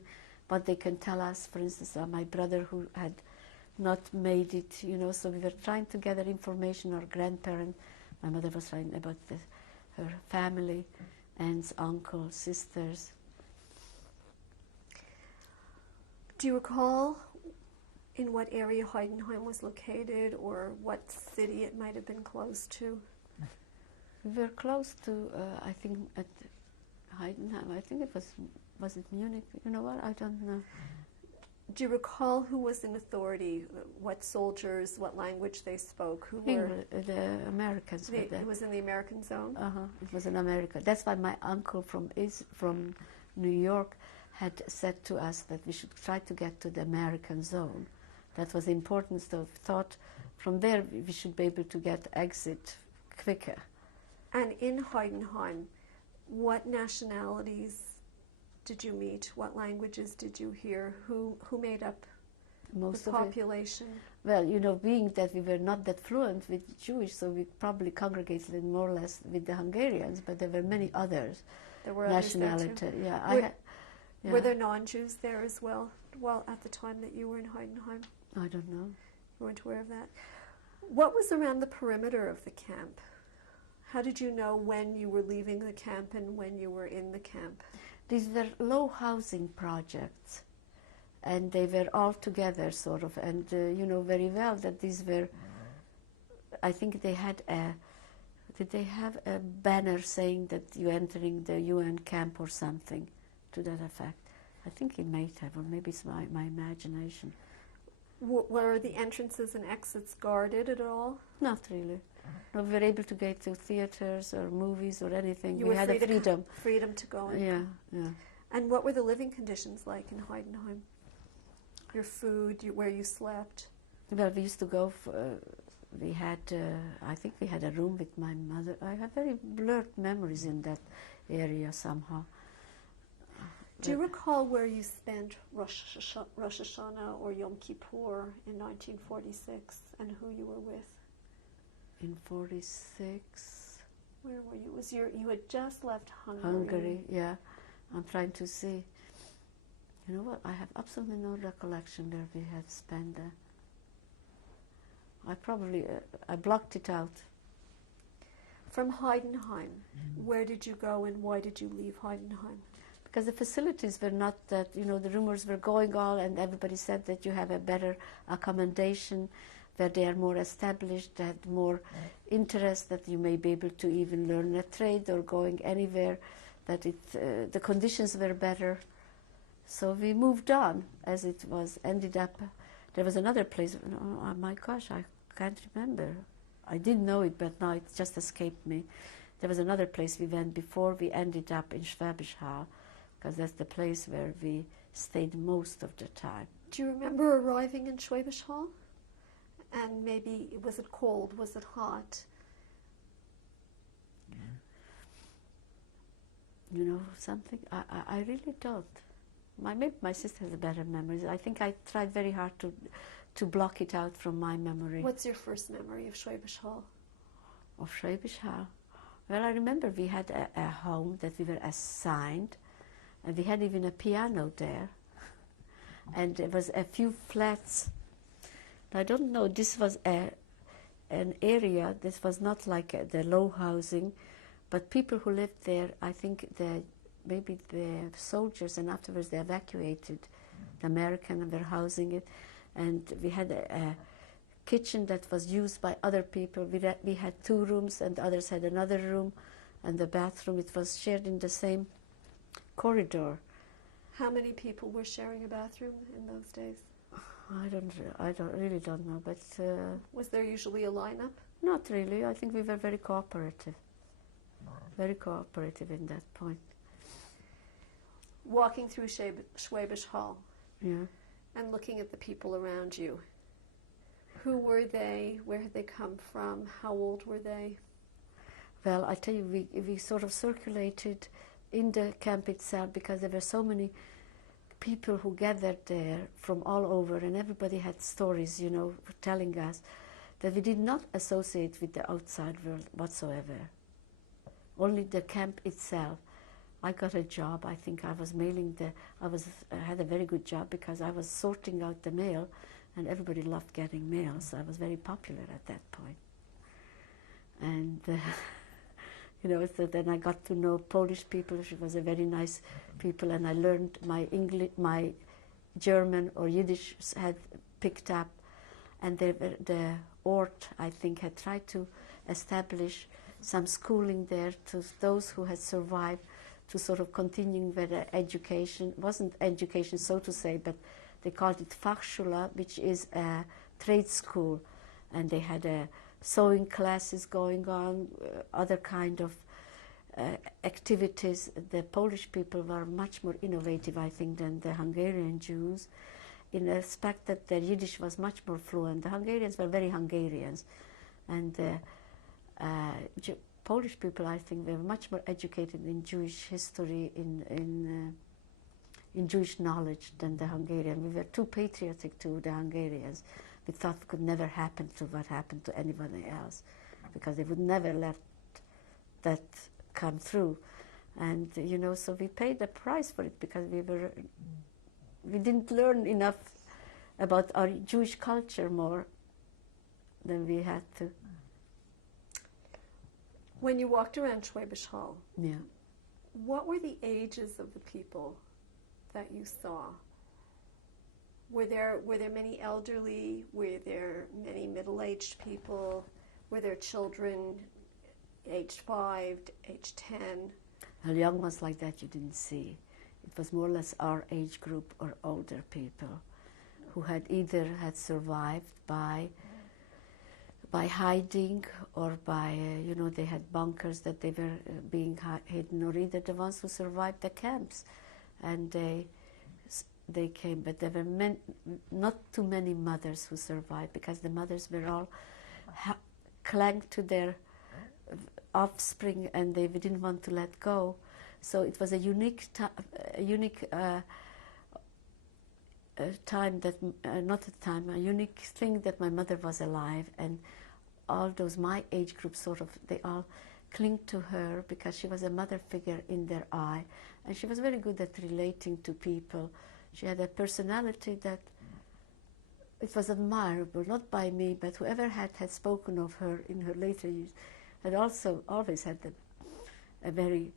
what they can tell us. For instance, my brother who had not made it, so we were trying to gather information, our grandparents. My mother was writing about her family, aunts, uncles, sisters. Do you recall in what area Heidenheim was located, or what city it might have been close to? We were close to, I think, at Heidenheim. I think it was it Munich? You know what? I don't know. Do you recall who was in authority? What soldiers? What language they spoke? Who were the Americans? It was in the American zone. It was in America. That's why my uncle from New York had said to us that we should try to get to the American zone. That was important. So thought from there we should be able to get exit quicker. And in Heidenheim, what nationalities did you meet? What languages did you hear? Who made up most the of population? Well, being that we were not that fluent with Jewish, so we probably congregated more or less with the Hungarians, but there were many others. There were nationality. Others there too. Yeah. Were there non-Jews there as well? Well, at the time that you were in Heidenheim? I don't know. You weren't aware of that. What was around the perimeter of the camp? How did you know when you were leaving the camp and when you were in the camp? These were low housing projects, and they were all together, sort of, and you know very well that these were, I think they had did they have a banner saying that you're entering the UN camp or something to that effect? I think it might have, or maybe it's my imagination. Were the entrances and exits guarded at all? Not really. No, we were able to go to theaters or movies or anything. We had a freedom. Freedom to go in. Yeah. And what were the living conditions like in Heidenheim? Your food, where you slept? Well, we used to go, we had, I think we had a room with my mother. I have very blurred memories in that area somehow. Do you recall where you spent Rosh Hashanah or Yom Kippur in 1946 and who you were with? In 46. Where were you? You had just left Hungary. Hungary, yeah. I'm trying to see. You know what? I have absolutely no recollection where we had spent there. I blocked it out. From Heidenheim, where did you go and why did you leave Heidenheim? Because the facilities were not that, the rumors were going on and everybody said that you have a better accommodation, where they are more established, that more interest, that you may be able to even learn a trade or going anywhere, that the conditions were better. So we moved on as it was, ended up, there was another place, oh my gosh, I can't remember. I did know it, but now it just escaped me. There was another place we went before we ended up in Schwäbisch Hall, because that's the place where we stayed most of the time. Do you remember arriving in Schwäbisch Hall? And maybe, was it cold? Was it hot? You know something? I really don't. Maybe my sister has a better memory. I think I tried very hard to block it out from my memory. What's your first memory of Schwäbisch Hall? Of Schwäbisch Hall? Well, I remember we had a home that we were assigned, and we had even a piano there. And there was a few flats. I don't know, this was an area, this was not like the low housing, but people who lived there, I think maybe the soldiers, and afterwards they evacuated the American and they're housing it. And we had a kitchen that was used by other people. We had 2 rooms and others had another room, and the bathroom, it was shared in the same corridor. How many people were sharing a bathroom in those days? I really don't know, but... was there usually a lineup? Not really. I think we were very cooperative. Very cooperative in that point. Walking through Schwäbisch Hall, yeah, and looking at the people around you. Who were they? Where had they come from? How old were they? Well, I tell you, we sort of circulated in the camp itself because there were so many people who gathered there from all over, and everybody had stories, you know, telling us that we did not associate with the outside world whatsoever. Only the camp itself. I got a job. I think I was mailing I had a very good job because I was sorting out the mail, and everybody loved getting mail, so I was very popular at that point. And you know, so then I got to know Polish people. She was a very nice people, and I learned my German or Yiddish had picked up, and the Ort, I think, had tried to establish some schooling there to those who had survived, to sort of continuing with the education. It wasn't education, so to say, but they called it Fachschule, which is a trade school, and they had sewing classes going on, other kind of activities. The Polish people were much more innovative, I think, than the Hungarian Jews, in the respect that their Yiddish was much more fluent. The Hungarians were very Hungarians, and Polish people, I think, were much more educated in Jewish history, in Jewish knowledge than the Hungarians. We were too patriotic to the Hungarians. We thought it could never happen to what happened to anybody else, because they would never let that come through. And, you know, so we paid the price for it because we didn't learn enough about our Jewish culture more than we had to. When you walked around Schwäbisch Hall, yeah, what were the ages of the people that you saw? Were there many elderly? Were there many middle-aged people? Were there children aged 5, aged 10? Well, young ones like that you didn't see. It was more or less our age group or older people who had either survived by hiding, or by, you know, they had bunkers that they were being hidden, or either the ones who survived the camps, and they came. But there were not too many mothers who survived, because the mothers were all clung to their offspring, and they didn't want to let go. So it was a unique time that, a unique thing that my mother was alive, and all those my age group sort of, they all cling to her because she was a mother figure in their eye, and she was very good at relating to people. She had a personality that it was admirable, not by me, but whoever had spoken of her in her later years had also always had a very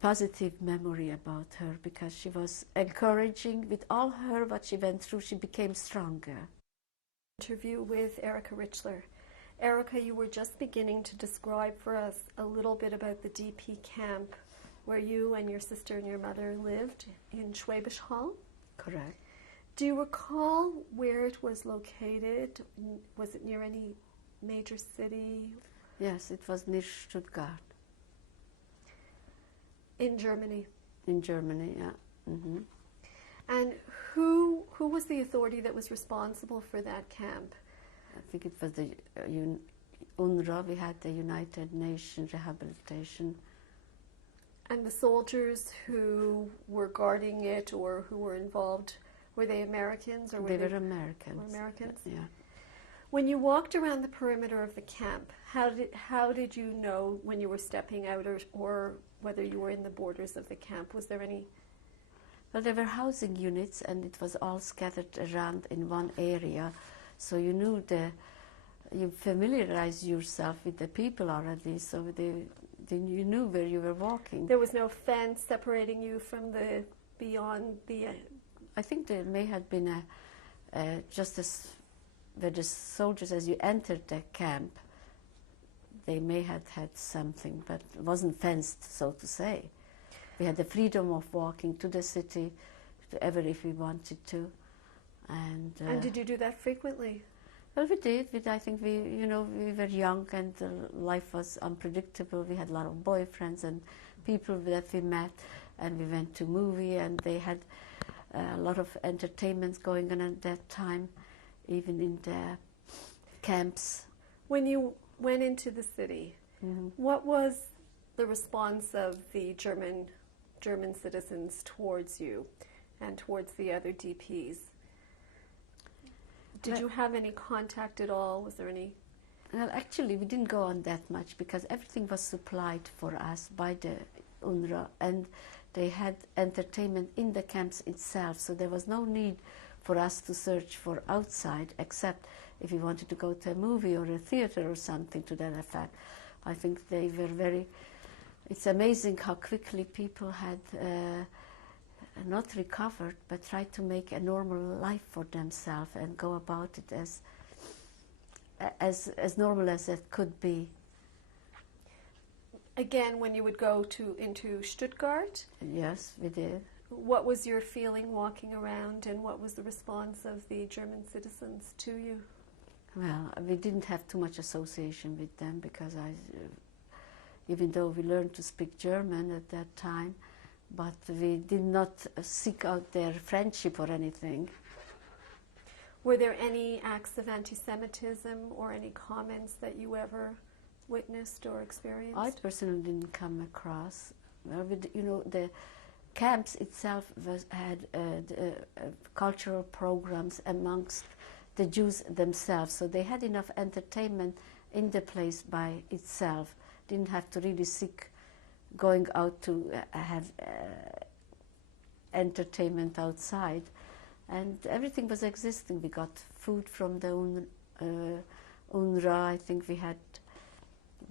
positive memory about her, because she was encouraging. With all her what she went through, she became stronger. Interview with Erika Richler. Erika, you were just beginning to describe for us a little bit about the DP camp where you and your sister and your mother lived in Schwäbisch Hall. Correct. Do you recall where it was located? Was it near any major city? Yes, it was near Stuttgart. In Germany? In Germany, yeah. Mm-hmm. And who was the authority that was responsible for that camp? I think it was the UNRWA. We had the United Nations Rehabilitation. And the soldiers who were guarding it or who were involved, were they Americans? Or They were Americans. Were Americans? Yeah. When you walked around the perimeter of the camp, how did you know when you were stepping out or whether you were in the borders of the camp? Was there any? Well, there were housing units, and it was all scattered around in one area, so you knew you familiarized yourself with the people already, so you knew where you were walking. There was no fence separating you from beyond the. I think there may have been just as where the soldiers, as you entered the camp, they may have had something, but it wasn't fenced, so to say. We had the freedom of walking to the city, wherever if we wanted to. And did you do that frequently? Well, we did. I think we were young and life was unpredictable. We had a lot of boyfriends and people that we met, and we went to movie, and they had a lot of entertainments going on at that time, even in the camps. When you went into the city, Mm-hmm. what was the response of the German citizens towards you and towards the other DPs? Did you have any contact at all? Was there any? Well, actually, we didn't go on that much because everything was supplied for us by the UNRWA, and they had entertainment in the camps itself, so there was no need for us to search for outside, except if we wanted to go to a movie or a theater or something to that effect. I think they were it's amazing how quickly people had not recovered, but tried to make a normal life for themselves and go about it as normal as it could be. Again, when you would go into Stuttgart? Yes, we did. What was your feeling walking around, and what was the response of the German citizens to you? Well, we didn't have too much association with them because even though we learned to speak German at that time, but we did not seek out their friendship or anything. Were there any acts of anti-Semitism or any comments that you ever witnessed or experienced? I personally didn't come across. The camps itself had cultural programs amongst the Jews themselves, so they had enough entertainment in the place by itself. Didn't have to really seek going out to have entertainment outside, and everything was existing. We got food from the UNRWA. I think we had.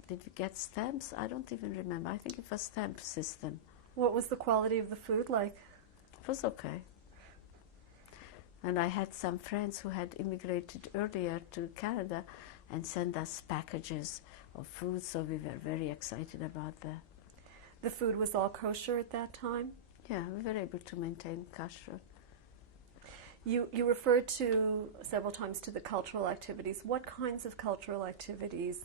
Did we get stamps? I don't even remember. I think it was stamp system. What was the quality of the food like? It was okay. And I had some friends who had immigrated earlier to Canada and sent us packages of food, so we were very excited about that. The food was all kosher at that time? Yeah, we were able to maintain kosher. You referred to several times to the cultural activities. What kinds of cultural activities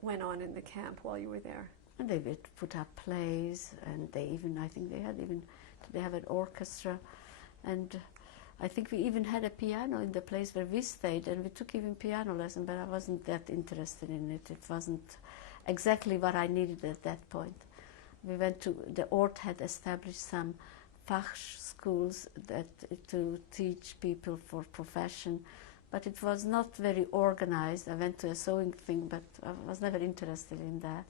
went on in the camp while you were there? And they would put up plays, and I think they have an orchestra, and I think we even had a piano in the place where we stayed, and we took even piano lesson, but I wasn't that interested in it. It wasn't exactly what I needed at that point. We went the Ort had established some Fach schools to teach people for profession, but it was not very organized. I went to a sewing thing, but I was never interested in that.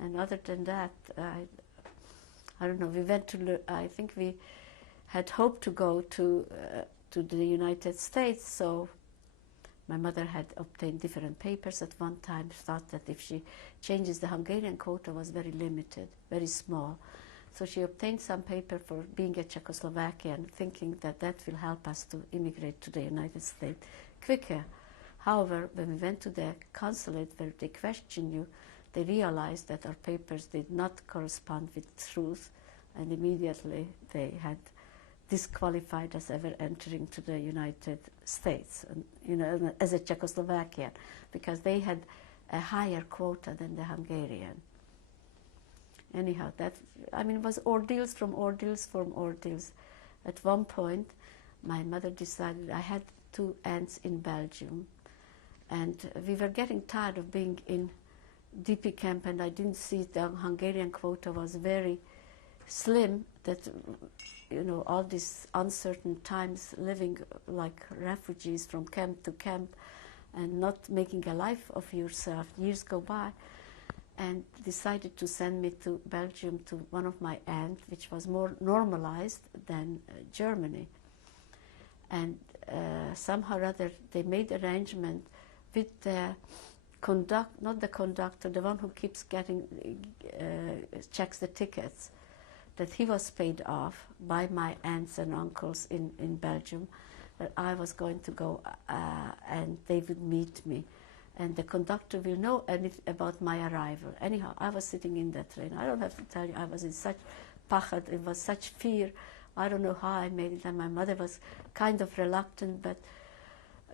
And other than that, I don't know. We went to. I think we had hoped to go to the United States. So my mother had obtained different papers at one time. Thought that if she changes, the Hungarian quota was very limited, very small. So she obtained some paper for being a Czechoslovakian, thinking that will help us to immigrate to the United States quicker. However, when we went to the consulate where they questioned you, they realized that our papers did not correspond with truth, and immediately they had disqualified us ever entering to the United States, as a Czechoslovakian, because they had a higher quota than the Hungarian. Anyhow, it was ordeals from ordeals from ordeals. At one point, my mother decided, I had 2 aunts in Belgium, and we were getting tired of being in DP camp, and I didn't see the Hungarian quota was very slim, that, all these uncertain times living like refugees from camp to camp and not making a life of yourself. Years go by, and decided to send me to Belgium to one of my aunts, which was more normalized than Germany. And somehow or other they made arrangement with the not the conductor, the one who keeps getting, checks the tickets, that he was paid off by my aunts and uncles in Belgium, that I was going to go and they would meet me. And the conductor will know anything about my arrival. Anyhow, I was sitting in that train. I don't have to tell you, I was in such pachad, it was such fear. I don't know how I made it, and my mother was kind of reluctant, but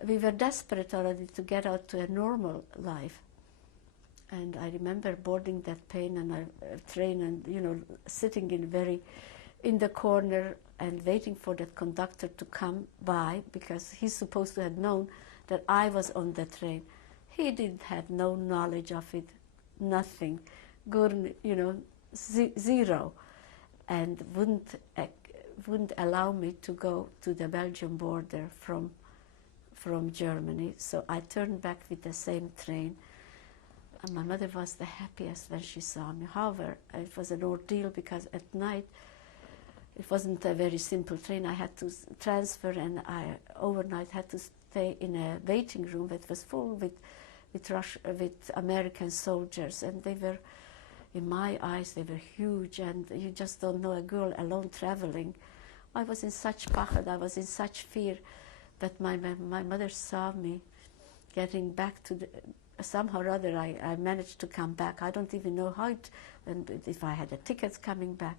we were desperate already to get out to a normal life. And I remember boarding that train and sitting in the corner and waiting for that conductor to come by, because he's supposed to have known that I was on the train. He didn't have no knowledge of it, nothing, good, zero, and wouldn't allow me to go to the Belgian border from Germany. So I turned back with the same train. And my mother was the happiest when she saw me. However, it was an ordeal, because at night it wasn't a very simple train. I had to transfer, and I overnight had to stay in a waiting room that was full with American soldiers, and they were, in my eyes, they were huge, and you just don't know a girl alone traveling. I was in such pachad, I was in such fear, that my mother saw me getting back to somehow or other I managed to come back. I don't even know how and if I had the tickets coming back.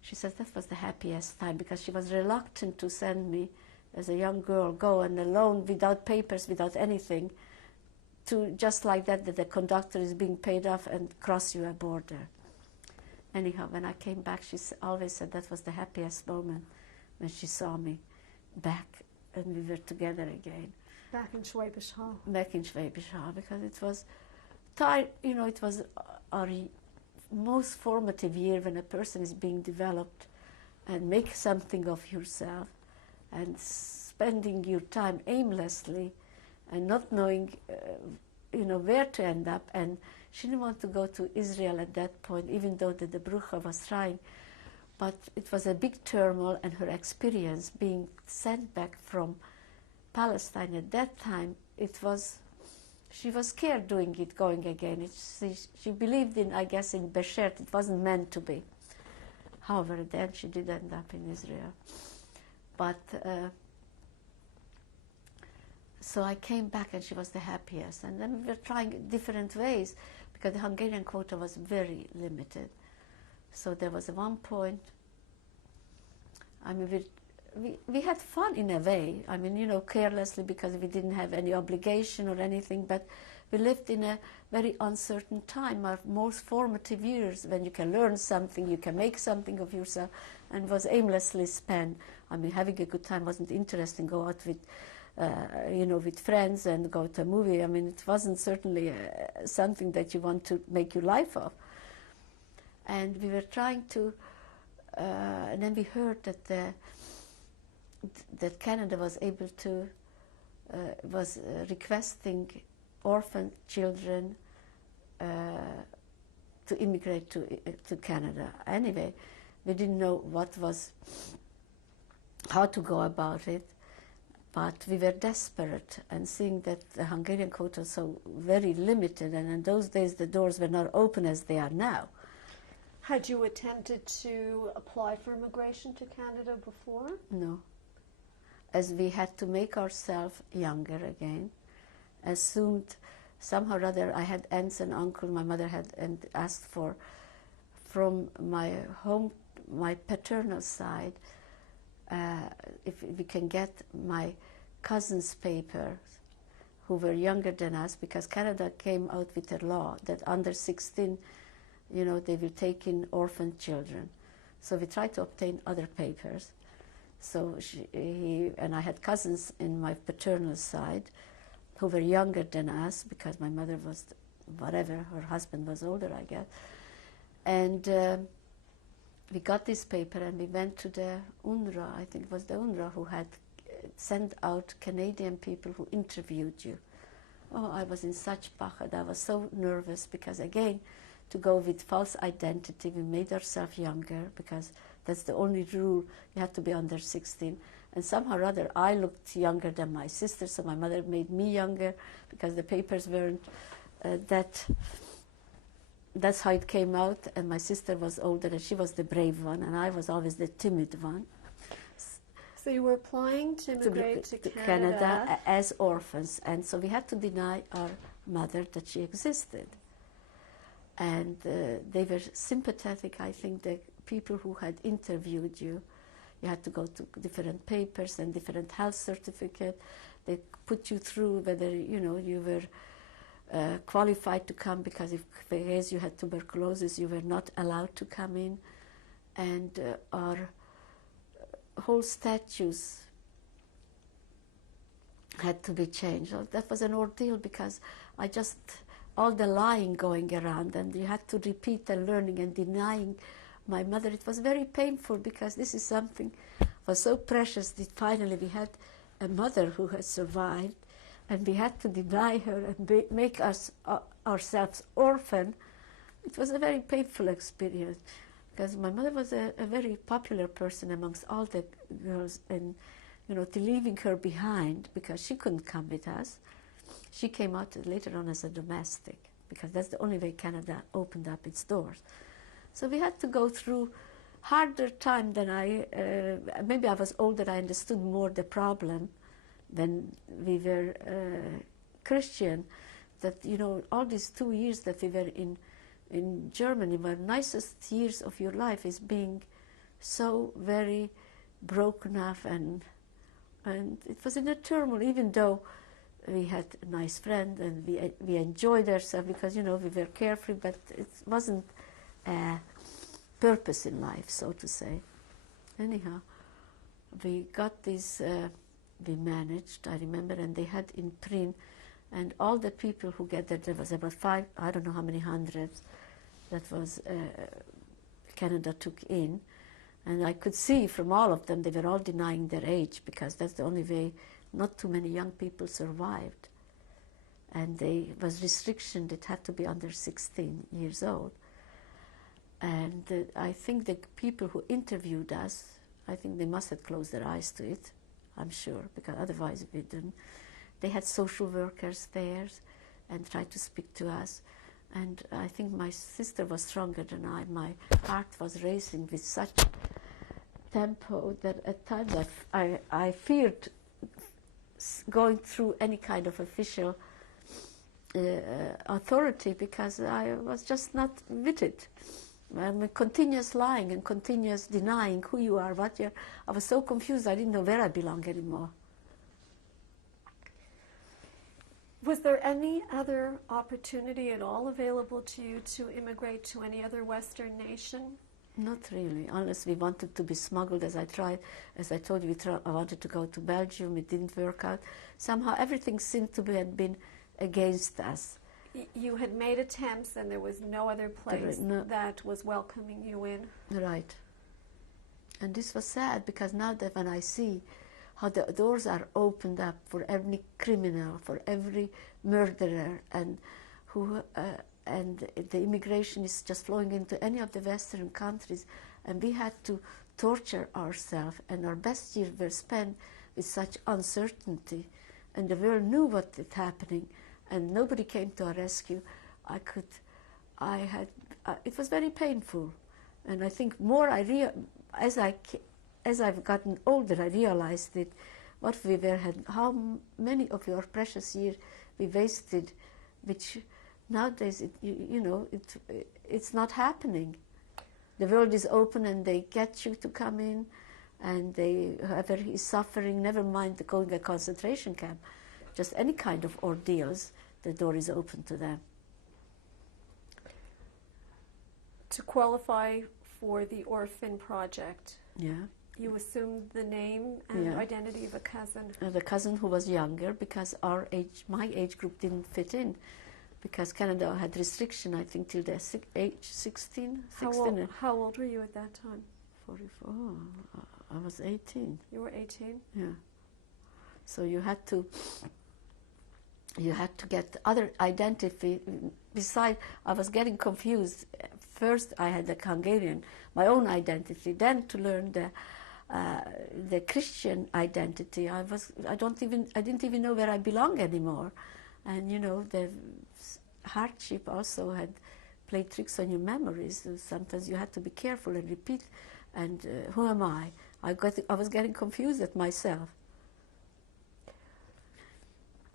She says that was the happiest time, because she was reluctant to send me as a young girl, go and alone, without papers, without anything, to just like that the conductor is being paid off and cross you a border. Anyhow, when I came back, she always said that was the happiest moment, when she saw me back and we were together again. Back in Schwäbisch Hall. Back in Schwäbisch Hall, because it was, it was our most formative year, when a person is being developed and make something of yourself, and spending your time aimlessly and not knowing, where to end up. And she didn't want to go to Israel at that point, even though the Brucha was trying. But it was a big turmoil, and her experience being sent back from Palestine at that time, she was scared going again. She believed in, I guess, in Beshert. It wasn't meant to be. However, then she did end up in Israel. But so I came back, and she was the happiest. And then we were trying different ways, because the Hungarian quota was very limited. So there was one point, we had fun in a way. Carelessly, because we didn't have any obligation or anything, but we lived in a very uncertain time, our most formative years, when you can learn something, you can make something of yourself, and was aimlessly spent. Having a good time wasn't interesting. Go out with, with friends and go to a movie. It wasn't certainly something that you want to make your life of. And we were trying to, and then we heard that Canada was able to, requesting orphan children to immigrate to Canada. Anyway, we didn't know how to go about it, but we were desperate, and seeing that the Hungarian quota was so very limited, and in those days the doors were not open as they are now. Had you attempted to apply for immigration to Canada before? No. As we had to make ourselves younger again, assumed somehow or other, I had aunts and uncles, my mother had, and asked for, from my home my paternal side, if we can get my cousins' papers, who were younger than us, because Canada came out with a law that under 16, they will take in orphan children. So we tried to obtain other papers. So and I had cousins in my paternal side who were younger than us, because my mother was whatever, her husband was older, I guess. And we got this paper and we went to the UNRWA, I think it was the UNRWA who had sent out Canadian people who interviewed you. Oh, I was in such pachad, I was so nervous, because again, to go with false identity, we made ourselves younger, because that's the only rule, you had to be under 16. And somehow or other, I looked younger than my sister, so my mother made me younger, because the papers weren't that's how it came out, and my sister was older, and she was the brave one, and I was always the timid one. So you were applying to immigrate to Canada as orphans, and so we had to deny our mother that she existed. And they were sympathetic, I think, the people who had interviewed you. You had to go to different papers and different health certificate. They put you through whether, you were qualified to come, because if you had tuberculosis, you were not allowed to come in. And our whole statutes had to be changed. That was an ordeal, because all the lying going around, and you had to repeat the learning and denying my mother. It was very painful, because this is something was so precious that finally we had a mother who has survived, and we had to deny her and make ourselves orphan. It was a very painful experience, because my mother was a very popular person amongst all the girls, and leaving her behind, because she couldn't come with us. She came out later on as a domestic, because that's the only way Canada opened up its doors. So we had to go through harder time than maybe I was older, I understood more the problem when we were Christian, that, all these 2 years that we were in Germany, my nicest years of your life is being so very broken up, and it was in a turmoil, even though we had a nice friend and we enjoyed ourselves, because, we were carefree, but it wasn't a purpose in life, so to say. Anyhow, we got this, we managed, I remember, and they had in print, and all the people who gathered, there was about I don't know how many hundreds, that was Canada took in. And I could see from all of them, they were all denying their age, because that's the only way. Not too many young people survived. And there was restriction that had to be under 16 years old. And I think the people who interviewed us, I think they must have closed their eyes to it, I'm sure, because otherwise we didn't. They had social workers there and tried to speak to us. And I think my sister was stronger than I. My heart was racing with such tempo that at times I feared going through any kind of official authority, because I was just not with it. Continuous lying and continuous denying who you are, what you are. I was so confused, I didn't know where I belong anymore. Was there any other opportunity at all available to you to immigrate to any other Western nation? Not really, unless we wanted to be smuggled, as I told you, I wanted to go to Belgium, it didn't work out. Somehow everything seemed to have been against us. You had made attempts and there was no other place that was welcoming you in? Right. And this was sad, because now that when I see how the doors are opened up for every criminal, for every murderer, and the immigration is just flowing into any of the Western countries, and we had to torture ourselves, and our best years were spent with such uncertainty, and the world knew what was happening, and nobody came to our rescue. It was very painful, and I think more as I've gotten older, I realized that how many of your precious years we wasted, which nowadays, it's not happening. the world is open and they get you to come in, and whoever is suffering, never mind going to a concentration camp, just any kind of ordeals, the door is open to them. To qualify for the orphan project, Yeah. you assumed the name and identity of a cousin. The cousin who was younger, because my age group didn't fit in, because Canada had restriction, I think, till the age 16. How old were you at that time? 44. I was 18. You were 18? Yeah. So you had to get other identity. Besides, I was getting confused. First, I had the Hungarian, my own identity. Then to learn the Christian identity, I didn't even know where I belong anymore. And the hardship also had played tricks on your memories. So sometimes you had to be careful and repeat. And who am I? I was getting confused at myself.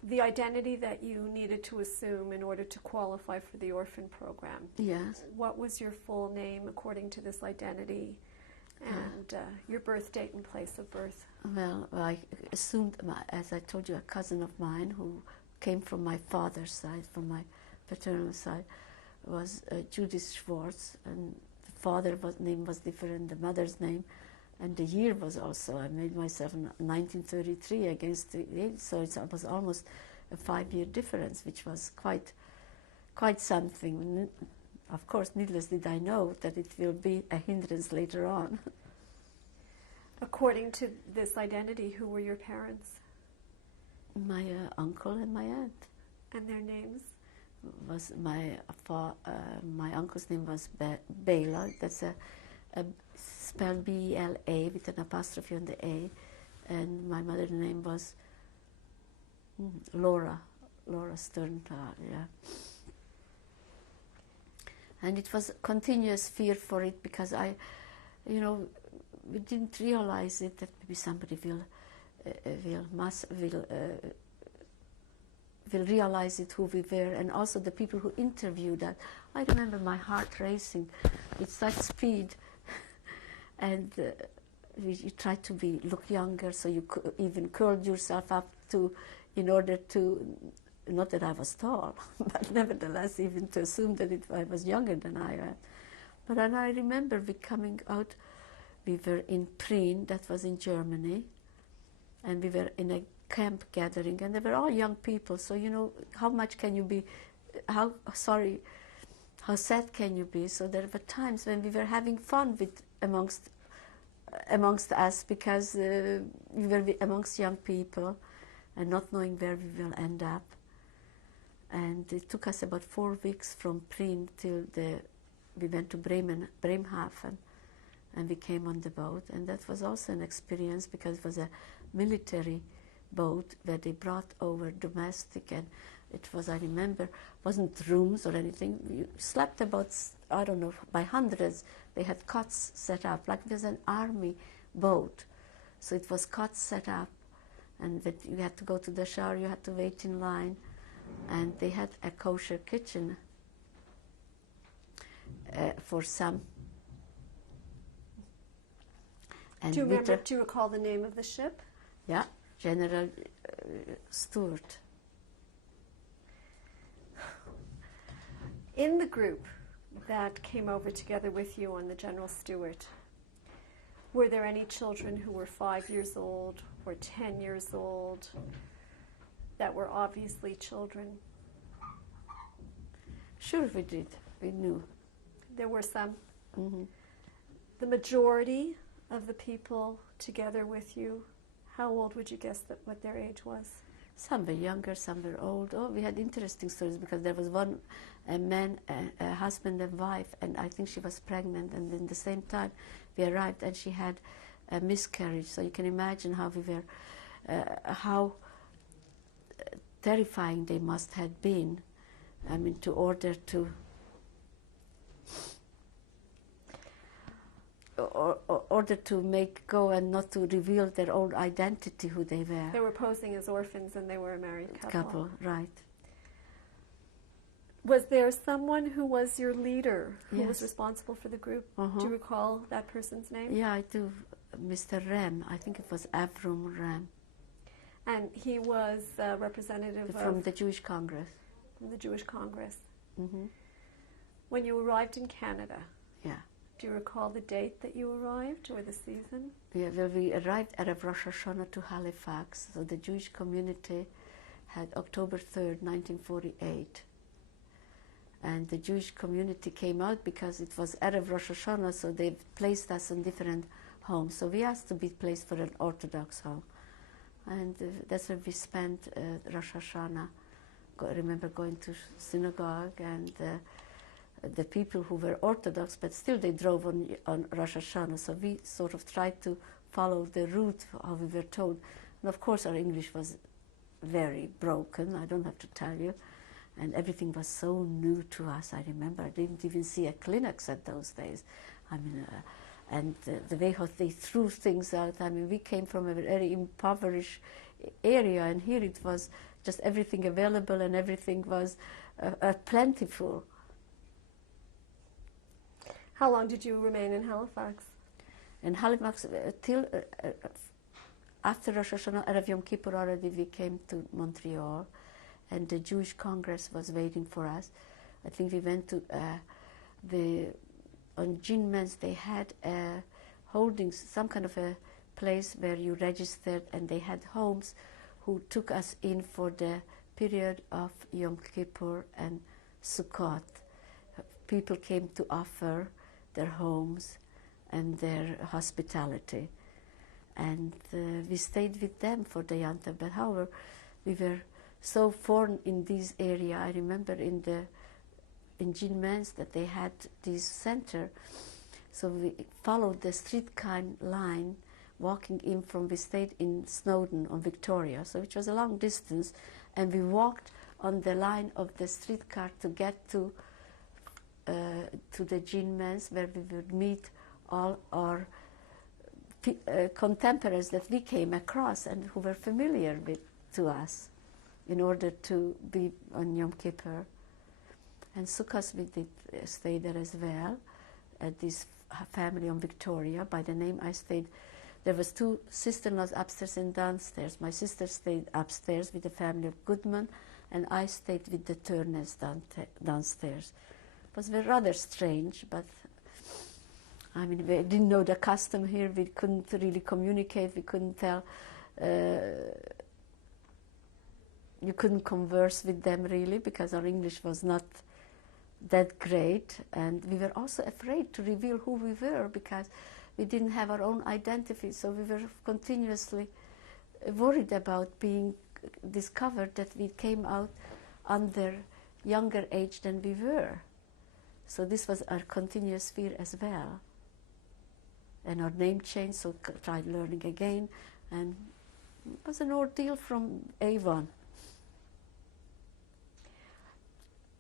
The identity that you needed to assume in order to qualify for the orphan program. Yes. What was your full name according to this identity, and your birth date and place of birth? Well, I assumed, as I told you, a cousin of mine who came from my father's side, from my paternal side, was Judith Schwartz, and the father's name was different, the mother's name, and the year was also, I made myself in 1933 against the age, so it was almost a 5-year difference, which was quite something. Of course, needless did I know that it will be a hindrance later on. According to this identity, who were your parents? My uncle and my aunt. And their names? Was my uncle's name was Bela. That's a spelled B-E-L-A with an apostrophe on the A, and my mother's name was Laura Sternthal. Yeah. And it was a continuous fear for it, because we didn't realize it, that maybe somebody will realize it, who we were, and also the people who interviewed that. I remember my heart racing with such speed, and you tried to look younger, so you even curled yourself up in order to, not that I was tall, but nevertheless, even to assume that I was younger than I am. But then I remember we coming out, we were in Prien, that was in Germany, and we were in a camp gathering, and they were all young people, so how much can you be, how sad can you be? So there were times when we were having fun amongst us, because we were amongst young people and not knowing where we will end up. And it took us about 4 weeks from Prien till we went to Bremerhaven, and we came on the boat, and that was also an experience, because it was a military boat where they brought over domestic, and it was, I remember, wasn't rooms or anything. You slept about, I don't know, by hundreds. They had cots set up, like it was an army boat. So it was cots set up, and that you had to go to the shower, you had to wait in line, and they had a kosher kitchen for some. And do you recall the name of the ship? Yeah, General Stewart. In the group that came over together with you on the General Stewart, were there any children who were 5 years old or 10 years old that were obviously children? Sure, we did. We knew. There were some? Mm-hmm. The majority of the people together with you, how old would you guess what their age was? Some were younger, some were old. Oh, we had interesting stories, because there was a man, a husband and wife, and I think she was pregnant, and in the same time we arrived, and she had a miscarriage. So you can imagine how we were, how terrifying they must have been. I mean, to order to make go and not to reveal their own identity, who they were. They were posing as orphans, and they were a married couple. Right. Was there someone who was your leader, who was Yes. responsible for the group? Uh-huh. Do you recall that person's name? Yeah, I do. Mr. Rem, I think it was Avram Rem, And he was representative from of the Jewish Congress. the Jewish Congress. Hmm. When you arrived in Canada, Yeah. do you recall the date that you arrived or the season? Yeah, well, we arrived at Rosh Hashanah to Halifax, so the Jewish community had October 3rd, 1948. And the Jewish community came out because it was Erev Rosh Hashanah, so they placed us in different homes. So we asked to be placed for an Orthodox home. And that's where we spent Rosh Hashanah. I remember going to synagogue, and the people who were Orthodox, but still they drove on Rosh Hashanah. So we sort of tried to follow the route how we were told. And of course our English was very broken, I don't have to tell you. And everything was so new to us. I remember I didn't even see a Kleenex at those days. I mean, and the way how they threw things out. I mean, we came from a very impoverished area, and here it was just everything available, and everything was plentiful. How long did you remain in Halifax? In Halifax, till after Rosh Hashanah, Erev Yom Kippur already, we came to Montreal, and the Jewish Congress was waiting for us. I think we went to on Gin Men's, they had holdings, some kind of a place where you registered, and they had homes who took us in for the period of Yom Kippur and Sukkot. People came to offer their homes and their hospitality. And we stayed with them for the Yom Tov. But however, we were so foreign in this area. I remember in Gin Men's that they had this center. So we followed the streetcar line, walking in from, we stayed in Snowdon on Victoria, so which was a long distance, and we walked on the line of the streetcar to get to the Gin Men's, where we would meet all our contemporaries that we came across and who were familiar to us, in order to be on Yom Kippur. And Sukkot we did stay there as well, at this family on Victoria. By the name I stayed, there was two sister-in-laws upstairs and downstairs. My sister stayed upstairs with the family of Goodman, and I stayed with the Turners downstairs. It was rather strange, but I mean, we didn't know the custom here. We couldn't really communicate. We couldn't tell. You couldn't converse with them really, because our English was not that great, and we were also afraid to reveal who we were because we didn't have our own identity, so we were continuously worried about being discovered that we came out under younger age than we were. So this was our continuous fear as well. And our name changed, so tried learning again, and it was an ordeal from A1.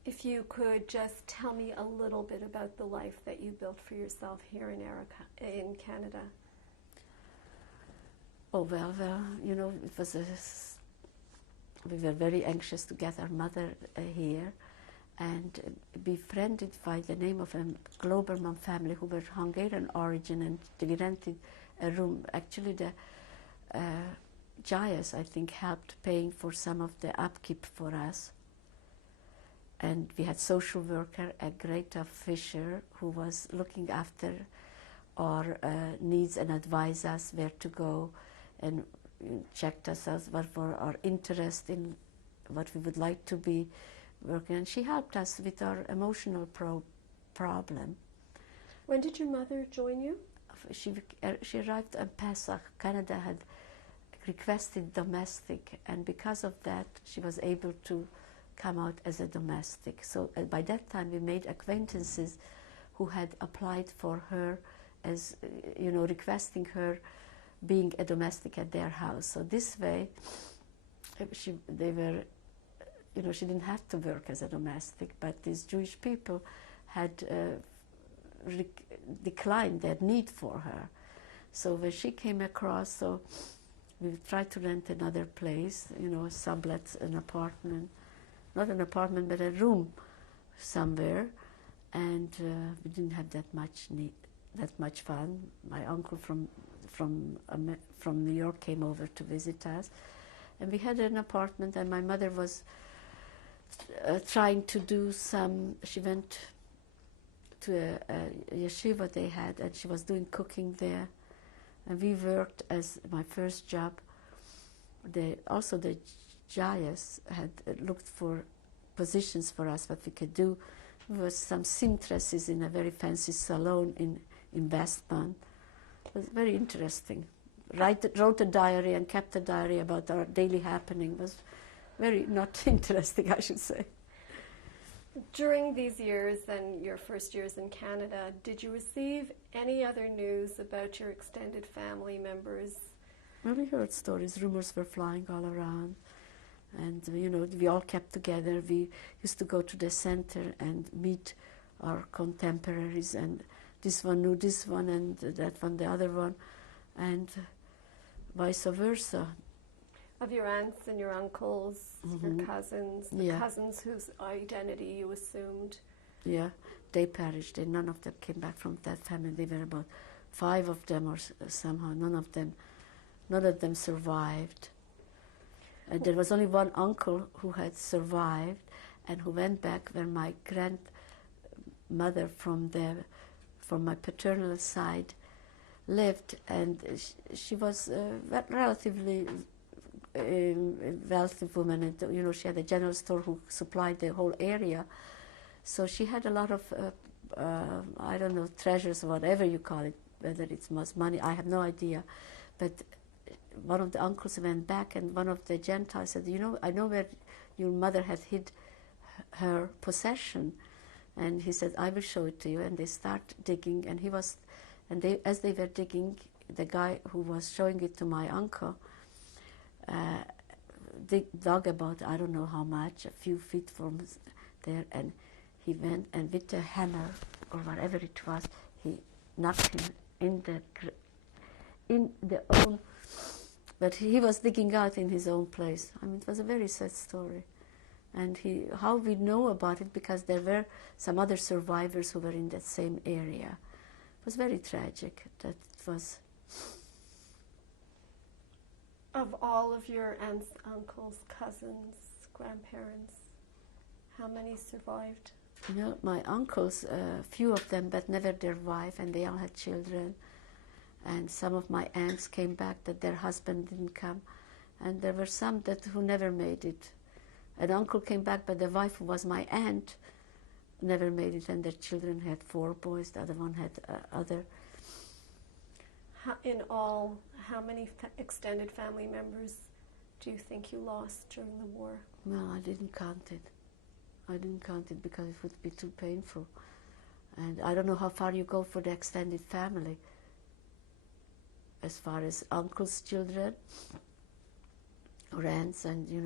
If you could just tell me a little bit about the life that you built for yourself here in Erika, in Canada. Oh, well, you know, it was we were very anxious to get our mother here, and befriended by the name of a Globerman family who were Hungarian origin, and we rented a room. Actually, the Jayas, I think, helped paying for some of the upkeep for us. And we had social worker, a Greta Fisher, who was looking after our needs and advised us where to go, and checked us out what were our interest in, what we would like to be working. And she helped us with our emotional problem. When did your mother join you? She arrived on Pesach. Canada had requested domestic, and because of that, she was able to come out as a domestic. So by that time we made acquaintances who had applied for her as, you know, requesting her being a domestic at their house. So this way they were, you know, she didn't have to work as a domestic, but these Jewish people had declined their need for her. So when she came across, so we tried to rent another place, you know, sublet, an apartment. Not an apartment, but a room somewhere, and we didn't have that much fun. My uncle from New York came over to visit us, and we had an apartment. And my mother was trying to do some. She went to a yeshiva they had, and she was doing cooking there. And we worked as my first job. Also the Jayas had looked for positions for us, what we could do. There was some seamstresses in a very fancy salon in Westbound. It was very interesting. Wrote a diary and kept a diary about our daily happening. It was very not interesting, I should say. During these years and your first years in Canada, did you receive any other news about your extended family members? Well, we heard stories. Rumors were flying all around. And, we all kept together. We used to go to the center and meet our contemporaries. And this one knew this one and that one the other one. And vice versa. Of your aunts and your uncles, your cousins, the cousins whose identity you assumed. Yeah, they perished. None of them came back from that family. They were about 5 of them, or somehow none of them survived. And there was only one uncle who had survived and who went back where my grandmother from my paternal side lived, and she was relatively wealthy woman, and she had a general store who supplied the whole area, so she had a lot of I don't know, treasures or whatever you call it, whether it was money, I have no idea. But one of the uncles went back, and one of the Gentiles said, I know where your mother had hid her possession, and he said, I will show it to you. And they start digging, and as they were digging, the guy who was showing it to my uncle dug about, I don't know how much, a few feet from there, and he went, and with a hammer or whatever it was, he knocked him in the own, but he was digging out in his own place. I mean, it was a very sad story. And how we know about it, because there were some other survivors who were in that same area. It was very tragic. That was. Of all of your aunts, uncles, cousins, grandparents, how many survived? My uncles, few of them, but never their wife, and they all had children. And some of my aunts came back that their husband didn't come. And there were some who never made it. An uncle came back, but the wife, who was my aunt, never made it, and their children had 4 boys. The other one had other. In all, how many extended family members do you think you lost during the war? No, I didn't count it. I didn't count it because it would be too painful. And I don't know how far you go for the extended family. As far as uncles' children or aunts, and we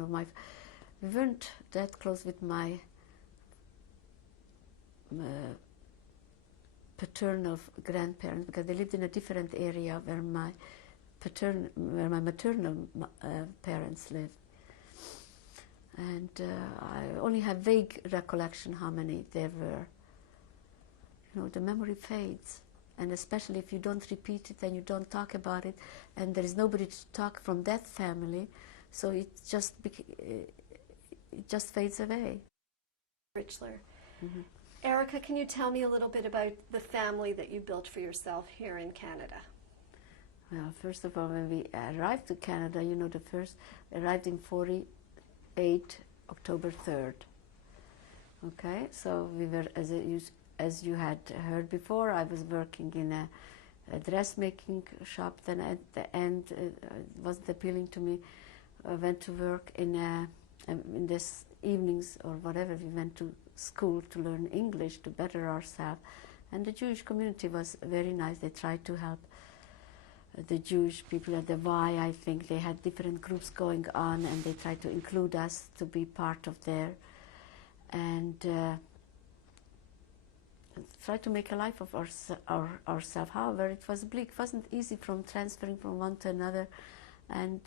weren't that close with my paternal grandparents, because they lived in a different area where my maternal parents lived. And I only have vague recollection how many there were. The memory fades, and especially if you don't repeat it and you don't talk about it, and there is nobody to talk from that family, so it just fades away. Richler. Mm-hmm. Erika, can you tell me a little bit about the family that you built for yourself here in Canada? Well, first of all, when we arrived to Canada, arrived in 48, October 3rd. Okay, so we were, as you had heard before, I was working in a dressmaking shop. Then at the end, it wasn't appealing to me. I went to work in this evenings or whatever. We went to school to learn English, to better ourselves. And the Jewish community was very nice. They tried to help the Jewish people at the Y. I think they had different groups going on, and they tried to include us to be part of there. And tried to make a life of ourselves. However, it was bleak. It wasn't easy from transferring from one to another. And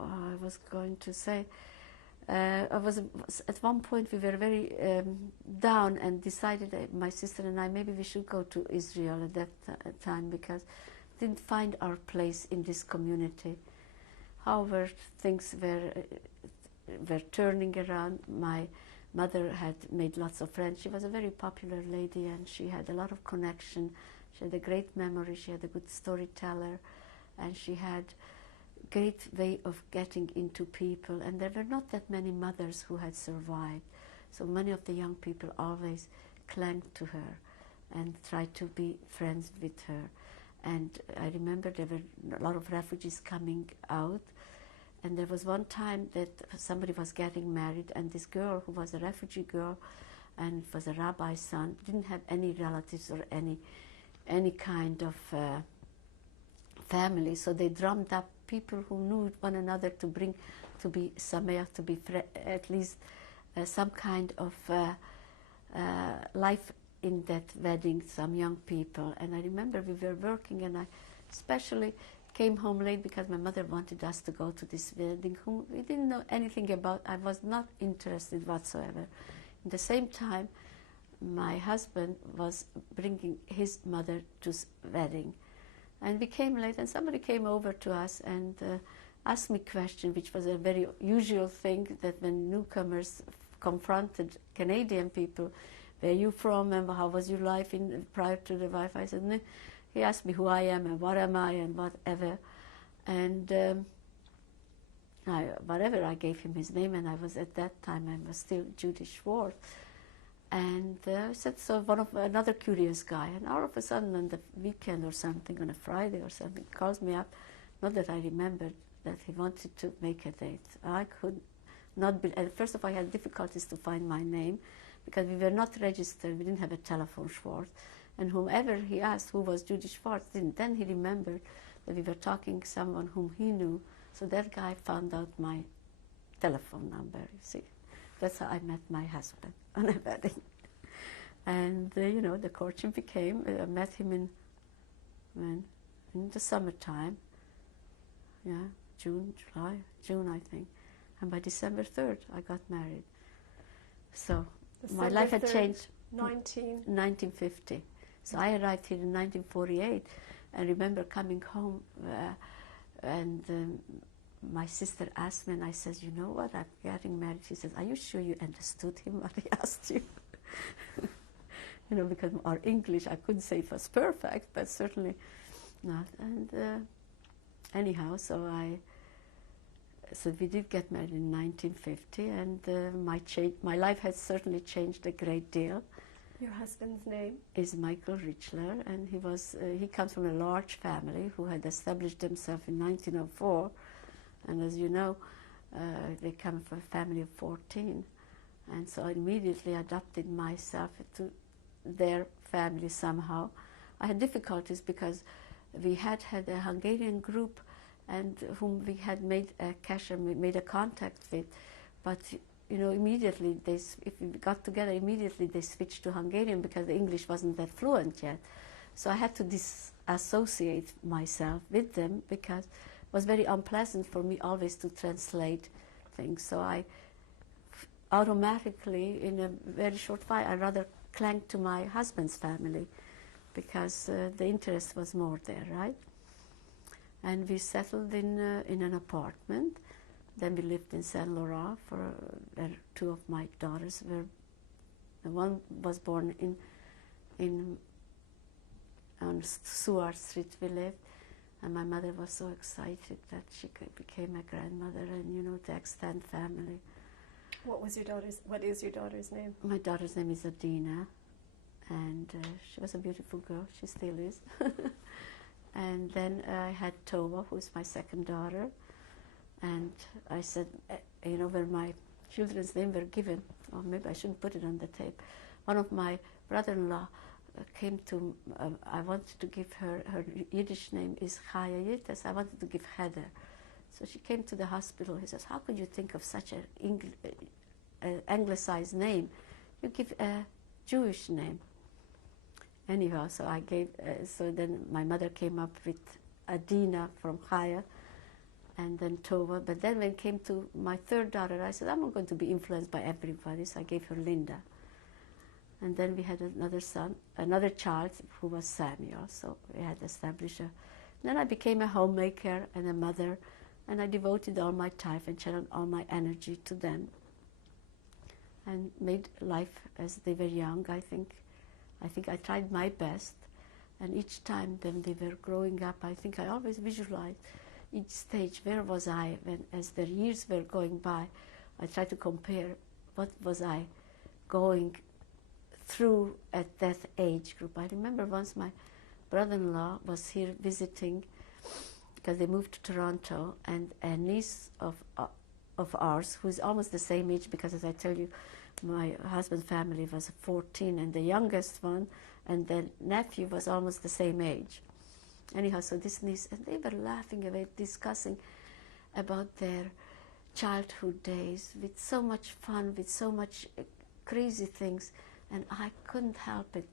I was going to say, I was at one point we were very down and decided, my sister and I, maybe we should go to Israel at that time because we didn't find our place in this community. However, things were turning around. My mother had made lots of friends. She was a very popular lady and she had a lot of connection. She had a great memory. She had a good storyteller, and she had great way of getting into people, and there were not that many mothers who had survived, so many of the young people always clung to her and tried to be friends with her. And I remember there were a lot of refugees coming out, and there was one time that somebody was getting married, and this girl who was a refugee girl and was a rabbi's son didn't have any relatives or any kind of family, so they drummed up people who knew one another to bring, to be sameach, to be at least some kind of life in that wedding, some young people. And I remember we were working, and I especially came home late because my mother wanted us to go to this wedding whom we didn't know anything about. I was not interested whatsoever. At the same time, my husband was bringing his mother to wedding. And we came late, and somebody came over to us and asked me a question, which was a very usual thing that when newcomers confronted Canadian people, where are you from and how was your life prior to the wife? I said, no. He asked me who I am and what am I and whatever. And whatever, I gave him his name, and I was at that time, I was still Judy Schwartz. And I said, so another curious guy. And all of a sudden on the weekend or something, on a Friday or something, he calls me up, not that I remembered, that he wanted to make a date. I could not be, first of all, I had difficulties to find my name because we were not registered, we didn't have a telephone Schwartz. And whomever he asked who was Judy Schwartz, then he remembered that we were talking to someone whom he knew. So that guy found out my telephone number, you see. That's how I met my husband on a wedding. And, you know, the courtship became, I met him in the summertime, yeah, June, I think. And by December 3rd, I got married. So my life had changed. 1950. So I arrived here in 1948, and remember coming home, and my sister asked me, and I said, you know what, I'm getting married. She says, are you sure you understood him what he asked you? You know, because our English, I couldn't say it was perfect, but certainly not. And anyhow, so we did get married in 1950, and my life has certainly changed a great deal. Your husband's name? Is Michael Richler, and he comes from a large family who had established themselves in 1904. And as you know, they come from a family of 14. And so I immediately adopted myself to their family somehow. I had difficulties because we had a Hungarian group and whom we had made a contact with. But, you know, immediately, if we got together, immediately they switched to Hungarian because the English wasn't that fluent yet. So I had to disassociate myself with them because it was very unpleasant for me always to translate things. So I automatically, in a very short while, I rather clung to my husband's family because the interest was more there, right? And we settled in an apartment. Then we lived in Saint Laurent where two of my daughters were. One was born on Seward Street we lived, and my mother was so excited that she became a grandmother, and you know, the extended family. What is your daughter's name? My daughter's name is Adina, and she was a beautiful girl. She still is. And then I had Tova, who's my second daughter. And I said, you know, where my children's names were given, or maybe I shouldn't put it on the tape. One of my brother-in-law came to, I wanted to give her Yiddish name is Chaya Yites. I wanted to give Heather. So she came to the hospital. He says, how could you think of such an anglicized name? You give a Jewish name. Anyhow, so I gave, so then my mother came up with Adina from Chaya, and then Tova. But then when it came to my third daughter, I said, I'm not going to be influenced by everybody, so I gave her Linda. And then we had another son, another child, who was Samuel, so we had established a... Then I became a homemaker and a mother, and I devoted all my time and channeled all my energy to them, and made life as they were young. I think I tried my best, and each time when they were growing up, I think I always visualized each stage, where was I when, as the years were going by. I tried to compare what was I going through at that age group. I remember once my brother-in-law was here visiting, because they moved to Toronto, and a niece of ours, who is almost the same age, because as I tell you, my husband's family was 14, and the youngest one, and the nephew was almost the same age. Anyhow, so this niece, and they were laughing away, discussing about their childhood days with so much fun, with so much crazy things, and I couldn't help it.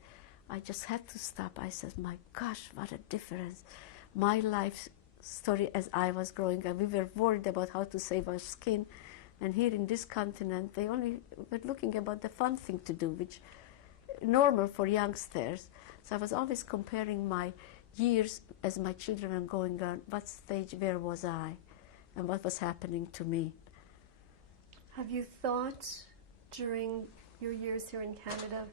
I just had to stop. I said, my gosh, what a difference. My life story as I was growing up, we were worried about how to save our skin, and here in this continent, they only were looking about the fun thing to do, which normal for youngsters. So I was always comparing my years as my children were going on, what stage, where was I, and what was happening to me. Have you thought during your years here in Canada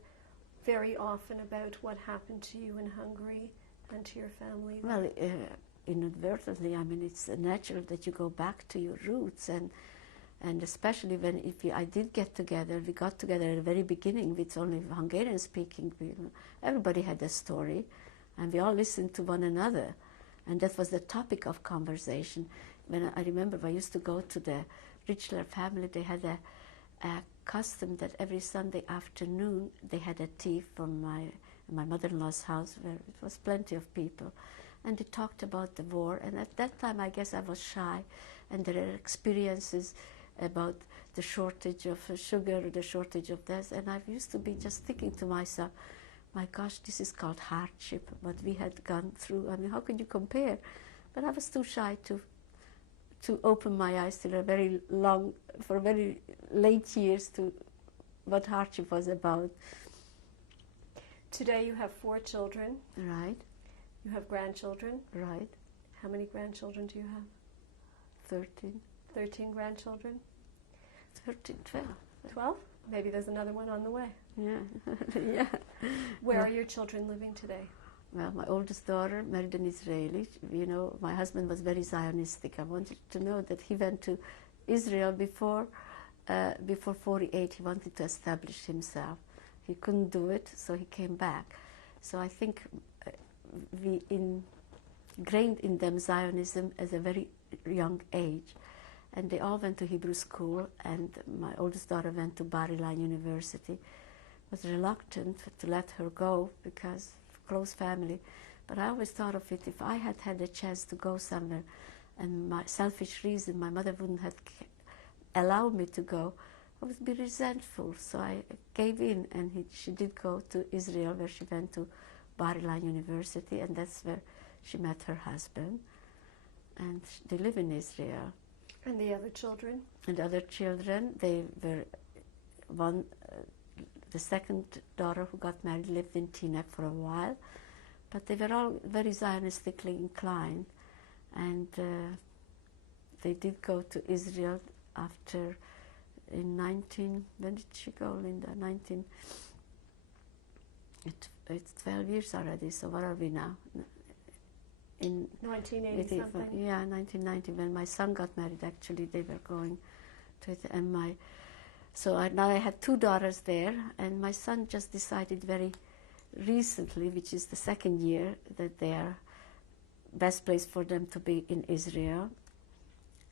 very often about what happened to you in Hungary and to your family? Well, inadvertently, I mean, it's natural that you go back to your roots, and especially when I did get together, we got together at the very beginning with only Hungarian-speaking people. Everybody had a story, and we all listened to one another, and that was the topic of conversation. When I remember, I used to go to the Richler family. They had a custom that every Sunday afternoon they had a tea from my mother-in-law's house, where it was plenty of people, and they talked about the war. And at that time, I guess I was shy, and there are experiences about the shortage of sugar, the shortage of this, and I used to be just thinking to myself, my gosh, this is called hardship, what we had gone through. I mean, how could you compare? But I was too shy to open my eyes till for very late years to what hardship was about. Today you have 4 children. Right. You have grandchildren. Right. How many grandchildren do you have? 13. 13 grandchildren? 13, 12. 12? Maybe there's another one on the way. Yeah. Yeah. Where are your children living today? Well, my oldest daughter married an Israeli. You know, my husband was very Zionistic. I wanted to know that he went to Israel before 48. He wanted to establish himself. He couldn't do it, so he came back. So I think we ingrained in them Zionism at a very young age. And they all went to Hebrew school, and my oldest daughter went to Bar-Ilan University. Was reluctant to let her go because close family, but I always thought of it, if I had had a chance to go somewhere, and my selfish reason, my mother wouldn't have allowed me to go, I would be resentful. So I gave in, and she did go to Israel, where she went to Bar-Ilan University, and that's where she met her husband, and they live in Israel. And the other children? And the other children, they were the second daughter who got married lived in Teaneck for a while, but they were all very Zionistically inclined, and they did go to Israel after, when did she go, Linda? It's 12 years already, so what are we now? In 1980 something? Yeah, 1990, when my son got married, actually, they were going to it, and now I had 2 daughters there, and my son just decided very recently, which is the second year, that they are best place for them to be in Israel.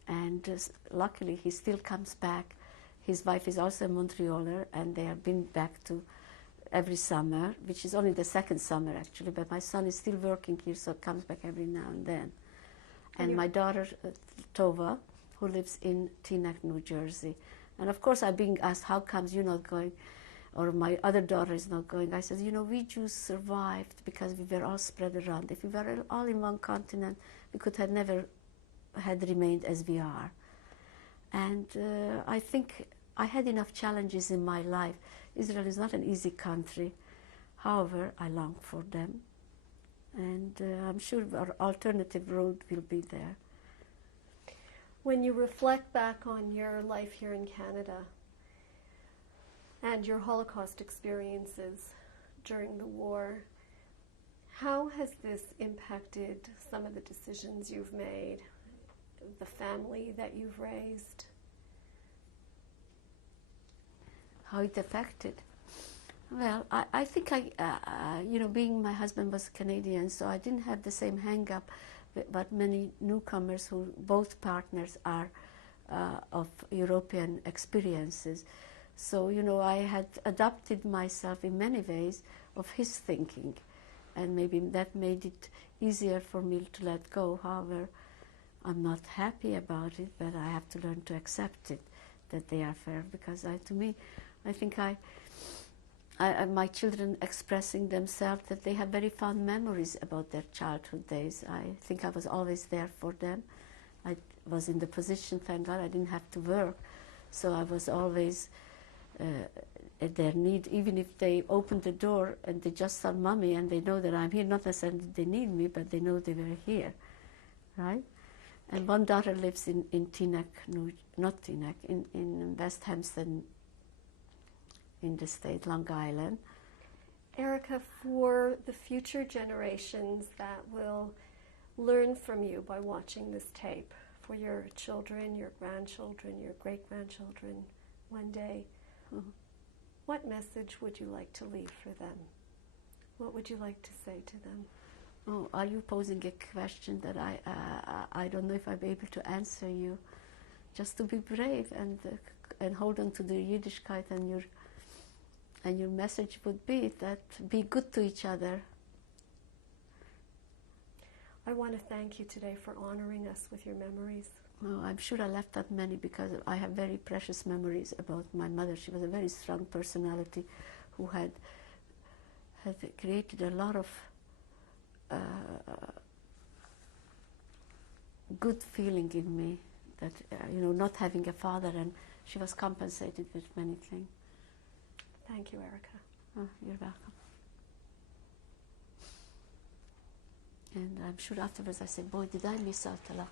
And luckily, he still comes back. His wife is also a Montrealer, and they have been back to every summer, which is only the second summer, actually, but my son is still working here, so comes back every now and then. And my daughter, Tova, who lives in Teaneck, New Jersey. And of course, I'm being asked, how comes you're not going, or my other daughter is not going? I said, we Jews survived because we were all spread around. If we were all in one continent, we could have never had remained as we are. And I think I had enough challenges in my life. Israel is not an easy country. However, I long for them. And I'm sure our alternative road will be there. When you reflect back on your life here in Canada and your Holocaust experiences during the war, how has this impacted some of the decisions you've made, the family that you've raised? How it affected? Well, I think being my husband was Canadian, so I didn't have the same hang-up, but many newcomers who both partners are of European experiences. So, I had adapted myself in many ways of his thinking, and maybe that made it easier for me to let go. However, I'm not happy about it, but I have to learn to accept it, that they are fair, because to me, I think my children expressing themselves that they have very fond memories about their childhood days. I think I was always there for them. I was in the position, thank God, I didn't have to work, so I was always at their need, even if they opened the door and they just saw Mommy and they know that I'm here, not necessarily they need me, but they know they were here, right? And one daughter lives in Teaneck, in West Hampstead, in the state, Long Island. Erika, for the future generations that will learn from you by watching this tape, for your children, your grandchildren, your great-grandchildren one day, what message would you like to leave for them? What would you like to say to them? Oh, are you posing a question that I don't know if I'll be able to answer you? Just to be brave and hold on to the Yiddishkeit, and your message would be that be good to each other. I want to thank you today for honoring us with your memories. Oh, I'm sure I left out many because I have very precious memories about my mother. She was a very strong personality who had created a lot of good feeling in me, that not having a father, and she was compensated with many things. Thank you, Erika. Oh, you're welcome. And I'm sure afterwards I said, boy, did I miss out a lot.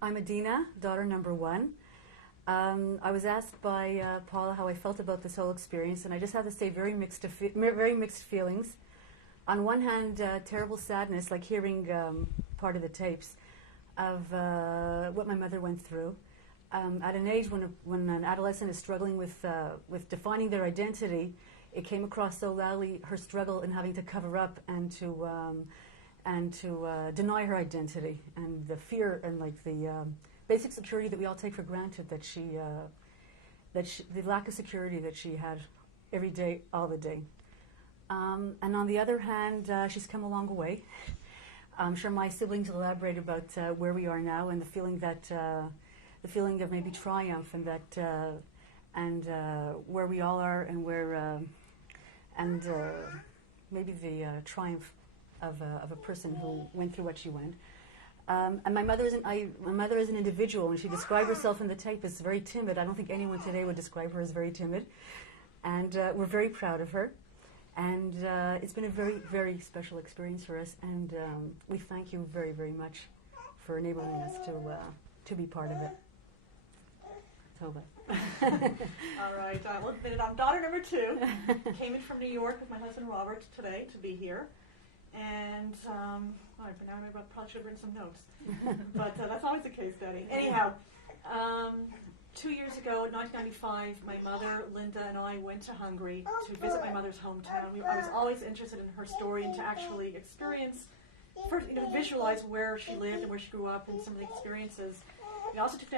I'm Adina, daughter number 1. I was asked by Paula how I felt about this whole experience, and I just have to say very mixed feelings. On one hand, terrible sadness, like hearing part of the tapes of what my mother went through. At an age when an adolescent is struggling with defining their identity, it came across so loudly, her struggle in having to cover up and to deny her identity, and the fear and like the basic security that we all take for granted, that the lack of security that she had every day, all the day. And on the other hand, she's come a long way. I'm sure my siblings will elaborate about where we are now, and the feeling of maybe triumph, and that where we all are, and where maybe the triumph of a person who went through what she went. And my mother is an individual. When she described herself in the tape as very timid, I don't think anyone today would describe her as very timid. And we're very proud of her. And it's been a very, very special experience for us. And we thank you very, very much for enabling us to be part of it. Tova. All right. Well, I'm daughter number 2. Came in from New York with my husband Robert today to be here. And all right, for now I probably should bring some notes. But that's always the case, Daddy. Anyhow, 2 years ago, in 1995, my mother, Linda, and I went to Hungary to visit my mother's hometown. I was always interested in her story and to actually experience, first, visualize where she lived and where she grew up and some of the experiences. We also took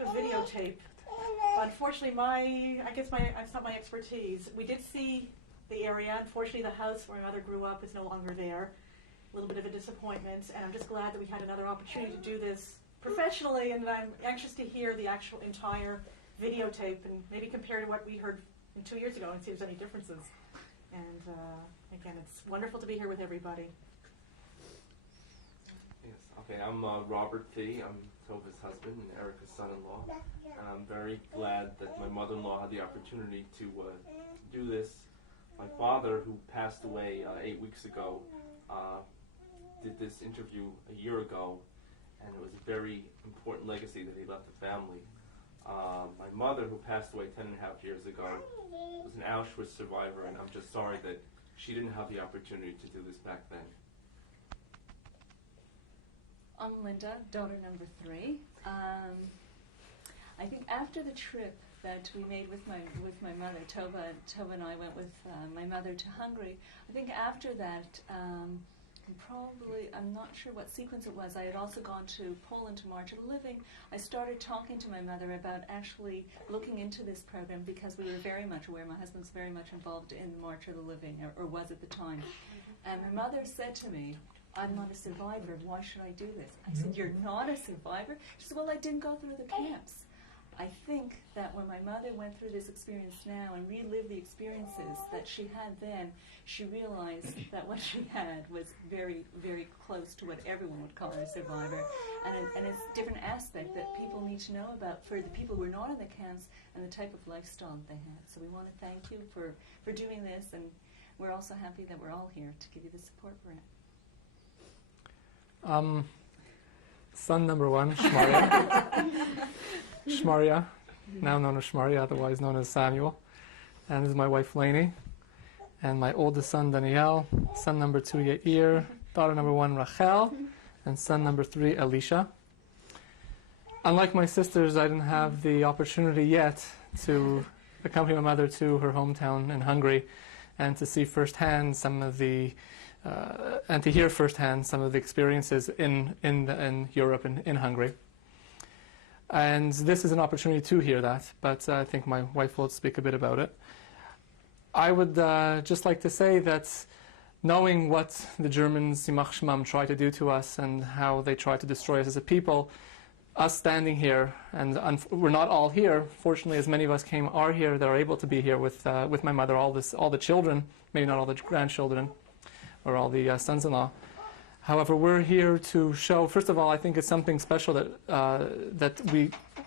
a videotape. But unfortunately, it's not my expertise. We did see the area. Unfortunately, the house where my mother grew up is no longer there. A little bit of a disappointment, and I'm just glad that we had another opportunity to do this professionally, and I'm anxious to hear the actual entire videotape and maybe compare to what we heard 2 years ago and see if there's any differences. And again, it's wonderful to be here with everybody. Okay, I'm Robert Thee. I'm Tova's husband and Erika's son-in-law. And I'm very glad that my mother-in-law had the opportunity to do this. My father, who passed away 8 weeks ago, did this interview a year ago, and it was a very important legacy that he left the family. My mother, who passed away 10.5 years ago, was an Auschwitz survivor, and I'm just sorry that she didn't have the opportunity to do this back then. I'm Linda, daughter number 3. I think after the trip that we made with my mother, Tova and I went with my mother to Hungary. I think after that, I'm not sure what sequence it was. I had also gone to Poland to March of the Living. I started talking to my mother about actually looking into this program because we were very much aware, my husband's very much involved in March of the Living, or was at the time. And my mother said to me, I'm not a survivor, why should I do this? I said, you're not a survivor? She said, well, I didn't go through the camps. I think that when my mother went through this experience now and relived the experiences that she had then, she realized that what she had was very, very close to what everyone would call a survivor. And it's a different aspect that people need to know about for the people who are not in the camps and the type of lifestyle that they had. So we want to thank you for doing this, and we're also happy that we're all here to give you the support for it. Son number 1, Shmaria. Shmaria, now known as Shmaria, otherwise known as Samuel. And this is my wife, Lainey. And my oldest son, Daniel. Son number 2, Yair. Daughter number 1, Rachel. And son number 3, Alicia. Unlike my sisters, I didn't have the opportunity yet to accompany my mother to her hometown in Hungary and to see firsthand some of the and to hear firsthand some of the experiences in Europe and in Hungary. And this is an opportunity to hear that, but I think my wife will speak a bit about it. I would just like to say that knowing what the Germans, Yimach Shemam, try to do to us and how they try to destroy us as a people, us standing here, and we're not all here. Fortunately, as many of us are here that are able to be here with my mother, all the children, maybe not all the grandchildren, or all the sons-in-law. However, we're here to show, first of all, I think it's something special that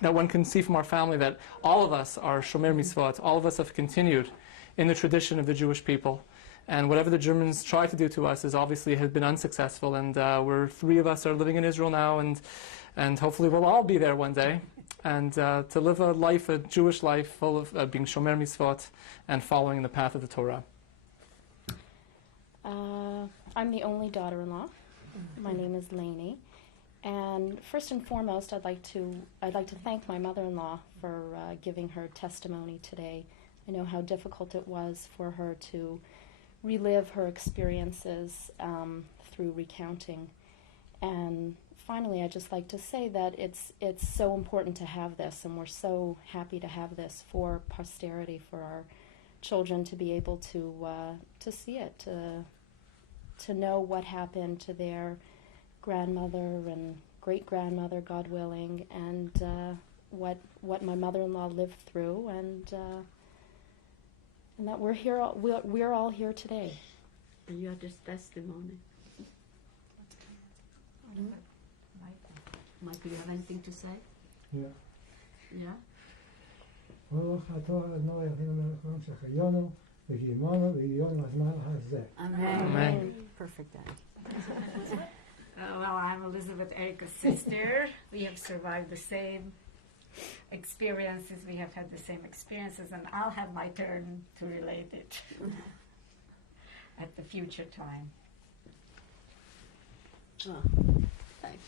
one can see from our family, that all of us are Shomer Mitzvot, all of us have continued in the tradition of the Jewish people. And whatever the Germans try to do to us has been unsuccessful, and we're 3 of us are living in Israel now, and hopefully we'll all be there one day, and to live a Jewish life full of being Shomer Mitzvot and following the path of the Torah. I'm the only daughter-in-law. My name is Lainey, and first and foremost, I'd like to thank my mother-in-law for giving her testimony today. I know how difficult it was for her to relive her experiences through recounting. And finally, I'd just like to say that it's so important to have this, and we're so happy to have this for posterity, for our children to be able to see it, to know what happened to their grandmother and great-grandmother, God willing, and what my mother-in-law lived through, and that we're all here today. And you are this testimony. Mike, do you have anything to say? Yeah. Yeah? Amen. Perfect, Dad. Well, I'm Elizabeth, Erika's sister. We have survived the same experiences. We have had the same experiences, and I'll have my turn to relate it at the future time. Oh, thanks.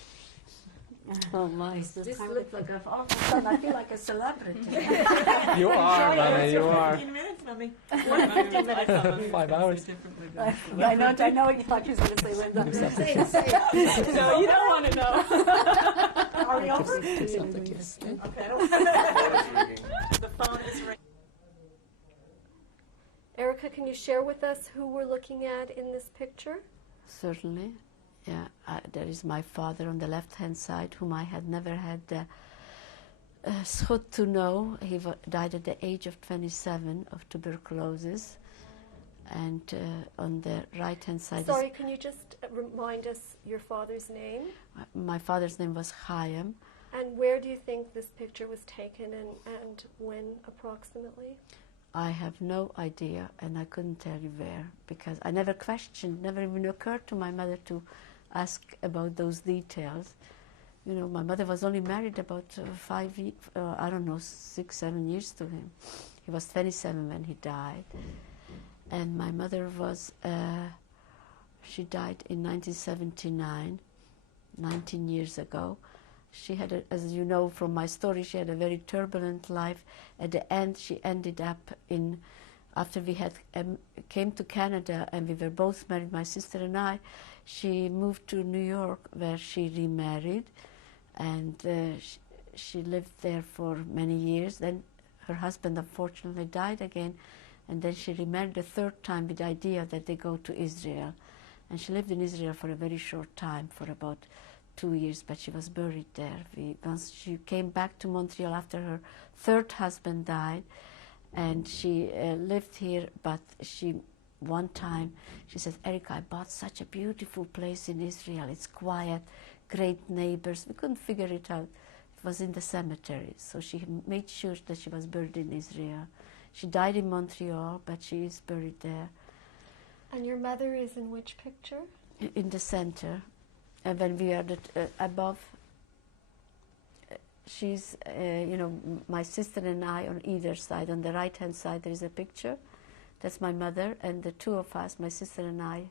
Oh my, this looks like all of a sudden I feel like a celebrity. You are, Mommy, you are. 15 minutes, Mommy. 15 minutes. 5 hours. I know what you thought you was going to say, Linda. Say it. No, you don't want to know. Are we over? Okay. The phone is ringing. Erika, can you share with us who we're looking at in this picture? Certainly. Yeah, there is my father on the left-hand side, whom I had never had the zchut to know. He died at the age of 27 of tuberculosis. And on the right-hand side Sorry, can you just remind us your father's name? my father's name was Chaim. And where do you think this picture was taken and when approximately? I have no idea, and I couldn't tell you where, because I never questioned, never even occurred to my mother to ask about those details. You know, my mother was only married about 6, 7 years to him. He was 27 when he died. And my mother was, she died in 1979, 19 years ago. She had, as you know from my story, she had a very turbulent life. At the end, she ended up after we had came to Canada and we were both married, my sister and I, she moved to New York where she remarried, and she lived there for many years. Then her husband unfortunately died again, and then she remarried a third time with the idea that they go to Israel. And she lived in Israel for a very short time, for about 2 years, but she was buried there. Once she came back to Montreal after her third husband died, and she lived here, but one time she said, Erika, I bought such a beautiful place in Israel. It's quiet, great neighbors. We couldn't figure it out. It was in the cemetery. So she made sure that she was buried in Israel. She died in Montreal, but she is buried there. And your mother is in which picture? In the center. And when we are above, she's, my sister and I on either side. On the right-hand side, there is a picture. That's my mother, and the two of us, my sister and I.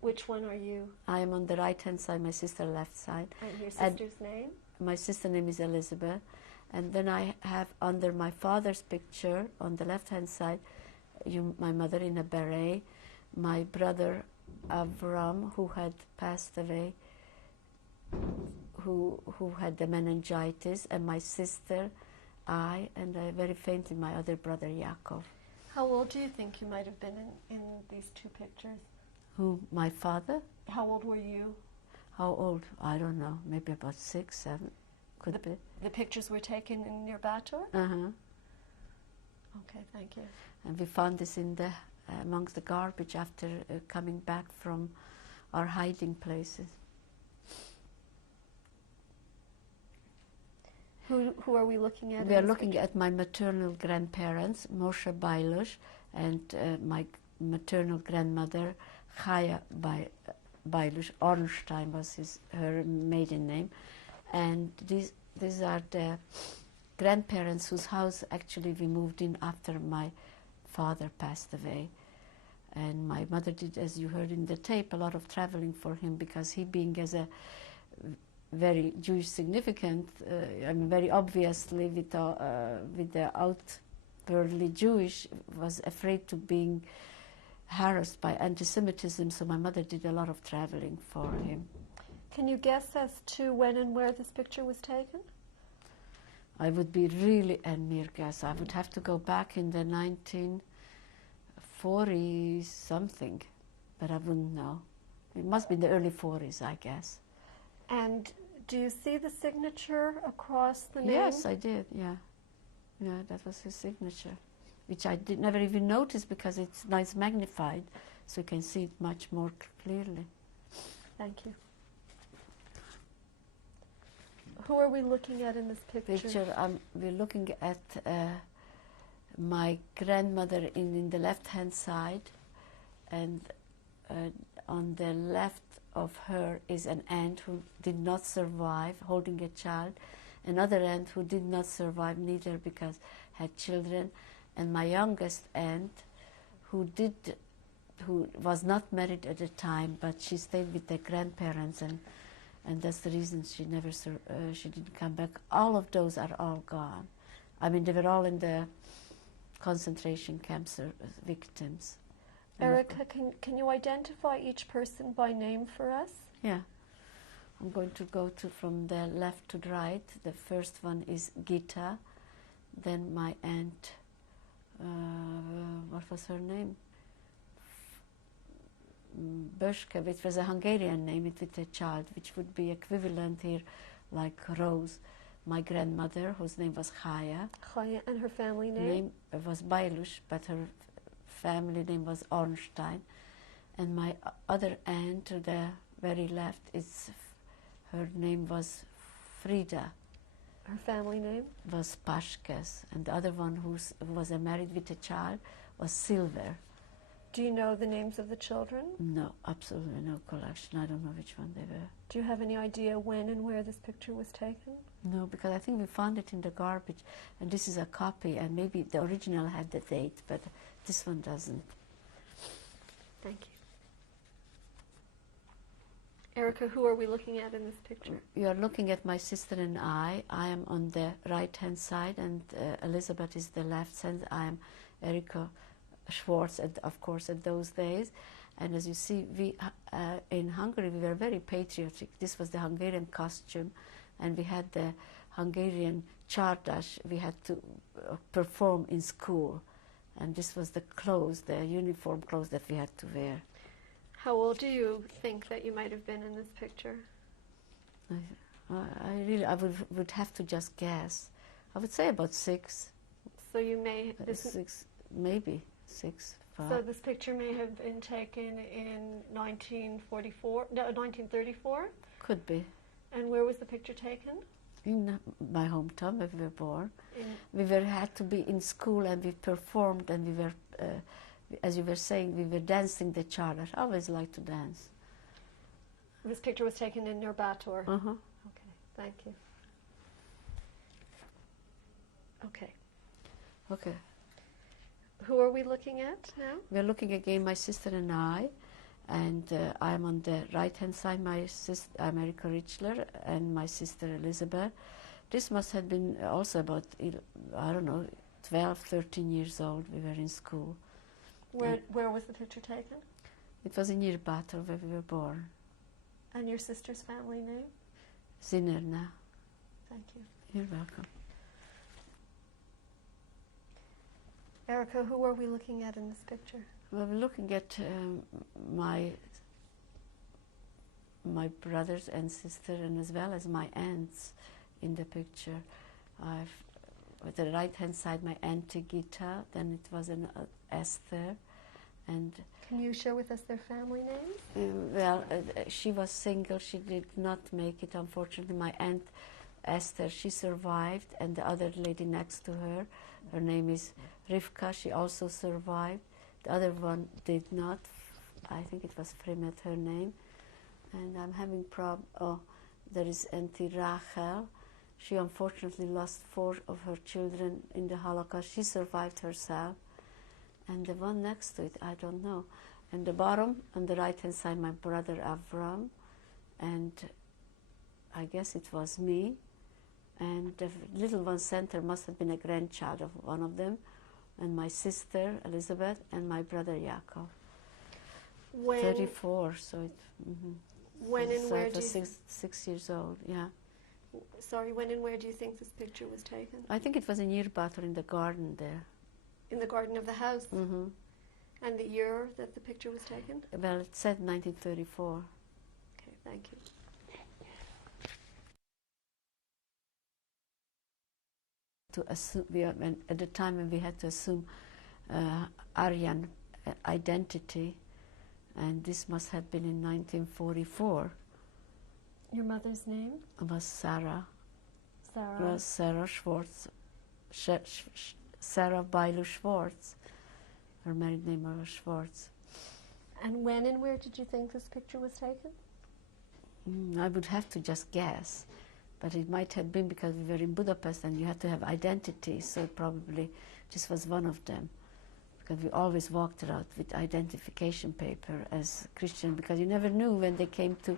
Which one are you? I am on the right-hand side, my sister left side. And your sister's name? My sister's name is Elizabeth. And then I have under my father's picture, on the left-hand side, my mother in a beret, my brother Avram, who had passed away, who had the meningitis, and my sister, I, and very faintly my other brother Yaakov. How old do you think you might have been in these two pictures? Who, my father? How old were you? How old? I don't know, maybe about 6, 7, could be. The pictures were taken in your bator? Uh-huh. Okay, thank you. And we found this in the amongst the garbage after coming back from our hiding places. Who are we looking at? We are looking at my maternal grandparents, Moshe Bailush, and my maternal grandmother, Chaya Bailush. Ornstein was her maiden name. And these are the grandparents whose house actually we moved in after my father passed away. And my mother did, as you heard in the tape, a lot of traveling for him, because he, being as a very Jewish significant, very obviously with the outwardly Jewish, was afraid to being harassed by anti-Semitism, so my mother did a lot of traveling for him. Can you guess as to when and where this picture was taken? I would be really a mere guess. I would have to go back in the 1940s something, but I wouldn't know. It must be in the early 40s, I guess. And do you see the signature across the name? Yes, I did, yeah. Yeah, that was his signature, which I never even noticed because it's nice magnified, so you can see it much more clearly. Thank you. Who are we looking at in this picture? We're looking at my grandmother in the left-hand side, and on the left of her is an aunt who did not survive, holding a child. Another aunt who did not survive neither, because had children, and my youngest aunt who was not married at the time, but she stayed with their grandparents, and that's the reason she didn't come back. All of those are all gone. I mean, they were all in the concentration camps, victims. Erika, can you identify each person by name for us? Yeah. I'm going to go from the left to the right. The first one is Gita. Then my aunt, what was her name? Böschke, which was a Hungarian name with a child, which would be equivalent here like Rose. My grandmother, whose name was Chaya. Chaya, and her family name? Name was Bailush, but her family name was Ornstein. And my other aunt to the very left, her name was Frida. Her family name? Was Paschkes. And the other one who was married with a child was Silver. Do you know the names of the children? No, absolutely no collection. I don't know which one they were. Do you have any idea when and where this picture was taken? No, because I think we found it in the garbage, and this is a copy, and maybe the original had the date, but this one doesn't. Thank you. Erika, who are we looking at in this picture? You are looking at my sister and I. I am on the right-hand side, and Elizabeth is the left side. I am Erika Schwartz, of course, at those days. And as you see, we in Hungary, we were very patriotic. This was the Hungarian costume, and we had the Hungarian csárdas we had to perform in school. And this was the clothes, the uniform clothes that we had to wear. How old do you think that you might have been in this picture? I would have to just guess. I would say about 6. So you may... 6, maybe 6, 5. So this picture may have been taken in 1944, no, 1934? Could be. And where was the picture taken? In my hometown where we were born. We had to be in school, and we performed, and we were, as you were saying, we were dancing the csárdas. I always liked to dance. This picture was taken in Nurbator? Uh-huh. Okay, thank you. Okay. Okay. Who are we looking at now? We're looking again, my sister and I, and I'm on the right-hand side. I'm Erika Richler, and my sister Elizabeth. This must have been also about, I don't know, 12, 13 years old. We were in school. Where was the picture taken? It was in Nurbator, where we were born. And your sister's family name? Zinerna. Thank you. You're welcome. Erika, who are we looking at in this picture? Well, we're looking at my brothers and sister, and as well as my aunts in the picture. With the right-hand side, my auntie Gita, then it was an Esther, and... Can you share with us their family names? She was single. She did not make it, unfortunately. My aunt Esther, she survived, and the other lady next to her, her name is Rivka, she also survived. The other one did not. I think it was Frimet, her name. And I'm having there is Auntie Rachel. She unfortunately lost 4 of her children in the Holocaust. She survived herself. And the one next to it, I don't know. And the bottom, on the right-hand side, my brother Avram. And I guess it was me. And the little one center must have been a grandchild of one of them. And my sister, Elizabeth, and my brother, Yaakov. 34, so it... When and where do you... 6 years old, yeah. Sorry, when and where do you think this picture was taken? I think it was in Nurbator, in the garden there. In the garden of the house? Mm-hmm. And the year that the picture was taken? Well, it said 1934. Okay, thank you. To assume, at the time when we had to assume Aryan identity, and this must have been in 1944. Your mother's name? Was Sarah. Sarah. Was Sarah Schwartz. Sarah Bailu Schwartz. Her married name was Schwartz. And when and where did you think this picture was taken? I would have to just guess. But it might have been because we were in Budapest and you had to have identity, so probably this was one of them. Because we always walked around with identification paper as Christian, because you never knew when they came to...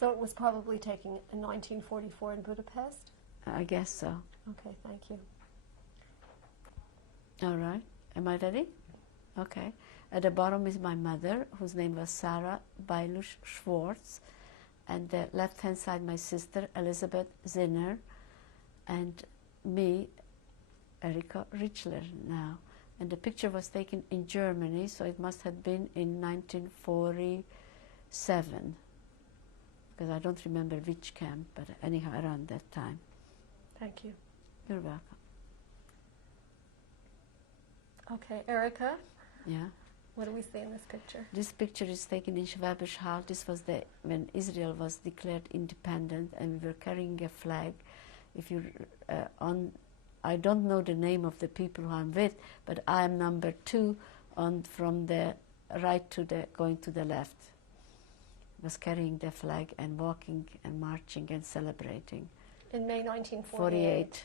So it was probably taken in 1944 in Budapest? I guess so. Okay, thank you. All right. Am I ready? Okay. At the bottom is my mother, whose name was Sarah Bailu Schwartz. And the left-hand side, my sister, Elizabeth Zinner, and me, Erika Richler now. And the picture was taken in Germany, so it must have been in 1947. Because I don't remember which camp, but anyhow, around that time. Thank you. You're welcome. Okay, Erika, Yeah. what do we see in this picture? This picture is taken in Schwäbisch Hall. This was when Israel was declared independent, and we were carrying a flag. If you I don't know the name of the people who I'm with, but I am number 2 from the right to the going to the left. Was carrying the flag and walking and marching and celebrating. In May 1948, 48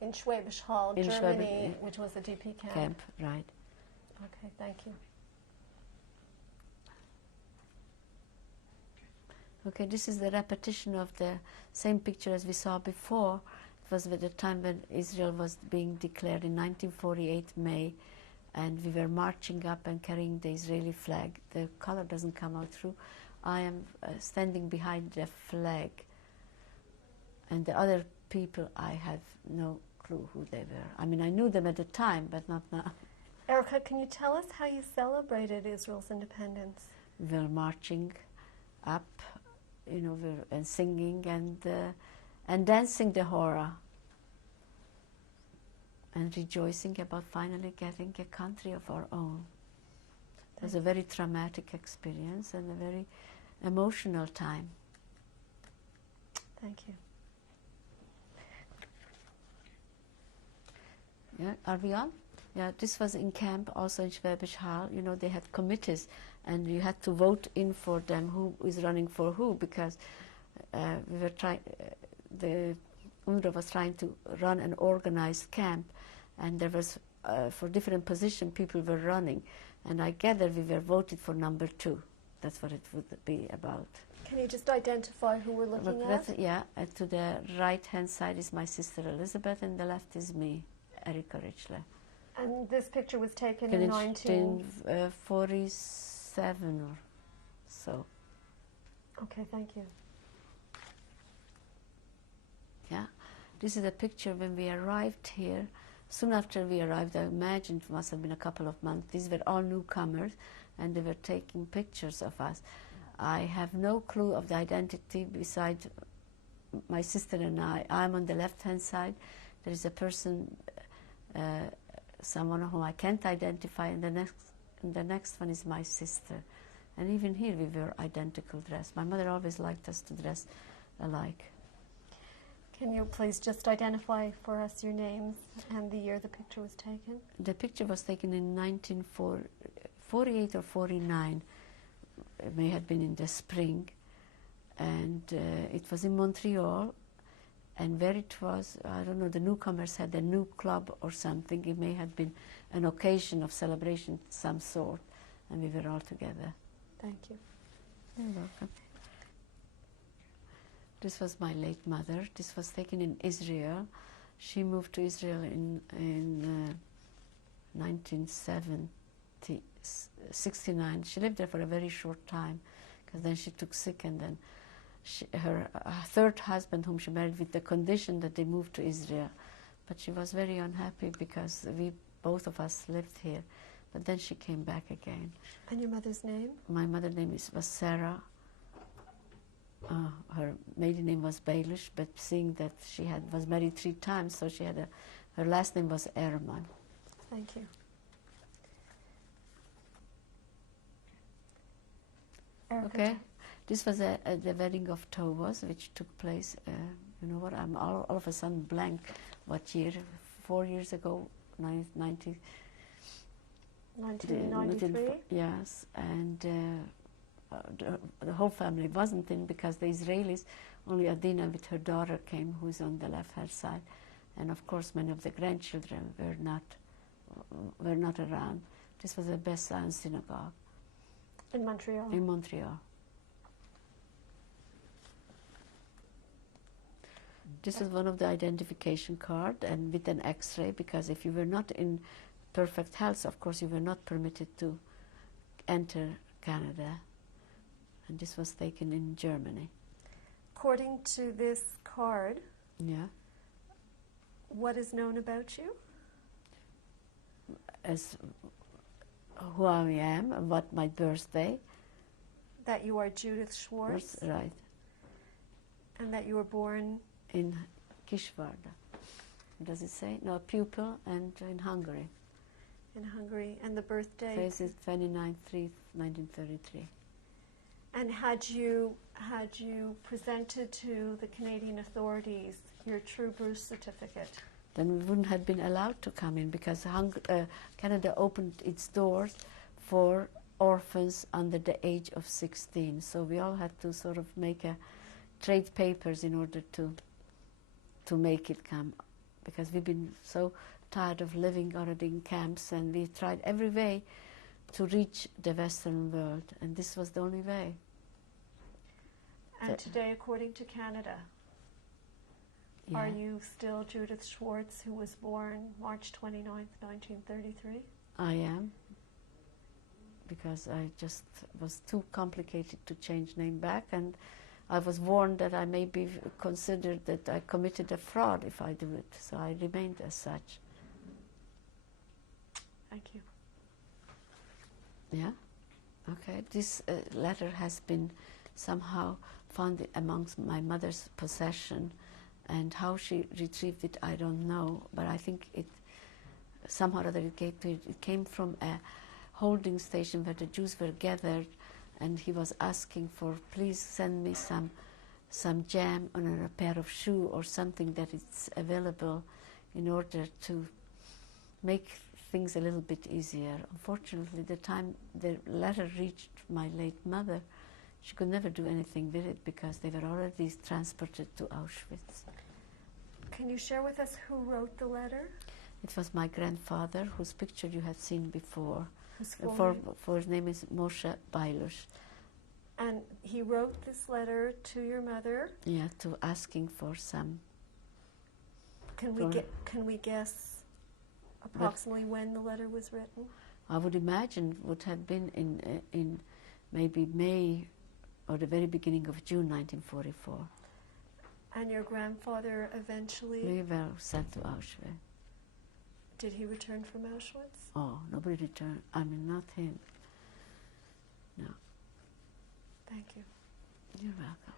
in Schwäbisch Hall, In Germany, which was a DP camp. camp, right? Okay, thank you. Okay, this is the repetition of the same picture as we saw before. It was at the time when Israel was being declared in 1948 May, and we were marching up and carrying the Israeli flag. The color doesn't come out through. I am standing behind the flag, and the other people, I have no clue who they were. I mean, I knew them at the time, but not now. Erika, can you tell us how you celebrated Israel's independence? We were marching up, and singing and dancing the hora, and rejoicing about finally getting a country of our own. It was a very traumatic experience and a very emotional time. Thank you. Yeah, are we on? Yeah, this was in camp, also in Schwäbisch Hall. They had committees, and you had to vote in for them who is running for who, because we were trying. The UNRWA was trying to run an organized camp, and there was for different positions people were running, and I gather we were voted for number 2. That's what it would be about. Can you just identify who we're looking at? Yeah, to the right-hand side is my sister Elizabeth, and the left is me, Erika Richler. And this picture was taken in 1947 or so. Okay, thank you. Yeah, this is a picture when we arrived here. Soon after we arrived, I imagine it must have been a couple of months. These were all newcomers, and they were taking pictures of us. I have no clue of the identity besides my sister and I. I'm on the left-hand side. There is a person, someone whom I can't identify, and the next one is my sister. And even here we were identical dressed. My mother always liked us to dress alike. Can you please just identify for us your names and the year the picture was taken? The picture was taken in 1948 or 49. It may have been in the spring. And it was in Montreal. And where it was, I don't know, the newcomers had a new club or something. It may have been an occasion of celebration of some sort. And we were all together. Thank you. You're welcome. This was my late mother. This was taken in Israel. She moved to Israel in 1969. She lived there for a very short time, because then she took sick, and then her third husband, whom she married with the condition that they moved to Israel. But she was very unhappy because both of us lived here. But then she came back again. And your mother's name? My mother's name was Sarah. Her maiden name was Baelish, but seeing that she was married 3 times, so she had her last name was Ehrman. Thank you. Erika. Okay, this was the wedding of Tovos, which took place. You know what? I'm all of a sudden blank. What year? 4 years ago, 1993. Yes, and the whole family wasn't in, because the Israelis, only Adina with her daughter came, who's on the left-hand side, and of course many of the grandchildren were not around. This was the Bessin synagogue In Montreal. in Montreal. This is one of the identification card, and with an X-ray, because if you were not in perfect health, of course you were not permitted to enter Canada. And this was taken in Germany. According to this card, Yeah. what is known about you? As who I am, and what my birthday That you are Judith Schwartz, was, right, and that you were born in Kisvárda. Does it say? No, pupil, and in Hungary. In Hungary. And the birthday? Face is 29/3/1933. And had you presented to the Canadian authorities your true birth certificate? Then we wouldn't have been allowed to come in because Canada opened its doors for orphans under the age of 16. So we all had to sort of trade papers in order to make it come, because we've been so tired of living already in camps, and we tried every way to reach the Western world, and this was the only way. And today, according to Canada, are you still Judith Schwartz, who was born March 29th, 1933? I am, because I just was too complicated to change name back, and I was warned that I may be considered that I committed a fraud if I do it, so I remained as such. Thank you. Yeah? Okay. This letter has been somehow found amongst my mother's possession, and how she retrieved it, I don't know, but I think it somehow or other it came from a holding station where the Jews were gathered, and he was asking for, please send me some jam on a pair of shoe or something that is available in order to make things a little bit easier. Unfortunately, the time the letter reached my late mother, she could never do anything with it because they were already transported to Auschwitz. Can you share with us who wrote the letter? It was my grandfather, whose picture you have seen before. His full name? For his name is Moshe Bailush. And he wrote this letter to your mother? Yeah, to asking for some. Can we guess approximately when the letter was written? I would imagine would have been in maybe May or the very beginning of June 1944. And your grandfather eventually... We were sent to Auschwitz. Did he return from Auschwitz? Oh, nobody returned. I mean, not him. No. Thank you. You're welcome.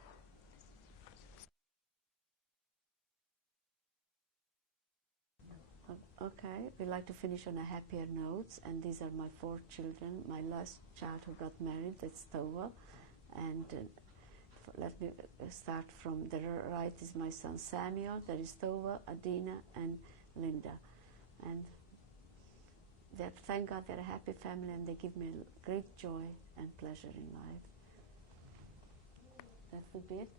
Okay, we like to finish on a happier note, and these are my 4 children. My last child who got married, that's Tova, and let me start from the right is my son Samuel, there is Tova, Adina, and Linda. And thank God they're a happy family, and they give me great joy and pleasure in life. That would be it.